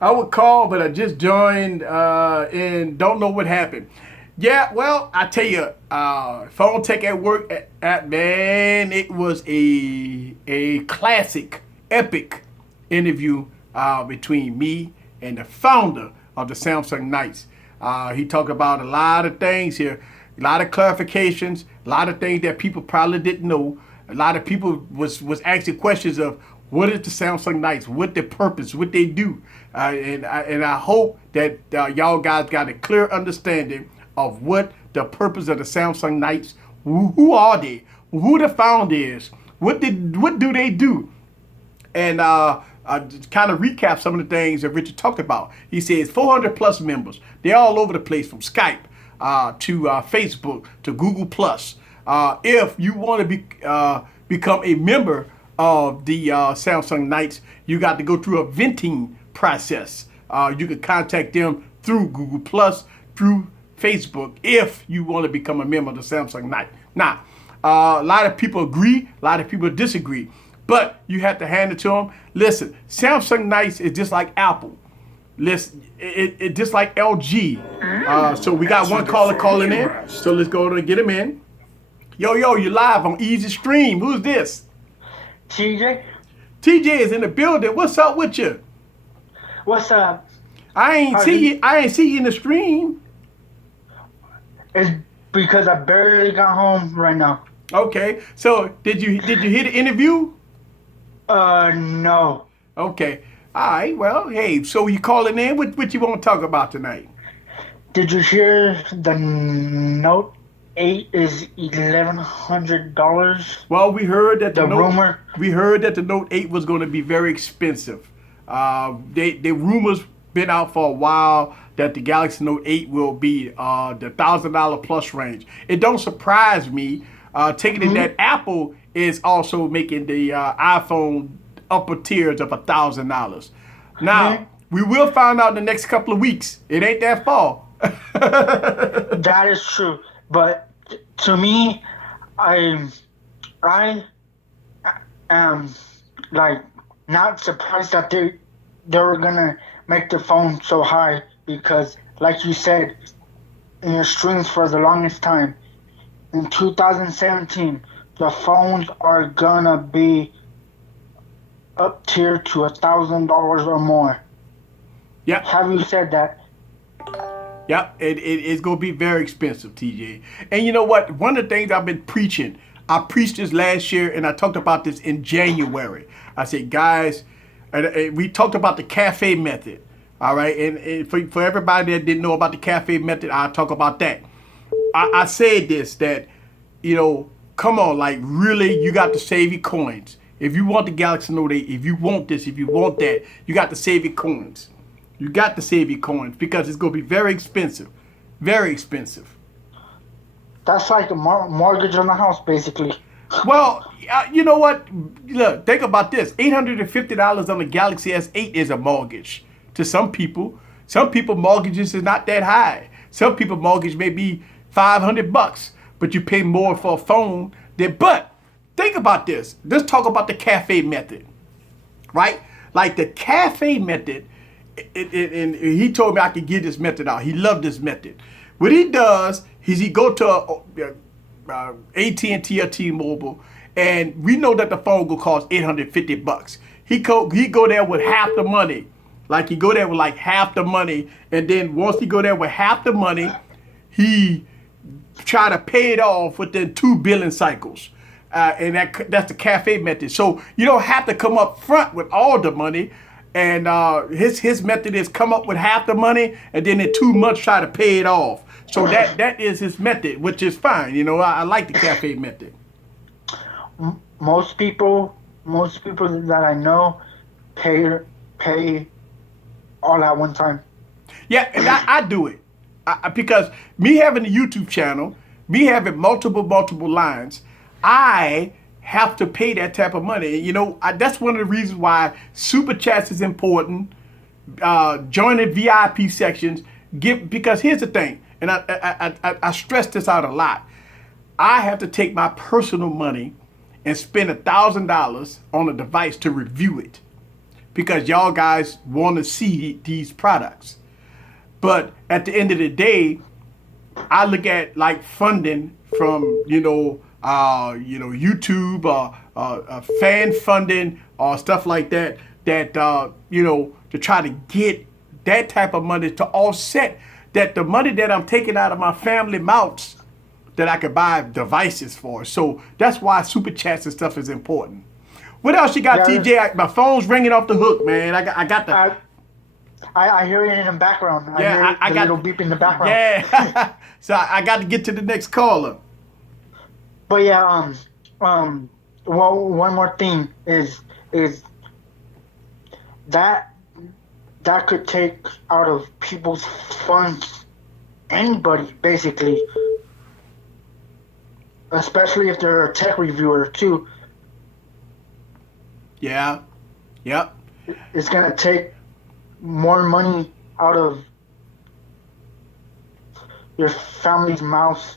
I would call, but I just joined and don't know what happened. Yeah, well, I tell you, phone tech at work, man, it was a classic, epic interview between me and the founder of the Samsung Knights. He talked about a lot of things here, a lot of clarifications, a lot of things that people probably didn't know. A lot of people was asking questions of what is the Samsung Knights, what their purpose, what they do. And I hope that y'all guys got a clear understanding of what the purpose of the Samsung Knights, who are they, who the founder is, what do they do. And kind of recap some of the things that Richard talked about. He says 400 plus members. They're all over the place, from Skype to Facebook to Google Plus. If you want to become a member of the Samsung Knights, you got to go through a venting process. You can contact them through Google Plus, through Facebook, if you want to become a member of the Samsung Knight. Now, a lot of people agree, a lot of people disagree, but you have to hand it to them. Listen, Samsung Knights is just like Apple. Listen, it just like LG. So we got one caller calling in. So let's go and get him in. Yo, you're live on Easy Stream. Who's this? TJ? TJ is in the building. What's up with you? What's up? I ain't see you in the stream. It's because I barely got home right now. Okay. So did you hear the interview? No. Okay. All right. Well, hey. So you calling in? What you want to talk about tonight? Did you hear the Note 8 is $1,100? Well, we heard that rumor. We heard that the Note 8 was going to be very expensive. The rumors been out for a while that the Galaxy Note 8 will be the $1,000 plus range. It don't surprise me, taking it that Apple is also making the iPhone upper tiers of $1,000. Now, we will find out in the next couple of weeks. It ain't that far. That is true. But to me, I am like not surprised that they were gonna make the phone so high, because like you said in your streams for the longest time, in 2017 the phones are gonna be up tier to $1,000 or more. Yep. Have you said that? Yep, it's going to be very expensive, TJ. And you know what? One of the things I've been preaching, I preached this last year, and I talked about this in January. I said, guys, and we talked about the cafe method, all right? And for everybody that didn't know about the cafe method, I'll talk about that. I said this, that, you know, come on, like really, you got to save your coins. If you want the Galaxy Note 8, if you want this, if you want that, you got to save your coins. You got to save your coins because it's going to be very expensive. Very expensive. That's like a mortgage on the house, basically. Well, you know what? Look, think about this. $850 on the Galaxy S8 is a mortgage to some people. Some people mortgages is not that high. Some people mortgage may be $500, but you pay more for a phone. But think about this. Let's talk about the cafe method, right? Like the cafe method. And he told me I could get this method out. He loved this method. What he does is he go to AT&T or T-Mobile, and we know that the phone will cost $850. He go there with half the money. Like he go there with like half the money, and then once he go there with half the money, he try to pay it off within 2 billing cycles. And that's the cafe method. So you don't have to come up front with all the money. And his method is come up with half the money and then in 2 months try to pay it off. So that is his method, which is fine. You know, I like the cafe method. Most people that I know pay all at one time. Yeah, and I do it because me having a YouTube channel, me having multiple lines, I have to pay that type of money. You know, that's one of the reasons why super chats is important. Joining VIP sections, because here's the thing, and I stress this out a lot. I have to take my personal money and spend $1,000 on a device to review it because y'all guys want to see these products. But at the end of the day, I look at like funding from YouTube or fan funding or stuff like that to try to get that type of money to offset that the money that I'm taking out of my family mouths that I could buy devices for. So that's why super chats and stuff is important. What else you got, TJ? My phone's ringing off the hook, man. I got the. I hear it in the background. I got a little beep in the background. Yeah. So I got to get to the next caller. But yeah, well, one more thing is that could take out of people's funds, anybody basically, especially if they're a tech reviewer too. Yeah. Yep. It's gonna take more money out of your family's mouths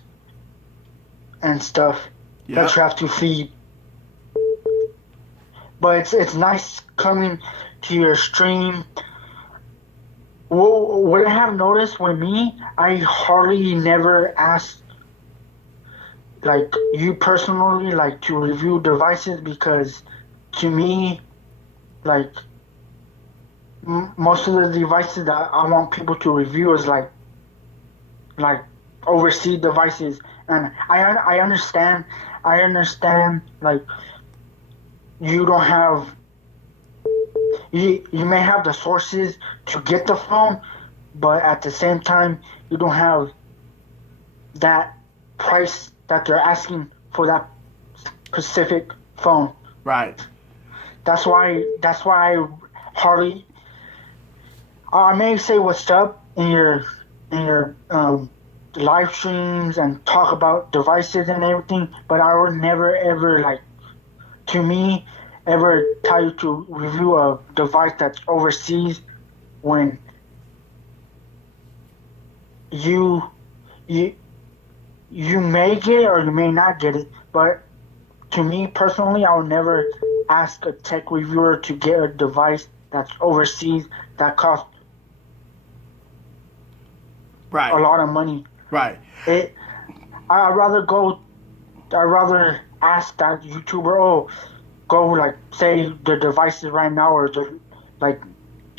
and stuff that you have to feed. But it's nice coming to your stream. What I have noticed with me, I hardly never ask like you personally like to review devices because to me, like most of the devices that I want people to review is like overseas devices, and I understand like you don't have you may have the sources to get the phone, but at the same time you don't have that price that they're asking for that specific phone. Right. That's why I hardly. I may say what's up in your live streams and talk about devices and everything, but I would never ever like to me ever tell you to review a device that's overseas when you may get it or you may not get it. But to me personally, I would never ask a tech reviewer to get a device that's overseas that costs a lot of money. Right. I'd rather ask that YouTuber, go like say the devices right now or the like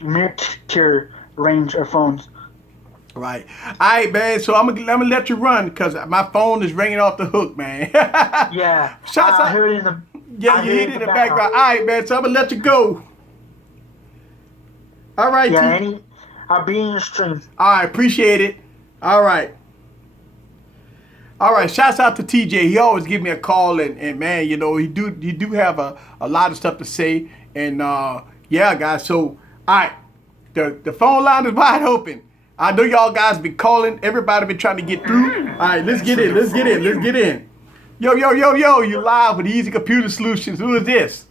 mid-tier range of phones. Right. All right, man. So I'm gonna let you run because my phone is ringing off the hook, man. Yeah. Shots I out. heard it in the. Yeah, you hear it in the background. All right, man. So I'm gonna let you go. All right. Yeah. I'll be in your stream. All right. Appreciate it. All right. All right. Shouts out to TJ. He always give me a call and man, he do have a lot of stuff to say and yeah, guys. So all right, the phone line is wide open. I know y'all guys be calling. Everybody been trying to get through. All right, let's get in. Let's get in. Yo, you live with Easy Computer Solutions. Who is this?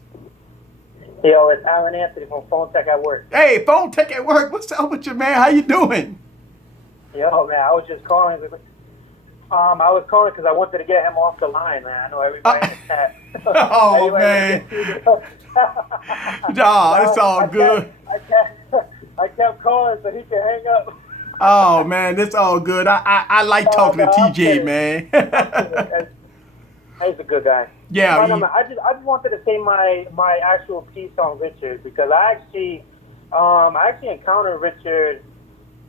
Yo, it's Alan Anthony from Phone Tech at Work. Hey, Phone Tech at Work. What's up with you, man? How you doing? Yo, man, I was just calling. I was calling because I wanted to get him off the line, man. I know everybody in the chat. Oh, man. No, it's all good. I kept calling so he could hang up. Oh, man, it's all good. I like talking to TJ, man. He's a good guy. Yeah. I just wanted to say my actual piece on Richard because I actually encountered Richard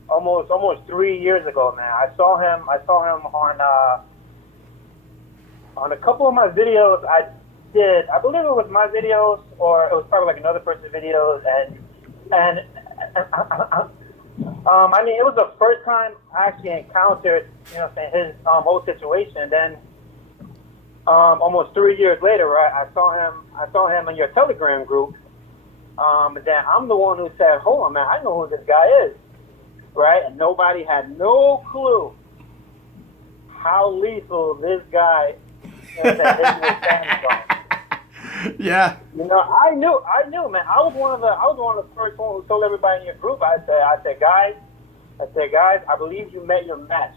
almost 3 years ago, man. I saw him on a couple of my videos I did. I believe it was my videos or it was probably like another person's videos and I mean, it was the first time I actually encountered, his whole situation. And then almost 3 years later, right, I saw him in your Telegram group. And then I'm the one who said, "Hold on, man, I know who this guy is." Right? And nobody had no clue how lethal this guy is at his Samsung. Yeah. I knew, man. I was one of the first ones who told everybody in your group. I said, guys, I believe you met your match.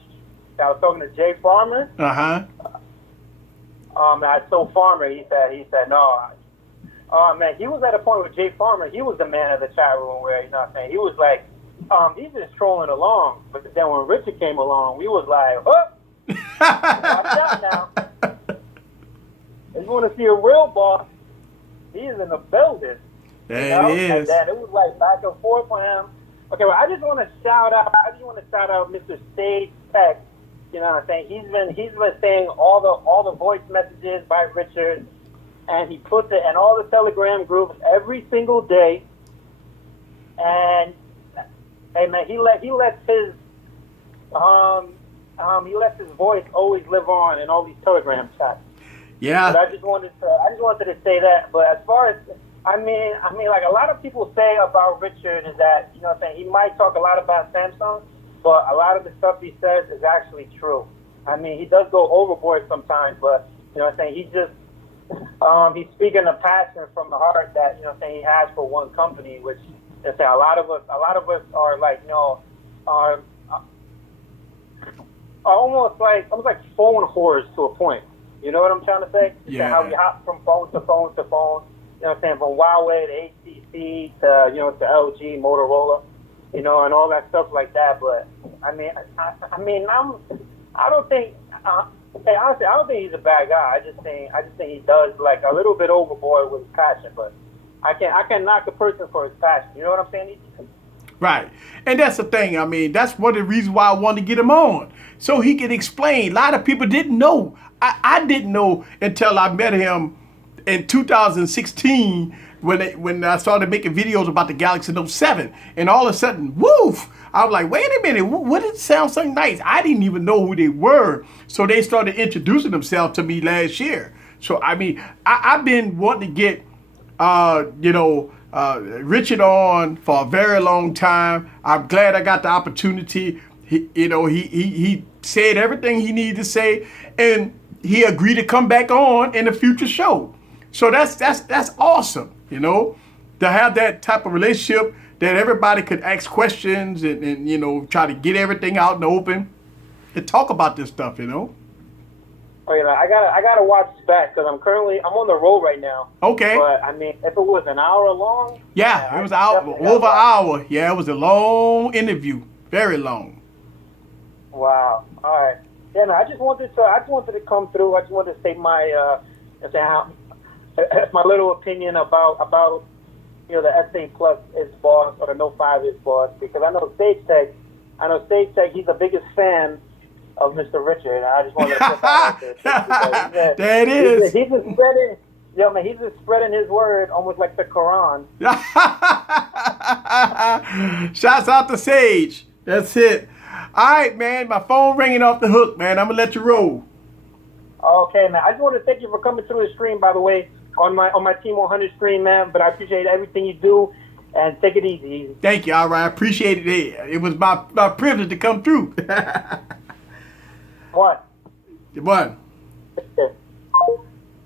I was talking to Jay Farmer. Uh-huh. So Farmer, he said no. Man, he was at a point with Jay Farmer. He was the man of the chat room where, you know what I'm saying, he was like, he's just trolling along. But then when Richard came along, we was like, watch out now. If you want to see a real boss, he's in the building. There it is. And then it was like back and forth for him. Okay, well, I just want to shout out Mr. Stage Tech. You know what I'm saying? He's been saying all the voice messages by Richard, and he puts it in all the Telegram groups every single day. And hey man, he lets his voice always live on in all these Telegram chats. Yeah. But I just wanted to say that. But as far as I mean, like a lot of people say about Richard is that, you know what I'm saying, he might talk a lot about Samsung, but a lot of the stuff he says is actually true. I mean, he does go overboard sometimes, but you know what I'm saying, he's speaking a passion from the heart that, you know what I'm saying, he has for one company, which you know, a lot of us are like, you know, are almost like phone whores to a point. You know what I'm trying to say? Yeah. How we hop from phone to phone to phone. You know what I'm saying? From Huawei to HTC to, you know, to LG, Motorola, you know, and all that stuff like that. But I mean, I don't think he's a bad guy. I just think he does like a little bit overboard with his passion. But I can't knock a person for his passion. You know what I'm saying? Right. And that's the thing. I mean, that's one of the reasons why I wanted to get him on, so he could explain. A lot of people didn't know. I didn't know until I met him in 2016 when I started making videos about the Galaxy Note 7. And all of a sudden, woof, I was like, wait a minute, what is Samsung Nights? I didn't even know who they were. So they started introducing themselves to me last year. So, I mean, I've been wanting to get, Richard on for a very long time. I'm glad I got the opportunity. He said everything he needed to say, and he agreed to come back on in a future show. So that's awesome, you know, to have that type of relationship that everybody could ask questions and you know, try to get everything out in the open and talk about this stuff, you know. Oh, you know, I gotta watch back because I'm on the road right now. Okay. But I mean, if it was an hour long. Yeah, it was over an hour. Yeah, it was a long interview, very long. Wow. All right. Yeah, no, I just wanted to come through. I just wanted to say my little opinion about you know, the S8 Plus is boss or the Note 5 is boss, because I know Stage Tech, he's the biggest fan of Mr. Richard, and I just wanted to put that out there. That is. He's been spreading. Yo, man, he's just spreading his word almost like the Quran. Shouts out to Sage. That's it. All right, man. My phone ringing off the hook, man. I'm going to let you roll. Okay, man. I just want to thank you for coming through the stream, by the way, on my Team 100 stream, man. But I appreciate everything you do, and take it easy. Thank you. All right. I appreciate it. It was my privilege to come through. What?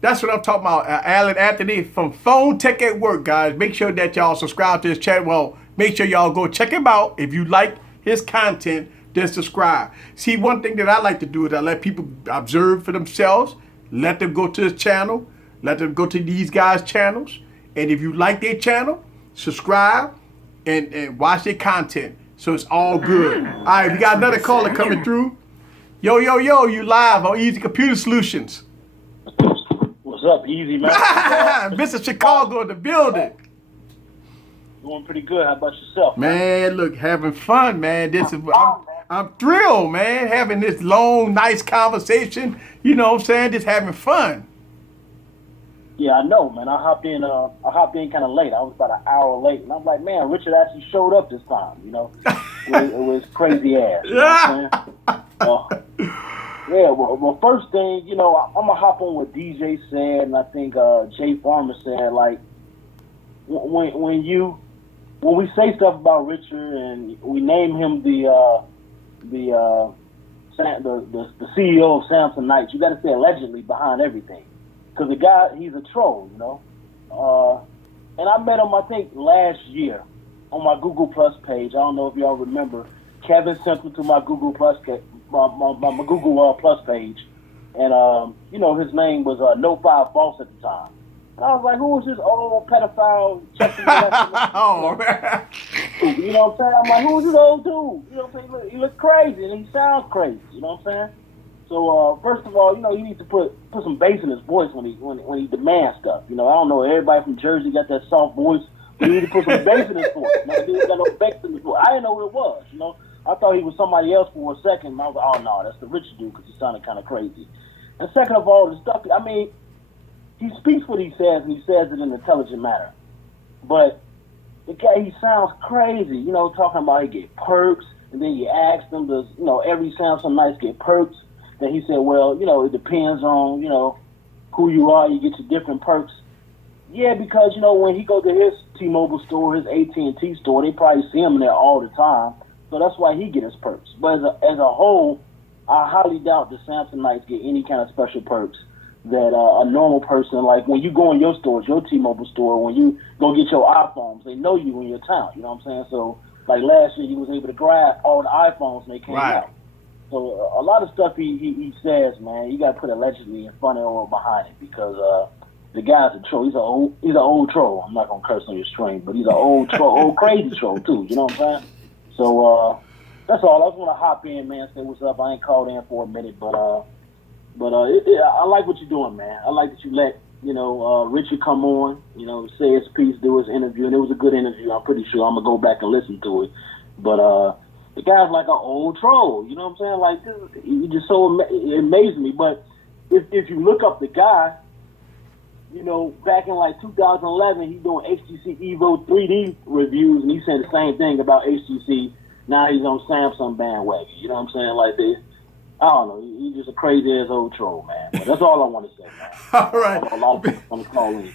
That's what I'm talking about, Alan Anthony from Phone Tech at Work, guys. Make sure that y'all subscribe to his channel. Well, make sure y'all go check him out. If you like his content, then subscribe. See, one thing that I like to do is I let people observe for themselves. Let them go to his channel. Let them go to these guys' channels. And if you like their channel, subscribe and watch their content. So it's all good. All right, we got another caller coming through. Yo, you live on Easy Computer Solutions. What's up, Easy, man? Mr. Chicago in the building. Doing pretty good. How about yourself? Man, look, having fun, man. I'm thrilled, man, having this long, nice conversation. You know what I'm saying? Just having fun. Yeah, I know, man. I hopped in kind of late. I was about an hour late, and I'm like, man, Richard actually showed up this time. You know, it was crazy ass. You know what I'm saying? Yeah. Well, first thing, you know, I'm gonna hop on what DJ said, and I think Jay Farmer said, like, when we say stuff about Richard and we name him the CEO of Samsung Nights, you got to say allegedly behind everything. Because the guy, he's a troll, you know. And I met him, I think, last year on my Google Plus page. I don't know if y'all remember. Kevin sent him to my Google Plus my Google Plus page. and you know, his name was No 5 Boss at the time. And I was like, who is this old pedophile checking Oh, man. You know what I'm saying? I'm like, who's this old dude? You know what I'm saying? He look crazy and he sounds crazy. You know what I'm saying? So first of all, you know, he needs to put some bass in his voice when he demands stuff. You know, I don't know, everybody from Jersey got that soft voice. But he need to put some bass in his voice. Man, dude got no bass in his voice. I didn't know who it was. You know, I thought he was somebody else for a second. And I was like, oh no, that's the rich dude because he sounded kind of crazy. And second of all, the stuff. I mean, he speaks what he says and he says it in an intelligent manner. But the guy, he sounds crazy. You know, talking about he get perks, and then you ask him, does every Samsung Nights get perks? Then he said, well, you know, it depends on, you know, who you are. You get your different perks. Yeah, because, you know, when he goes to his T-Mobile store, his AT&T store, they probably see him there all the time. So that's why he gets his perks. But as a whole, I highly doubt the Samsung Nights get any kind of special perks that a normal person, like when you go in your stores, your T-Mobile store, when you go get your iPhones, they know you in your town. You know what I'm saying? So, like last year, he was able to grab all the iPhones when they came out. So a lot of stuff he says, man, you got to put allegedly in front of or behind it because the guy's a troll. He's an old troll. I'm not gonna curse on your stream, but he's an old troll, old crazy troll too. You know what I'm saying? So that's all. I just want to hop in, man. Say what's up. I ain't called in for a minute, but I like what you're doing, man. I like that you let Richard come on, say his piece, do his interview, and it was a good interview. I'm pretty sure I'm gonna go back and listen to it, but the guy's like an old troll, you know what I'm saying? Like, this, he just it amazed me. But if you look up the guy, back in like 2011, he's doing HTC Evo 3D reviews, and he said the same thing about HTC. Now he's on Samsung bandwagon. You know what I'm saying? Like this, I don't know. He's just a crazy ass old troll, man. But that's all I want to say, man. All right. A lot of people want to call in.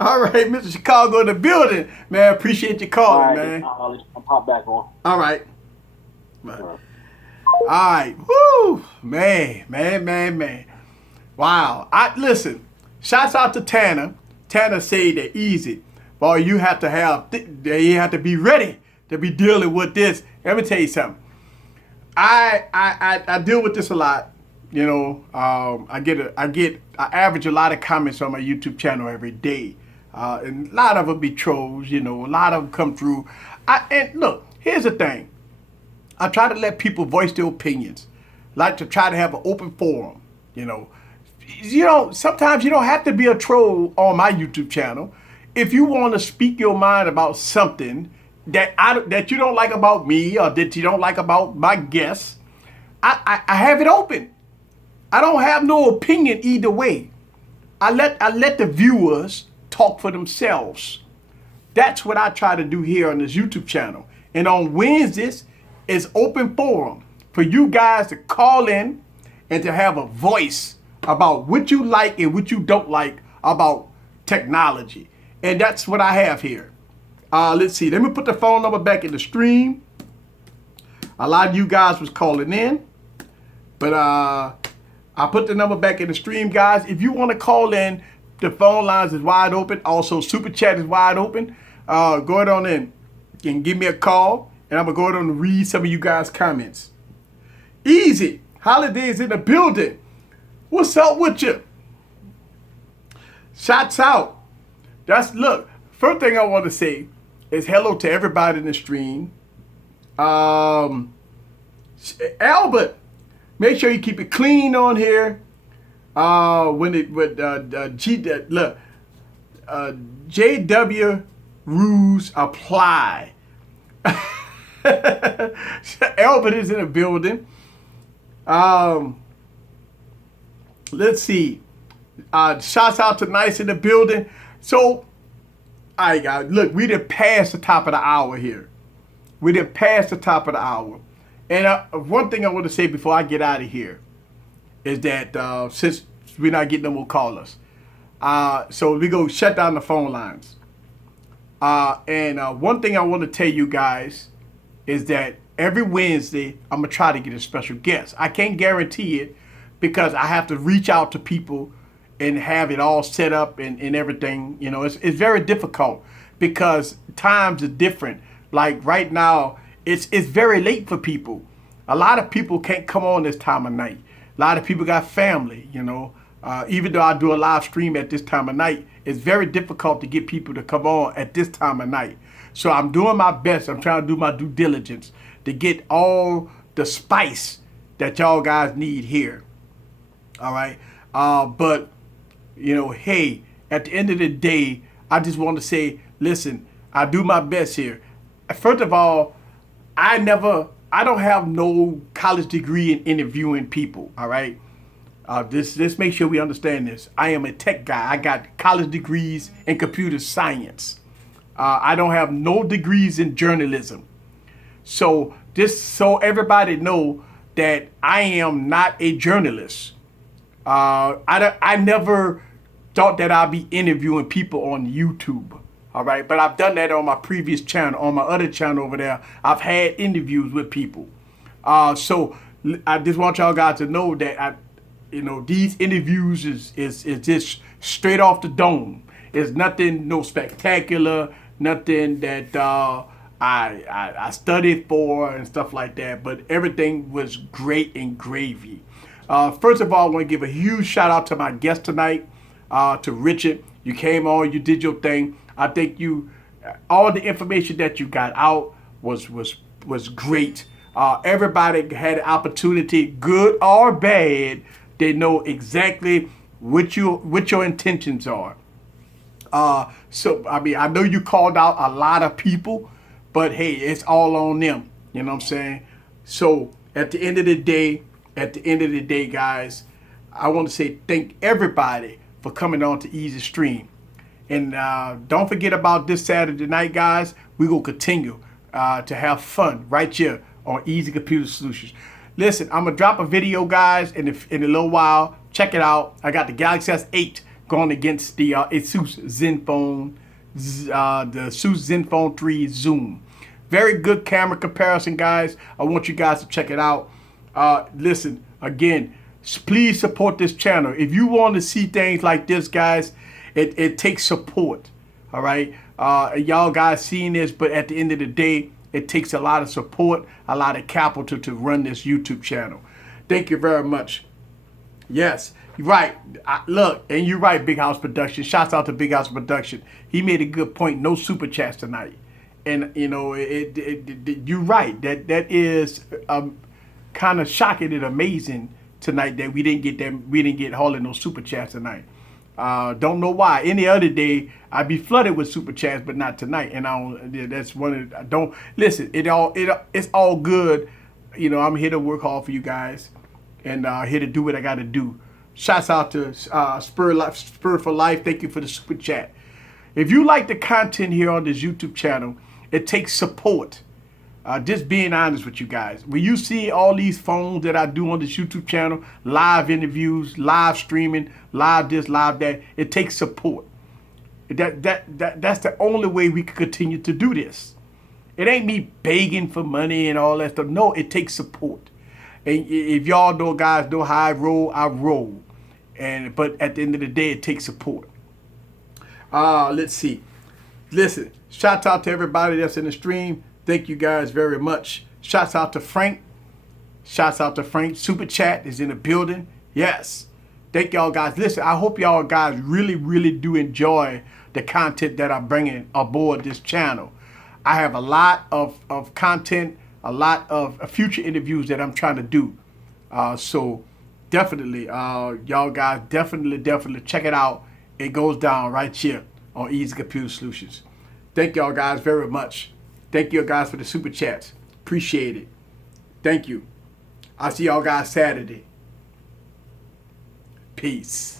All right, Mr. Chicago in the building, man. Appreciate you calling, man. I'll pop back on. All right. All right. Woo, man. Wow. Listen. Shouts out to Tanner. Tanner said that easy. Boy, you have to be ready to be dealing with this. Let me tell you something. I deal with this a lot. I average a lot of comments on my YouTube channel every day. And a lot of them be trolls, a lot of them come through. And look, here's the thing. I try to let people voice their opinions. Like to try to have an open forum, sometimes you don't have to be a troll on my YouTube channel. If you want to speak your mind about something that you don't like about me or that you don't like about my guests, I have it open. I don't have no opinion either way. I let the viewers talk for themselves. That's what I try to do here on this YouTube channel. And on Wednesdays, it's open forum for you guys to call in and to have a voice about what you like and what you don't like about technology. And that's what I have here. Let's see. Let me put the phone number back in the stream. A lot of you guys was calling in. But I put the number back in the stream, guys. If you want to call in, the phone lines is wide open. Also, Super Chat is wide open. Go ahead on in and give me a call. And I'm going to go ahead and read some of you guys' comments. Easy. Holidays in the building. What's up with you? Shots out. Look, first thing I want to say is hello to everybody in the stream. Albert, make sure you keep it clean on here. JW rules apply. Albert is in the building. Let's see. Shouts out to Nice in the building. So, all right, guys. Look, we done passed the top of the hour here. And one thing I want to say before I get out of here is that since we're not getting no more callers, so we go shut down the phone lines. And one thing I want to tell you guys is that every Wednesday, I'm going to try to get a special guest. I can't guarantee it because I have to reach out to people and have it all set up and everything. It's very difficult because times are different. Like right now, it's very late for people. A lot of people can't come on this time of night. A lot of people got family, you know. Even though I do a live stream at this time of night, it's very difficult to get people to come on at this time of night. So I'm doing my best. I'm trying to do my due diligence to get all the spice that y'all guys need here. All right. But, you know, hey, at the end of the day, I just want to say, listen, I do my best here. First of all, I don't have no college degree in interviewing people. All right. Let's make sure we understand this. I am a tech guy. I got college degrees in computer science. I don't have no degrees in journalism. So everybody know that I am not a journalist. I never thought that I'd be interviewing people on YouTube. All right. But I've done that on my previous channel. On my other channel over there, I've had interviews with people. So I just want y'all guys to know that these interviews is just straight off the dome. It's nothing, no spectacular, nothing that I studied for and stuff like that. But everything was great and gravy. First of all, I want to give a huge shout out to my guest tonight, to Richard. You came on, you did your thing. I think all the information that you got out was great. Everybody had an opportunity, good or bad. They know exactly what your intentions are. So, I mean, I know you called out a lot of people, but hey, it's all on them. You know what I'm saying? So, at the end of the day, guys, I want to say thank everybody for coming on to Easy Stream. And don't forget about this Saturday night, guys. We're going to continue to have fun right here on Easy Computer Solutions. Listen, I'm going to drop a video, guys, in a little while. Check it out. I got the Galaxy S8 going against the Asus Zenfone, the Asus Zenfone 3 Zoom. Very good camera comparison, guys. I want you guys to check it out. Listen, again, please support this channel. If you want to see things like this, guys, it takes support. All right? Y'all guys seeing this, but at the end of the day, it takes a lot of support, a lot of capital to run this YouTube channel. Thank you very much. Yes, you're right. Look, and you're right, Big House Production. Shouts out to Big House Production. He made a good point. No super chats tonight. And, you know, you're right. That is kind of shocking and amazing tonight that we didn't get hauling no super chats tonight. Don't know why. Any other day I'd be flooded with super chats, but not tonight. And that's one of don't listen. It's all good. You know, I'm here to work hard for you guys, and here to do what I got to do. Shouts out to Spur for Life. Thank you for the super chat. If you like the content here on this YouTube channel, it takes support. Just being honest with you guys. When you see all these phones that I do on this YouTube channel, live interviews, live streaming, live this, live that, it takes support. That's the only way we can continue to do this. It ain't me begging for money and all that stuff. No, it takes support. And if y'all know, guys, know how I roll. But at the end of the day, it takes support. Let's see. Listen, shout out to everybody that's in the stream. Thank you guys very much. Shouts out to Frank. Shouts out to Frank. Super Chat is in the building. Yes. Thank y'all guys. Listen, I hope y'all guys really, really do enjoy the content that I'm bringing aboard this channel. I have a lot of content, a lot of future interviews that I'm trying to do. So definitely, y'all guys, definitely check it out. It goes down right here on Easy Computer Solutions. Thank y'all guys very much. Thank you guys for the super chats. Appreciate it. Thank you. I'll see y'all guys Saturday. Peace.